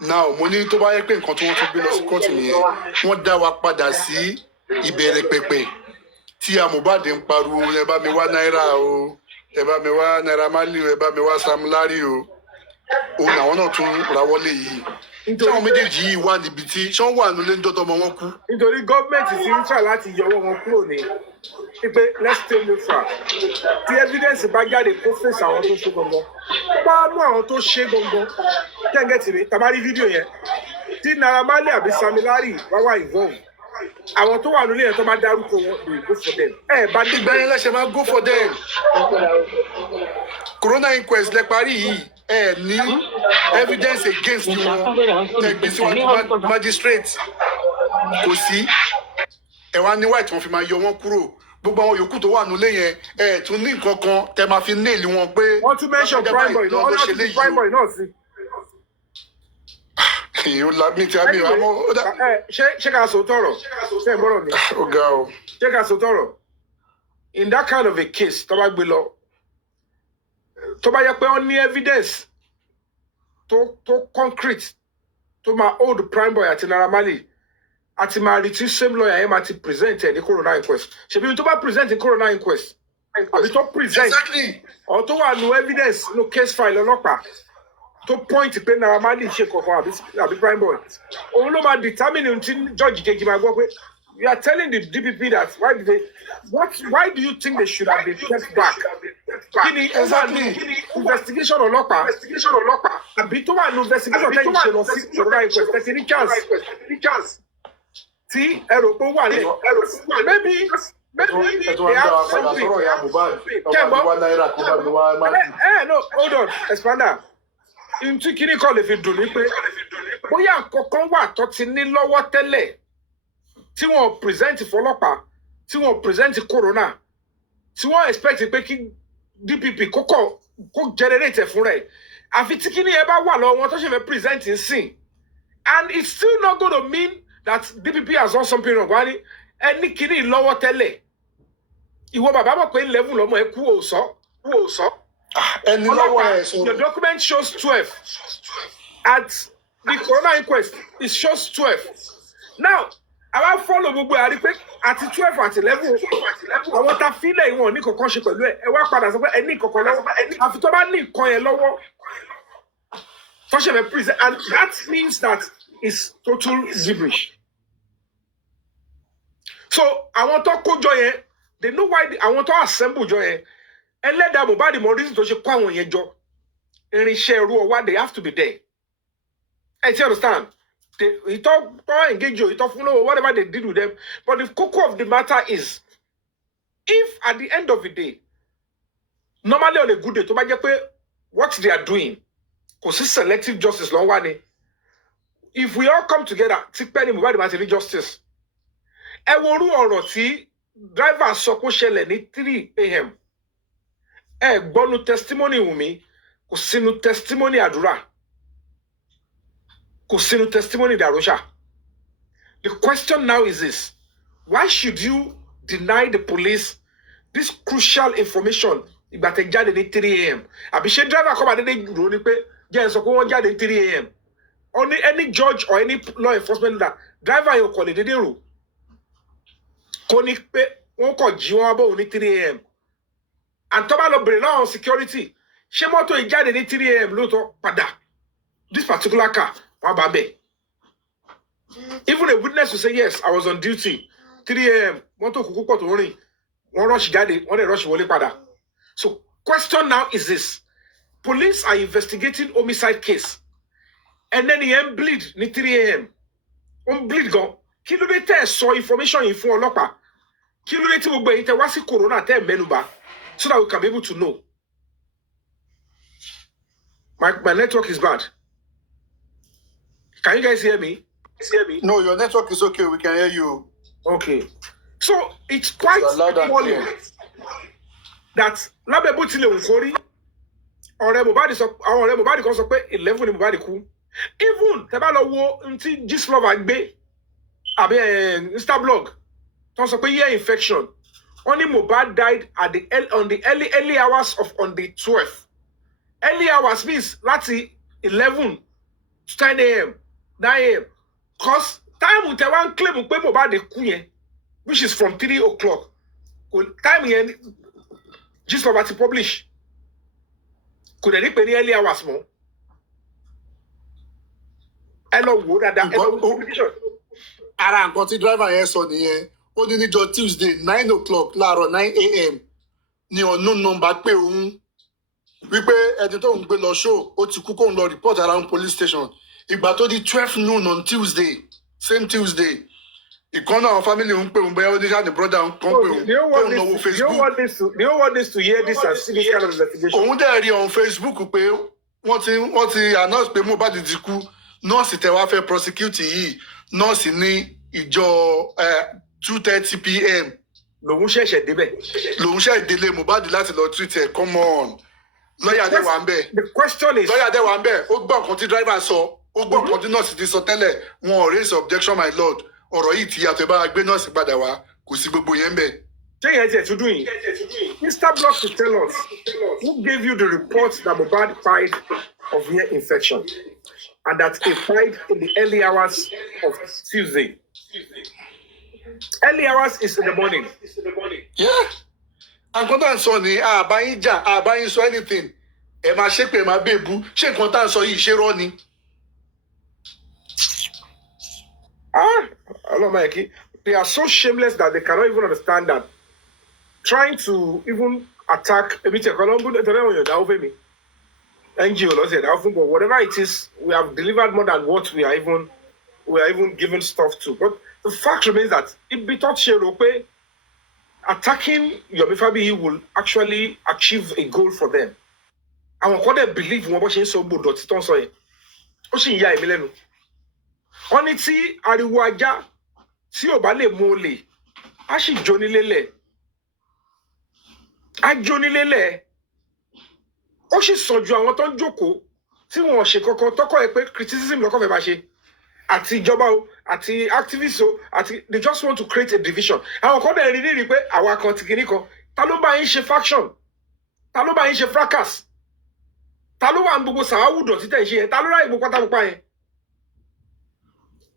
now mo ní tó bá yẹ pé nǹkan tí wọ́n tún gbé lọ sí court nìyẹn wọ́n dá wa padà sí ìbẹ̀rẹ̀ pẹ̀pẹ̀ tí Mohbad ń pariwo ẹ bá mi wá náírà o ẹ bá mi wá Naira Marley o ẹ bá mi wá Sam Larry o òun làwọn náà tún rawọ́lé yìí tí àwọn méjèèjì yìí wà níbi tí ṣé wọ́n wà nílé ńdọ́tọ́ ọmọ wọn kú. nítorí gọ́ọ̀mẹ̀ntì ti ń tà láti yọwọ́ wọn kúrò ní pé let's stay neutral tí evidence bá jáde kó fèsì àwọn tó ṣe gangan bá mú àwọn tó ṣe gangan kẹ́ńgẹ́ tìrì tàbá rí fídíò yẹn tí Naira Marley àbí Sam Larry wá wà involve àwọn tó wà nílé yẹn tó bá dárúkọ wọn they go for them. bá ìgbà yẹn lẹ́sẹ̀ máa go for them. Corona inquest lẹ parí yìí ní evidence against wọn ẹgbẹ́ síwájú magistrate kò sí wá ní white wọn fi máa yọ wọn kúrò gbogbo àwọn yòókù tó wà nílé yẹn tún ní nǹkan kan tẹ máa fi nail wọn pé wọ́n tún mention Primeboy náà wọ́n tún Primeboy náà sí. èyí ó la mi ti àmì àmọ́. ṣé ká sọ tọrọ ṣé ń gbọ́dọ̀ mi. ó ga o. ṣé ká sọ tọrọ in that kind of a case tó bá gbé lọ tó bá yẹ pé wọ́n ní evidence tó concrete tó máa hold Primeboy àti Naira Marley àti máa rí tí same lawyer yẹn máa ti present ẹ̀ ní corona inquest ṣèbí tó bá present ní corona inquest àbí tó present ọ̀ tó wà no evidence no case file ọlọ́pàá tó point pé Naira Marley ṣe kankan àbí Primeboy òun ló máa determine ohun tí judge kejì máa gbọ́ pé you are telling the DPP that why do you think they should have been kept back? Kini investigation ọlọ́pàá àbí tó wà ní investigation tẹ́yìn ṣe lọ sí corona inquest tẹ́tí ní chance tí ẹrù pé wà lẹ̀ maybe they have something. No hold on expander ntí kíní kan lè fi dùn ní pé bóyá nǹkankan wà tó ti ní lọ́wọ́ tẹ́lẹ̀ tí wọ́n present fọlọ́pàá tí wọ́n present corona tí wọ́n expect pé kí DPP kó generate fún rẹ̀ àfi tí kíní yẹn bá wà lọ́wọ́ wọn tó ṣe fẹ́ present ń sìn and it's still not going to mean that DPP has done something wrong wá ní ẹni kíní lọ́wọ́ tẹ́lẹ̀ ìwọ bàbá mọ̀ pé level lọ́mọ ẹ kú òòsọ́ ẹni lọ́wọ́ ẹ̀ sọ. Your document shows 12 at the corona inquest it shows 12 now àwa follow gbogbo àrí pé àti 12 àti 11 àwọn ta fílẹ̀ ìwọ̀n ní kankan ṣe pẹ̀lú ẹ wá padà sọ pé ẹ ní kankan lọ́wọ́ àfi tó bá ní nǹkan yẹn lọ́wọ́ tó ṣe fẹ́ present and that means that is total gibberish. So àwọn tó kójọ yẹn they know why àwọn tó assemble jọ yẹn ẹlẹ́dàá Mohbad mọ reason tó ṣe kó àwọn yẹn jọ irinṣẹ́ irú ọwá they have to be there. I understand. He talk engage you, he talk follow whatever they did with them. But the core of the matter is, if at the end of the day, normally on a good day, to bá jẹ́ pé what they are doing, kò sí selective justice lọ́wọ́ wa ni. If we all come together, tí pẹ́ ni Mohbad máa ti rí justice. Ẹ wo orú ọ̀rọ̀ tí driver sọ kó ṣẹlẹ̀ ní 3 a.m. Ẹ gbọ́nu testimony Wùmí, kò sínú testimony àdúrà. Kò sínú testimony Darosha. The question now is this: why should you deny the police this crucial information ìgbà tẹ́ jáde ní 3 a.m. àbí ṣé driver kọ́ bá dédé rò ní pé jẹ́ ẹ sọ pé wọ́n jáde ní 3 a.m. only any judge or any law enforcement that driver you call it didn't rule. Koni pe won ko ji won abo ní 3 a.m. And tó bá lọ bèrè lọ́wọ́ security. Ṣé mọ́tò ìjáde ní 3 a.m. lóòótọ́ padà? This particular car, wọ́n bá bẹ̀. Even a witness will say, yes, I was on duty. 3 a.m. Mọ́tò kúkú pọ̀ tó rìn. Wọ́n rush jáde, wọ́n dẹ̀ rush wọlé padà. So, question now is this. Police are investigating homicide case. And then he bleed ní 3 a.m. Bleed gan. Kí ló dé tẹ́ sọ information yìí fún ọlọ́pàá? Kí ló dé tí gbogbo èyí tẹ́ wá sí corona tẹ́ mẹ́nubà? So that we can be able to know. My network is bad. Can you guys hear me? No, your network is okay. We can hear you. Okay. So it's quite appalling that lábẹ́ tilẹ̀ òǹkórí ọ̀rẹ́ Mohbad kan sọ pé 11 ni Mohbad kú. Even tẹ́ bá lọ wo ntí Gistlover gbé àbí Instablog tó sọ pé ear infection. Only Mohbad died at on the early hours of on the 12th. Early hours means láti 11 to 10 a.m. 9 a.m. Cause time tẹ́ wá ń claim pé Mohbad kú yẹn, which is from 3 o'clock. Time yẹn Gistlover ti publish. Kò dẹ̀ ní pé ní early hours mọ́. Ẹ lọ wò dáadáa. Ara nǹkan tí driver yẹn sọ nìyẹn. Ó ní níjọ́ Tuesday 9 o'clock láàárọ̀ 9 a.m. ní unknown number pé òun wípé ẹni tó ń gbé lọ show ó ti kú kóun lọ report around police station. Ìgbà tó di 12 noon on Tuesday, same Tuesday, ìkan náà family ń pè òun bẹ́ẹ̀ ó ní sáà ní brother ń kàn pé òun kóun lọ wo Facebook. Do you want this to hear this and see this kind of investigation? Òun dẹ̀ rí on Facebook pé wọ́n ti announce pé Mohbad ti kú. Nọ́ọ̀sì tẹ wá fẹ́ prosecute yìí, nọ́ọ̀sì ní ìjọ 2:30 p.m. Lòun ṣẹ̀ṣẹ̀ débẹ̀. Lòun ṣẹ̀ délé Mohbad láti lọ treat ẹ̀, come on. Lọ́yà dẹ̀ wà ń bẹ̀. The question is. Lọ́yà dẹ̀ wà ń bẹ̀. Ó gbọ́ nǹkan tí driver sọ. Ó gbọ́ nǹkan tí nọ́ọ̀sì ti sọ tẹ́lẹ̀. Wọn ò raise objection my lord. Ọ̀rọ̀ yìí ti yàtọ̀ bá gbé nọ́ọ̀sì padà wá. Kò sí gbogbo yẹn ń bẹ̀. Ṣé yẹn tiẹ̀ tún dùn yìí? Mr. Block to tell us who gave you the report that Mohbad died of ear infection and that he died in the early hours of Tuesday. Early hours is in the morning. Yeah. Nǹkan tá à ń sọ ni àbáyín jà, àbáyín sọ anything. Ẹ máa ṣépè, ẹ máa bèbú. Ṣé nǹkan tá à ń sọ yìí ṣé rọ́ ni? Mikey, they are so shameless that they cannot even understand that trying to even attack a bit of NGO, but whatever it is, we have delivered more than what we are even given stuff to. But the fact remains that if we thought Sherope attacking Yomi Fabiyi will actually achieve a goal for them. I want to believe what she so good dot ton so. O si ya emi lẹ́nu. Oni tí ariwo ajá tí ó bá lè mú olè, a sì jóni lélẹ̀. A jóni lélẹ̀. Ó sì sàn ju àwọn tó ń jókòó tí wọ́n ṣe kankan tọ́kọ̀ ẹ pé criticism lọ́kọ̀ fẹ́ bá ṣe. Àti ìjọba o, àti activists o, àti they just want to create a division. Àwọn kan dẹ̀ rí pé àwa kan ti kìíní kan, ta ló bá yín ṣe faction? Ta ló bá yín ṣe fracas? Ta ló wà ní gbogbo sàáwùdọ̀ títẹ̀ ṣe yẹn? Ta ló ráyè gbogbo pátápátá yẹn?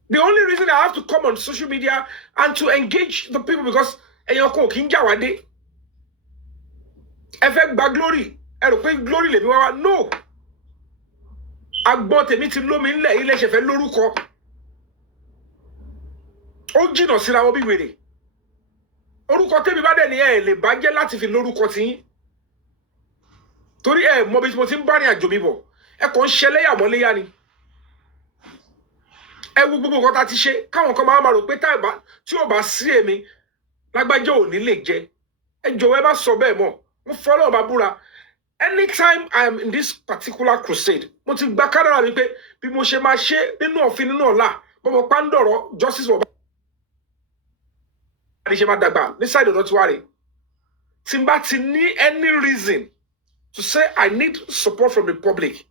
The only reason I have to come on social media and to engage the people because ẹ̀yàn kan ò kí ń jà wá dé. Ẹ fẹ́ gba glory, ẹ rò pé glory lèmi wá wá. No! Agbọ́n tèmi ti lómi ńlẹ̀ ilé ṣe fẹ́ lórúkọ. Ó jìnnà síra wọn bí wèrè. Orúkọ tèmi bá dẹ̀ ní ẹ lè bàjẹ́ láti fi lórúkọ tiyín. Torí ẹ mọ bí mo ti ń bá rìn àjò mi bọ̀. Ẹ kàn ń ṣẹlẹ́yàmọ́léyà ni. Ẹ wo gbogbo nǹkan tá ti ṣe káwọn kan máa rò pé tí ò bá sí èmi lágbájá ò ní lè jẹ. Ẹ jọ̀wọ́ ẹ má sọ bẹ́ẹ̀ mọ́. Mo fọlọ́ ọba búra. Anytime I am in this particular crusade, mo ti gba kádàrá mi pé bí mo ṣe máa ṣe nínú òfin nínú ọ̀la bọ́mọ pàǹdọ̀rọ̀ justice ọba. Ní ṣe máa dàgbà ní side ọ̀dọ̀ tí wà rè. Tí n bá ti ní any reason to say I need support from the public,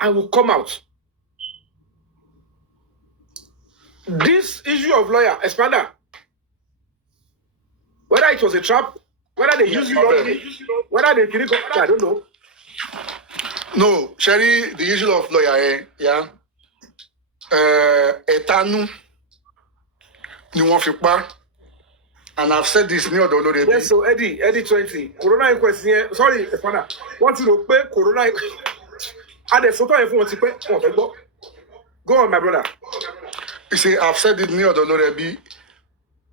I will come out. This issue of lawyer, Expander, whether it was a trap, whether they use it wrongly, whether they kill it, I don't know. No, Sherry, the issue of lawyer, yeah. ẹ̀tanú ni wọ́n fi pa. And I've said this ní ọ̀dọ̀ olórí ẹbí. Yes, so Eddie 20 corona inquest yẹn sorry father wọ́n ti rò pé corona adẹ̀sọ́tọ̀ yẹn fún wọn ti pẹ́ wọn fẹ́ gbọ́. Go on my brother. You see, I've said it ní ọ̀dọ̀ olórí ẹbí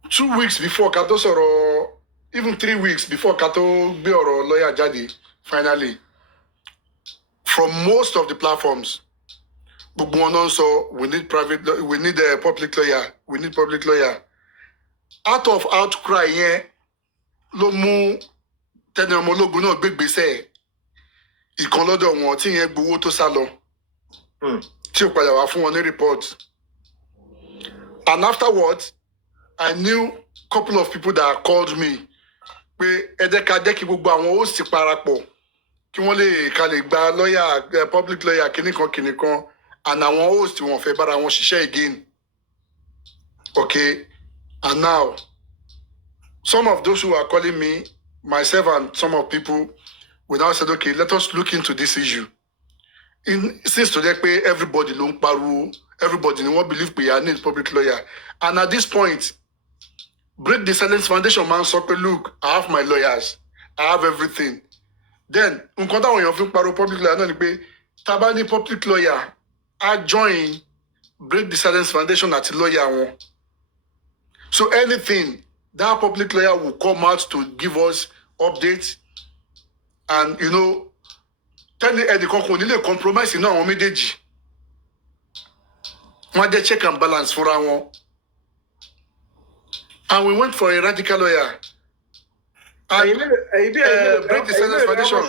2 weeks before ká tó sọ̀rọ̀, even 3 weeks before ká tó gbé ọ̀rọ̀ lawyer jáde finally from most of the platforms gbogbo wọn náà sọ we need a public lawyer. Out of outcry yẹn ló mú Tẹ́ni ọmọ ológun náà gbégbèsè ìkan lọ́dọ̀ wọn tí yẹn gbowó tó sá lọ tí ò padà wá fún wọn ní report. And afterwards I knew couple of people that called me pé ẹ jẹ́ ká jẹ́ kí gbogbo àwọn host parapọ̀ kí wọ́n lè ká lè gba lawyer public lawyer kìnnìkan and àwọn host wọn fẹ́ bára wọn ṣiṣẹ́ again. Okay. And now, some of those who are calling me, myself and some of people, we now said, okay, let us look into this issue. Since today, everybody don't paru, everybody won't believe we need public lawyer. And at this point, Break the Silence Foundation man so look, I have my lawyers, I have everything. Then, when you think paru public lawyer, tabani public lawyer, I join Break the Silence Foundation at lawyer. So anything, that public lawyer will come out to give us updates and, tell the company compromise in our méjèèjì. Wọ́n dey check and balance for wọn. And we went for a radical lawyer. And Break the Silence Foundation.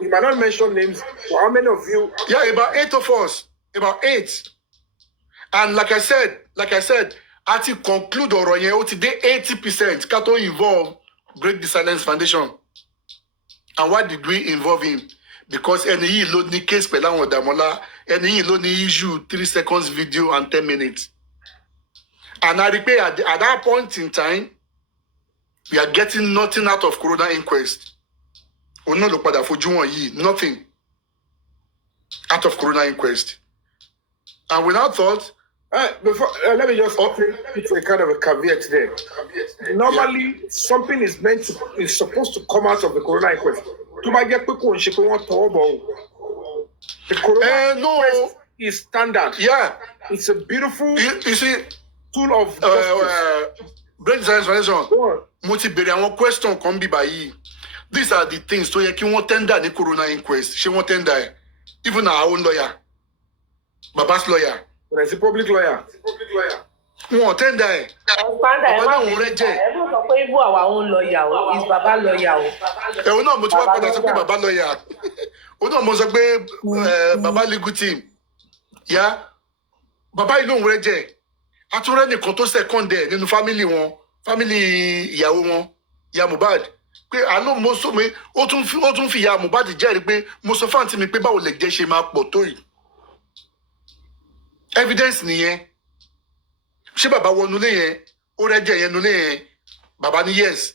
You might not mention names, but how many of you? Yeah, about 8 of us. About 8. And like I said, I to conclude ọ̀rọ̀ yẹn ó ti dé 80% ká tó involve Break the Silence Foundation. And why did we involve him? Because ẹni yìí ló ní case pẹ̀lú àwọn Dàmọ́lá, ẹni yìí ló ní issue 3 seconds video and 10 minutes. And I repeat, at that point in time, we are getting nothing out of Corona inquest. Òun náà ló padà fojú wọn yìí, nothing out of Corona inquest. And we now thought, before let me just put a kind of a caveat there. Normally, something is supposed to come out of the Corona inquest. To my get people and the Corona inquest is standard. Yeah, it's a beautiful you see, tool of justice. Break the Silence Foundation. Mo ti bèrè àwọn question kan bí báyìí. These are the things tó yẹ kí wọ́n tender ní Corona inquest. Ṣé wọ́n tender ẹ̀? Even our own lawyer, Baba's lawyer. But as a public lawyer. Wọ́n tender ẹ̀. Bàbá náà wọ́n rẹ́ jẹ́. Ẹ ló sọ pé ibú our own lawyer o, is Baba lawyer o. Ẹ̀wọ̀n náà mo ti wá padà sọ pé Baba lawyer. Òun náà mo sọ pé Baba legal team. Yeah. Bàbá yìí lóun rẹ́ jẹ́. Àtúrẹ́ nìkan tó second ẹ̀ nínú family wọn, family ìyàwó wọn, ìyá Mohbad. Pé àánú mo sọ mi, ó tún fi ìyá Mohbad jẹ́rìí pé mo sọ fáǹtì mi pé báwo lè jẹ́ ṣe máa pọ̀ tó yìí. Evidence nìyẹn. Ṣé bàbá wọnúlé yẹn, ó rẹ́jẹ̀ yẹn nulé yẹn, bàbá ní yes.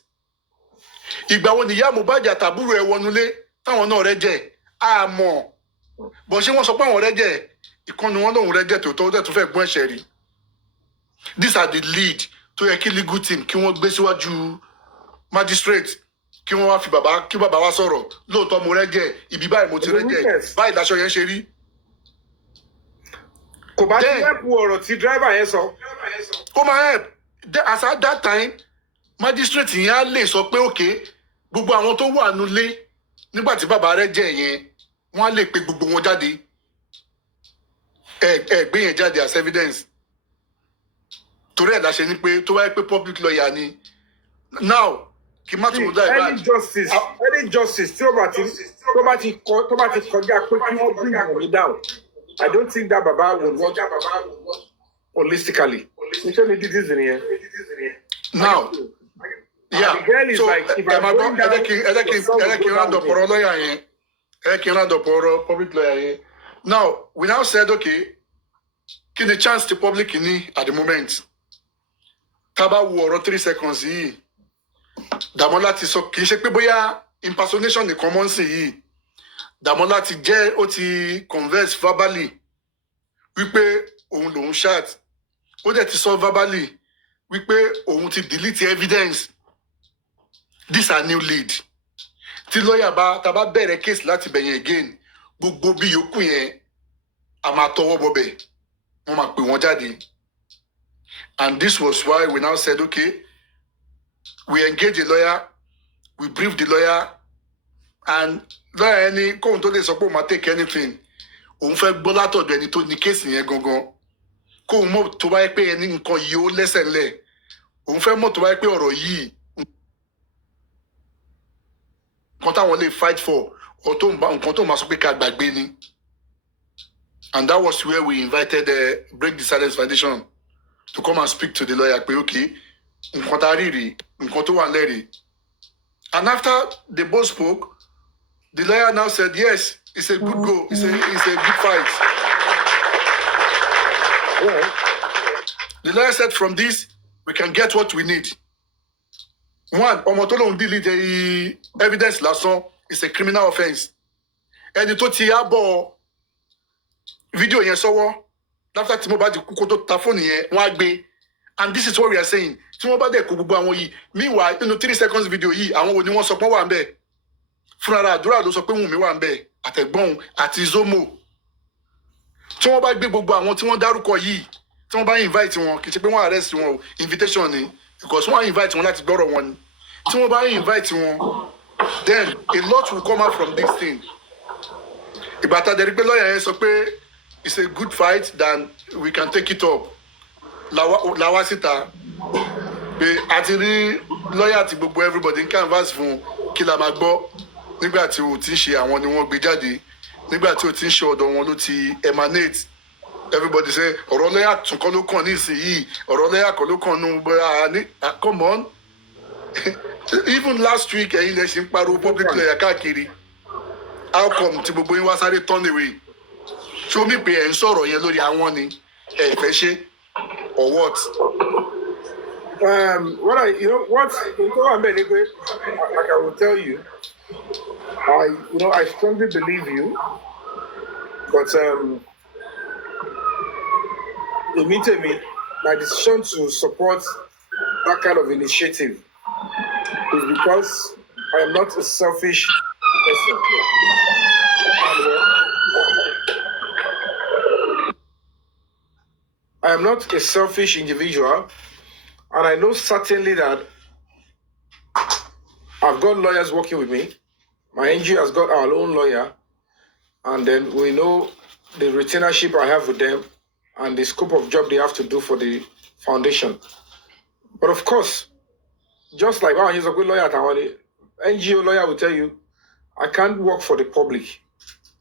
Ìgbà wo ni ìyá Mohbad àtàbúrò ẹ̀ wọnúlé táwọn náà rẹ́jẹ̀? Àmọ́. Bọ̀ ṣé wọ́n sọ pé àwọn rẹ́jẹ̀? Ìkànnì wọn lòun rẹ́jẹ̀ tòótọ́ ó tún fẹ́ gbọ́n ẹ̀ṣẹ̀ rí. These are the lead tó yẹ kí legal team kí wọ́n gbé síwájú magistrate kí wọ́n wá fi kí bàbá wa sọ̀rọ̀ lóòótọ́ mo rẹ́jẹ̀ ibi báyìí mo ti rẹ́jẹ̀ báyìí láṣọ yẹn ṣe rí. Kò bá ti help ọ̀rọ̀ tí driver yẹn sọ. Ó máa help. As at that time, magistrate yẹn á lè sọ pé okay gbogbo àwọn tó wà nulẹ̀ nígbà tí bàbá rẹ́jẹ̀ yẹn wọ́n á lè pe gbogbo wọn jáde. Gbé yẹn jáde as evidence. Torí ẹ̀ la ṣe ni pé tó wáyé pé public lawyer ni. Now, kì í má tún dá ìbá. Any justice tí ó bá ti kọjá pé kí wọ́n bring money down. I don't think that Baba would want holistically. Now, yeah. The girl is So, like, if I'm going down, public lawyer. Now, we now said, okay, give the chance to public at the moment. Taba wo 3 seconds yìí. Dàmọ́lá ti sọ kì í ṣe pé bóyá impersonation ni common sí yìí. Dàmọ́lá ti jẹ́ ó ti converse verbally wípé òun lòun chat ó dẹ̀ ti sọ verbally wípé òun ti delete evidence. These are new lead. Tí lawyer bá tá bá bẹ̀rẹ̀ case láti bẹ̀yẹn again gbogbo bí yòókù yẹn a máa tọwọ́ bọbẹ̀ wọ́n máa pè wọ́n jáde. And this was why we now said, okay, we engage a lawyer, we brief the lawyer, and lawyer any kóhun tó lè sọ pé òun máa take anything òun fẹ́ gbọ́ látọ̀dọ̀ ẹni tó ní kéèsì yẹn gangan kóhun mọ̀ tó bá yẹ pé ẹni nǹkan yìí ó lẹ́sẹ̀ ńlẹ̀ òun fẹ́ mọ̀ tó bá yẹ pé ọ̀rọ̀ yìí nǹkan táwọn lè fight for or tó nǹkan tó máa sọ pé ká gbàgbé ni. And that was where we invited the Break the Silence Foundation to come and speak to the lawyer pé okay nǹkan tá a rí rí nǹkan tó wà ńlẹ̀ rí. And after they both spoke, the lawyer now said, yes, it's a good goal. It's a good fight. Yeah. The lawyer said, from this, we can get what we need. One, ọmọ tó lóun delete the evidence lásán is a criminal offence. Ẹni tó ti yá bọ̀ fídíò yẹn sọ́wọ́ after tí mo bá di kúkú tó ta fóònù yẹn wọ́n á gbé. And this is what we are saying. Tí wọ́n bá dẹ̀ kó gbogbo àwọn yìí, meanwhile, 3 seconds video yìí, àwọn wo ni wọ́n sọ pé wà ń bẹ̀. Fúnra àdúrà ló sọ pé Wùnmí wà ń bẹ̀, àtẹ̀gbọ́n àti Zomo. Tí wọ́n bá gbé gbogbo àwọn tí wọ́n dárúkọ yìí, tí wọ́n bá invite wọn, kì í ṣe pé wọ́n arrest wọn o, invitation ni, because wọ́n invite wọn láti gbọ́rọ̀ wọn ni. Tí wọ́n bá invite wọn, then a lot will come out from this thing. Ìgbà tá a dẹ̀ rí pé lawyer yẹn sọ pé it's a good fight, then we can take it up. Làwa síta pé a ti rí lawyer àti gbogbo everybody ń canvas fún kí la máa gbọ́ nígbà tí o ti ń ṣe àwọn ni wọ́n gbé jáde nígbà tí o ti ń ṣe ọ̀dọ̀ wọn ló ti emanate. Everybody say ọ̀rọ̀ lawyer tún kọ́ ló kàn ní ìsinyìí ọ̀rọ̀ lawyer kọ́ ló kàn nù bóyá come on. Even last week ẹ̀yin lè ṣe ń pariwo public lawyer káàkiri how come tí gbogbo yín wá sáré turn away ṣó mi pé ẹ̀ ń sọ̀rọ̀ yẹn lórí àwọn ni ẹ̀ fẹ́ ṣe or what? Like I will tell you, I strongly believe you, but immediately my decision to support that kind of initiative is because I am not a selfish person. I am not a selfish individual, and I know certainly that I've got lawyers working with me. My NGO has got our own lawyer, and then we know the retainership I have with them and the scope of job they have to do for the foundation. But of course, just like he's a good lawyer, NGO lawyer will tell you, I can't work for the public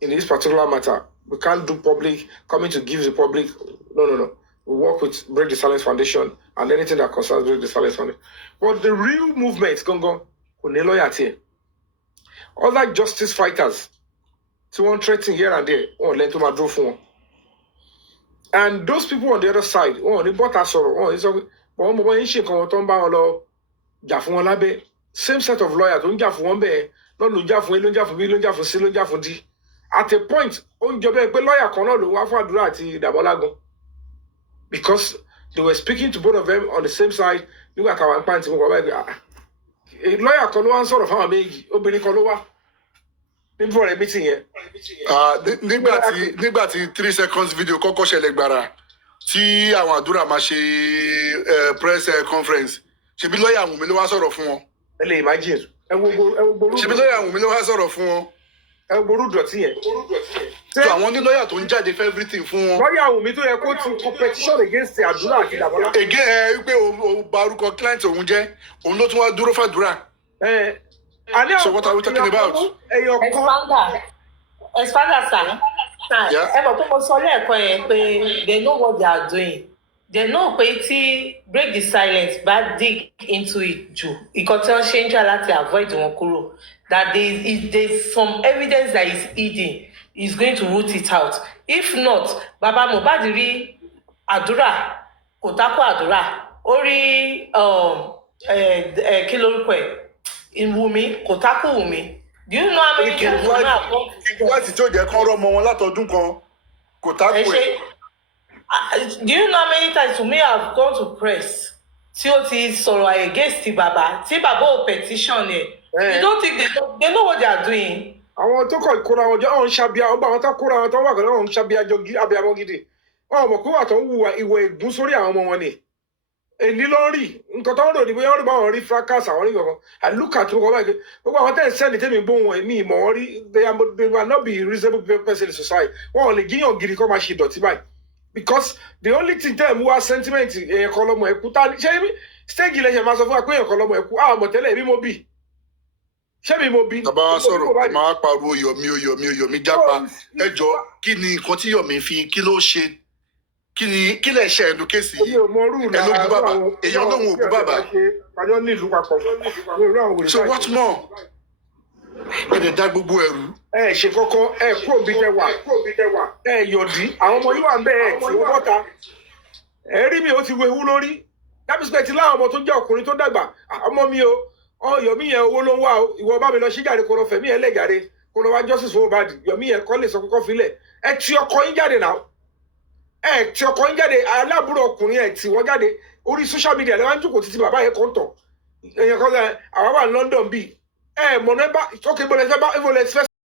in this particular matter. We can't do public, coming to give the public, no. We work with Break the Silence Foundation and anything that concerns Break the Silence Foundation. But the real movement, other justice fighters, to one threatening here and there, and those people on the other side, same set of lawyers, at a point, because they were speaking to both of them on the same side. Look at our pants. A lawyer can one sort of how before a meeting here. Nígbà tí 3 seconds video kọ́kọ́ ṣẹlẹ̀ gbàrà tí àwọn àdúrà máa ṣe press conference ṣebí lawyer Wùnmí ló wá sọ̀rọ̀ fún wọn. Ẹ lè imagine. Ṣebí lawyer Wùnmí ló wá sọ̀rọ̀ fún wọn. Ẹ gbórú dọ̀tí yẹn. So àwọn ní lawyer tó ń jáde for everything fún wọn. Lawyer Wùnmí tó yẹ kó ti competition against àdúrà àti Dàbọ́lá. Again wípé o bà orúkọ client òun jẹ́ òun ló tún wá dúró fàdúrà. So what are we talking about? Expander, sir. They know what they are doing. They know pé Break the Silence bá dig into it jù. Ìkọ̀tẹ́ ṣe ń jà láti avoid wọn kúrò. That there's some evidence that is hidden. Is going to root it out. If not, Baba Mohbad rí àdúrà, kò tako àdúrà. Ó rí kí lorúkọ ẹ̀? Wùnmí, kò tako Wùnmí. Do you know how many people now? Láti tó jẹ́ kán rọ́mọ wọn látọdún kan, kò tako ẹ̀. Do you know how many times to me I've gone to press tí ó ti sọ̀rọ̀ against bàbá tí bàbá ò petition ẹ̀? You don't think they know what they are doing? Àwọn tó kọ̀ kóra wọn jọ ọ̀hún ṣàbíà ọba àwọn tó kóra wọn tó wà pẹ̀lú ọ̀hún ṣàbíà jọ abiyamọ gidi. Wọ́n mọ̀ kó wà tó ń wu ìwà ègún sórí àwọn ọmọ wọn ni. Èní ló ń rí nǹkan tó ń rò ní bóyá wọ́n rí bá wọn rí fracas àwọn onígbọ̀ngàn. Àlùkà tó kọ́ báyìí gbogbo àwọn tẹ̀ ń sẹ́ni tẹ́mi gbóhùn ẹ̀ mi ìmọ̀ wọn rí they will not be reasonable person in society. Wọ́n ò lè gíyàn gidi kọ́ máa ṣe ìdọ̀tí báyìí. Because the only thing tẹ́ ẹ̀ mú wá sentiment èèyàn kan lọ́mọ ẹ̀kú tá ṣé stage ilẹ̀ ṣe máa sọ fún wa pé èèyàn kan lọ́mọ ẹ̀kú àmọ̀ tẹ́lẹ̀ èmi mo bì. Ṣé mi mo bí? Bàbá sọ̀rọ̀ máa pariwo Yomi jápa ẹjọ́ kí ni nǹkan tí Yomi fi kí ló ṣe kí lè ṣe ẹnu kéèsì yìí ẹlógún bàbá èèyàn lóhun ògún bàbá. So what more? Ẹ lè dá gbogbo ẹrú. Ẹ ṣe kọ́kọ́ ẹ kú òbí tẹ wà ẹ yọ̀dí àwọn ọmọ yìí wà ń bẹ ẹ tí wọ́n bọ́ta ẹ rí mi ó ti wehu lórí dábìsípẹ̀tì láwọn ọmọ tó jẹ́ ọkùnrin tó dàgbà ọmọ mi o Yomi yẹn owó ló ń wá o ìwọ bá mi lọ sí jàre kó lọ fẹ̀mí ẹ lẹ́jàre kó lọ wá justice fún Mohbad Yomi yẹn kọ́ lè sọ kọ́kọ́ filẹ̀ ẹ ti ọkọ yín jáde náà ẹ ti ọkọ yín jáde aláàbúrò ọkùnrin ẹ tí wọ́n jáde orí social media lẹ́wọ̀n jókòó títí bàbá yẹn kàn tọ̀ èèyàn kan sẹ àwa wà ní London bíi ẹ mọ̀nà ẹ bá tókè bọ́lẹ̀ fẹ́ bá ẹ fẹ́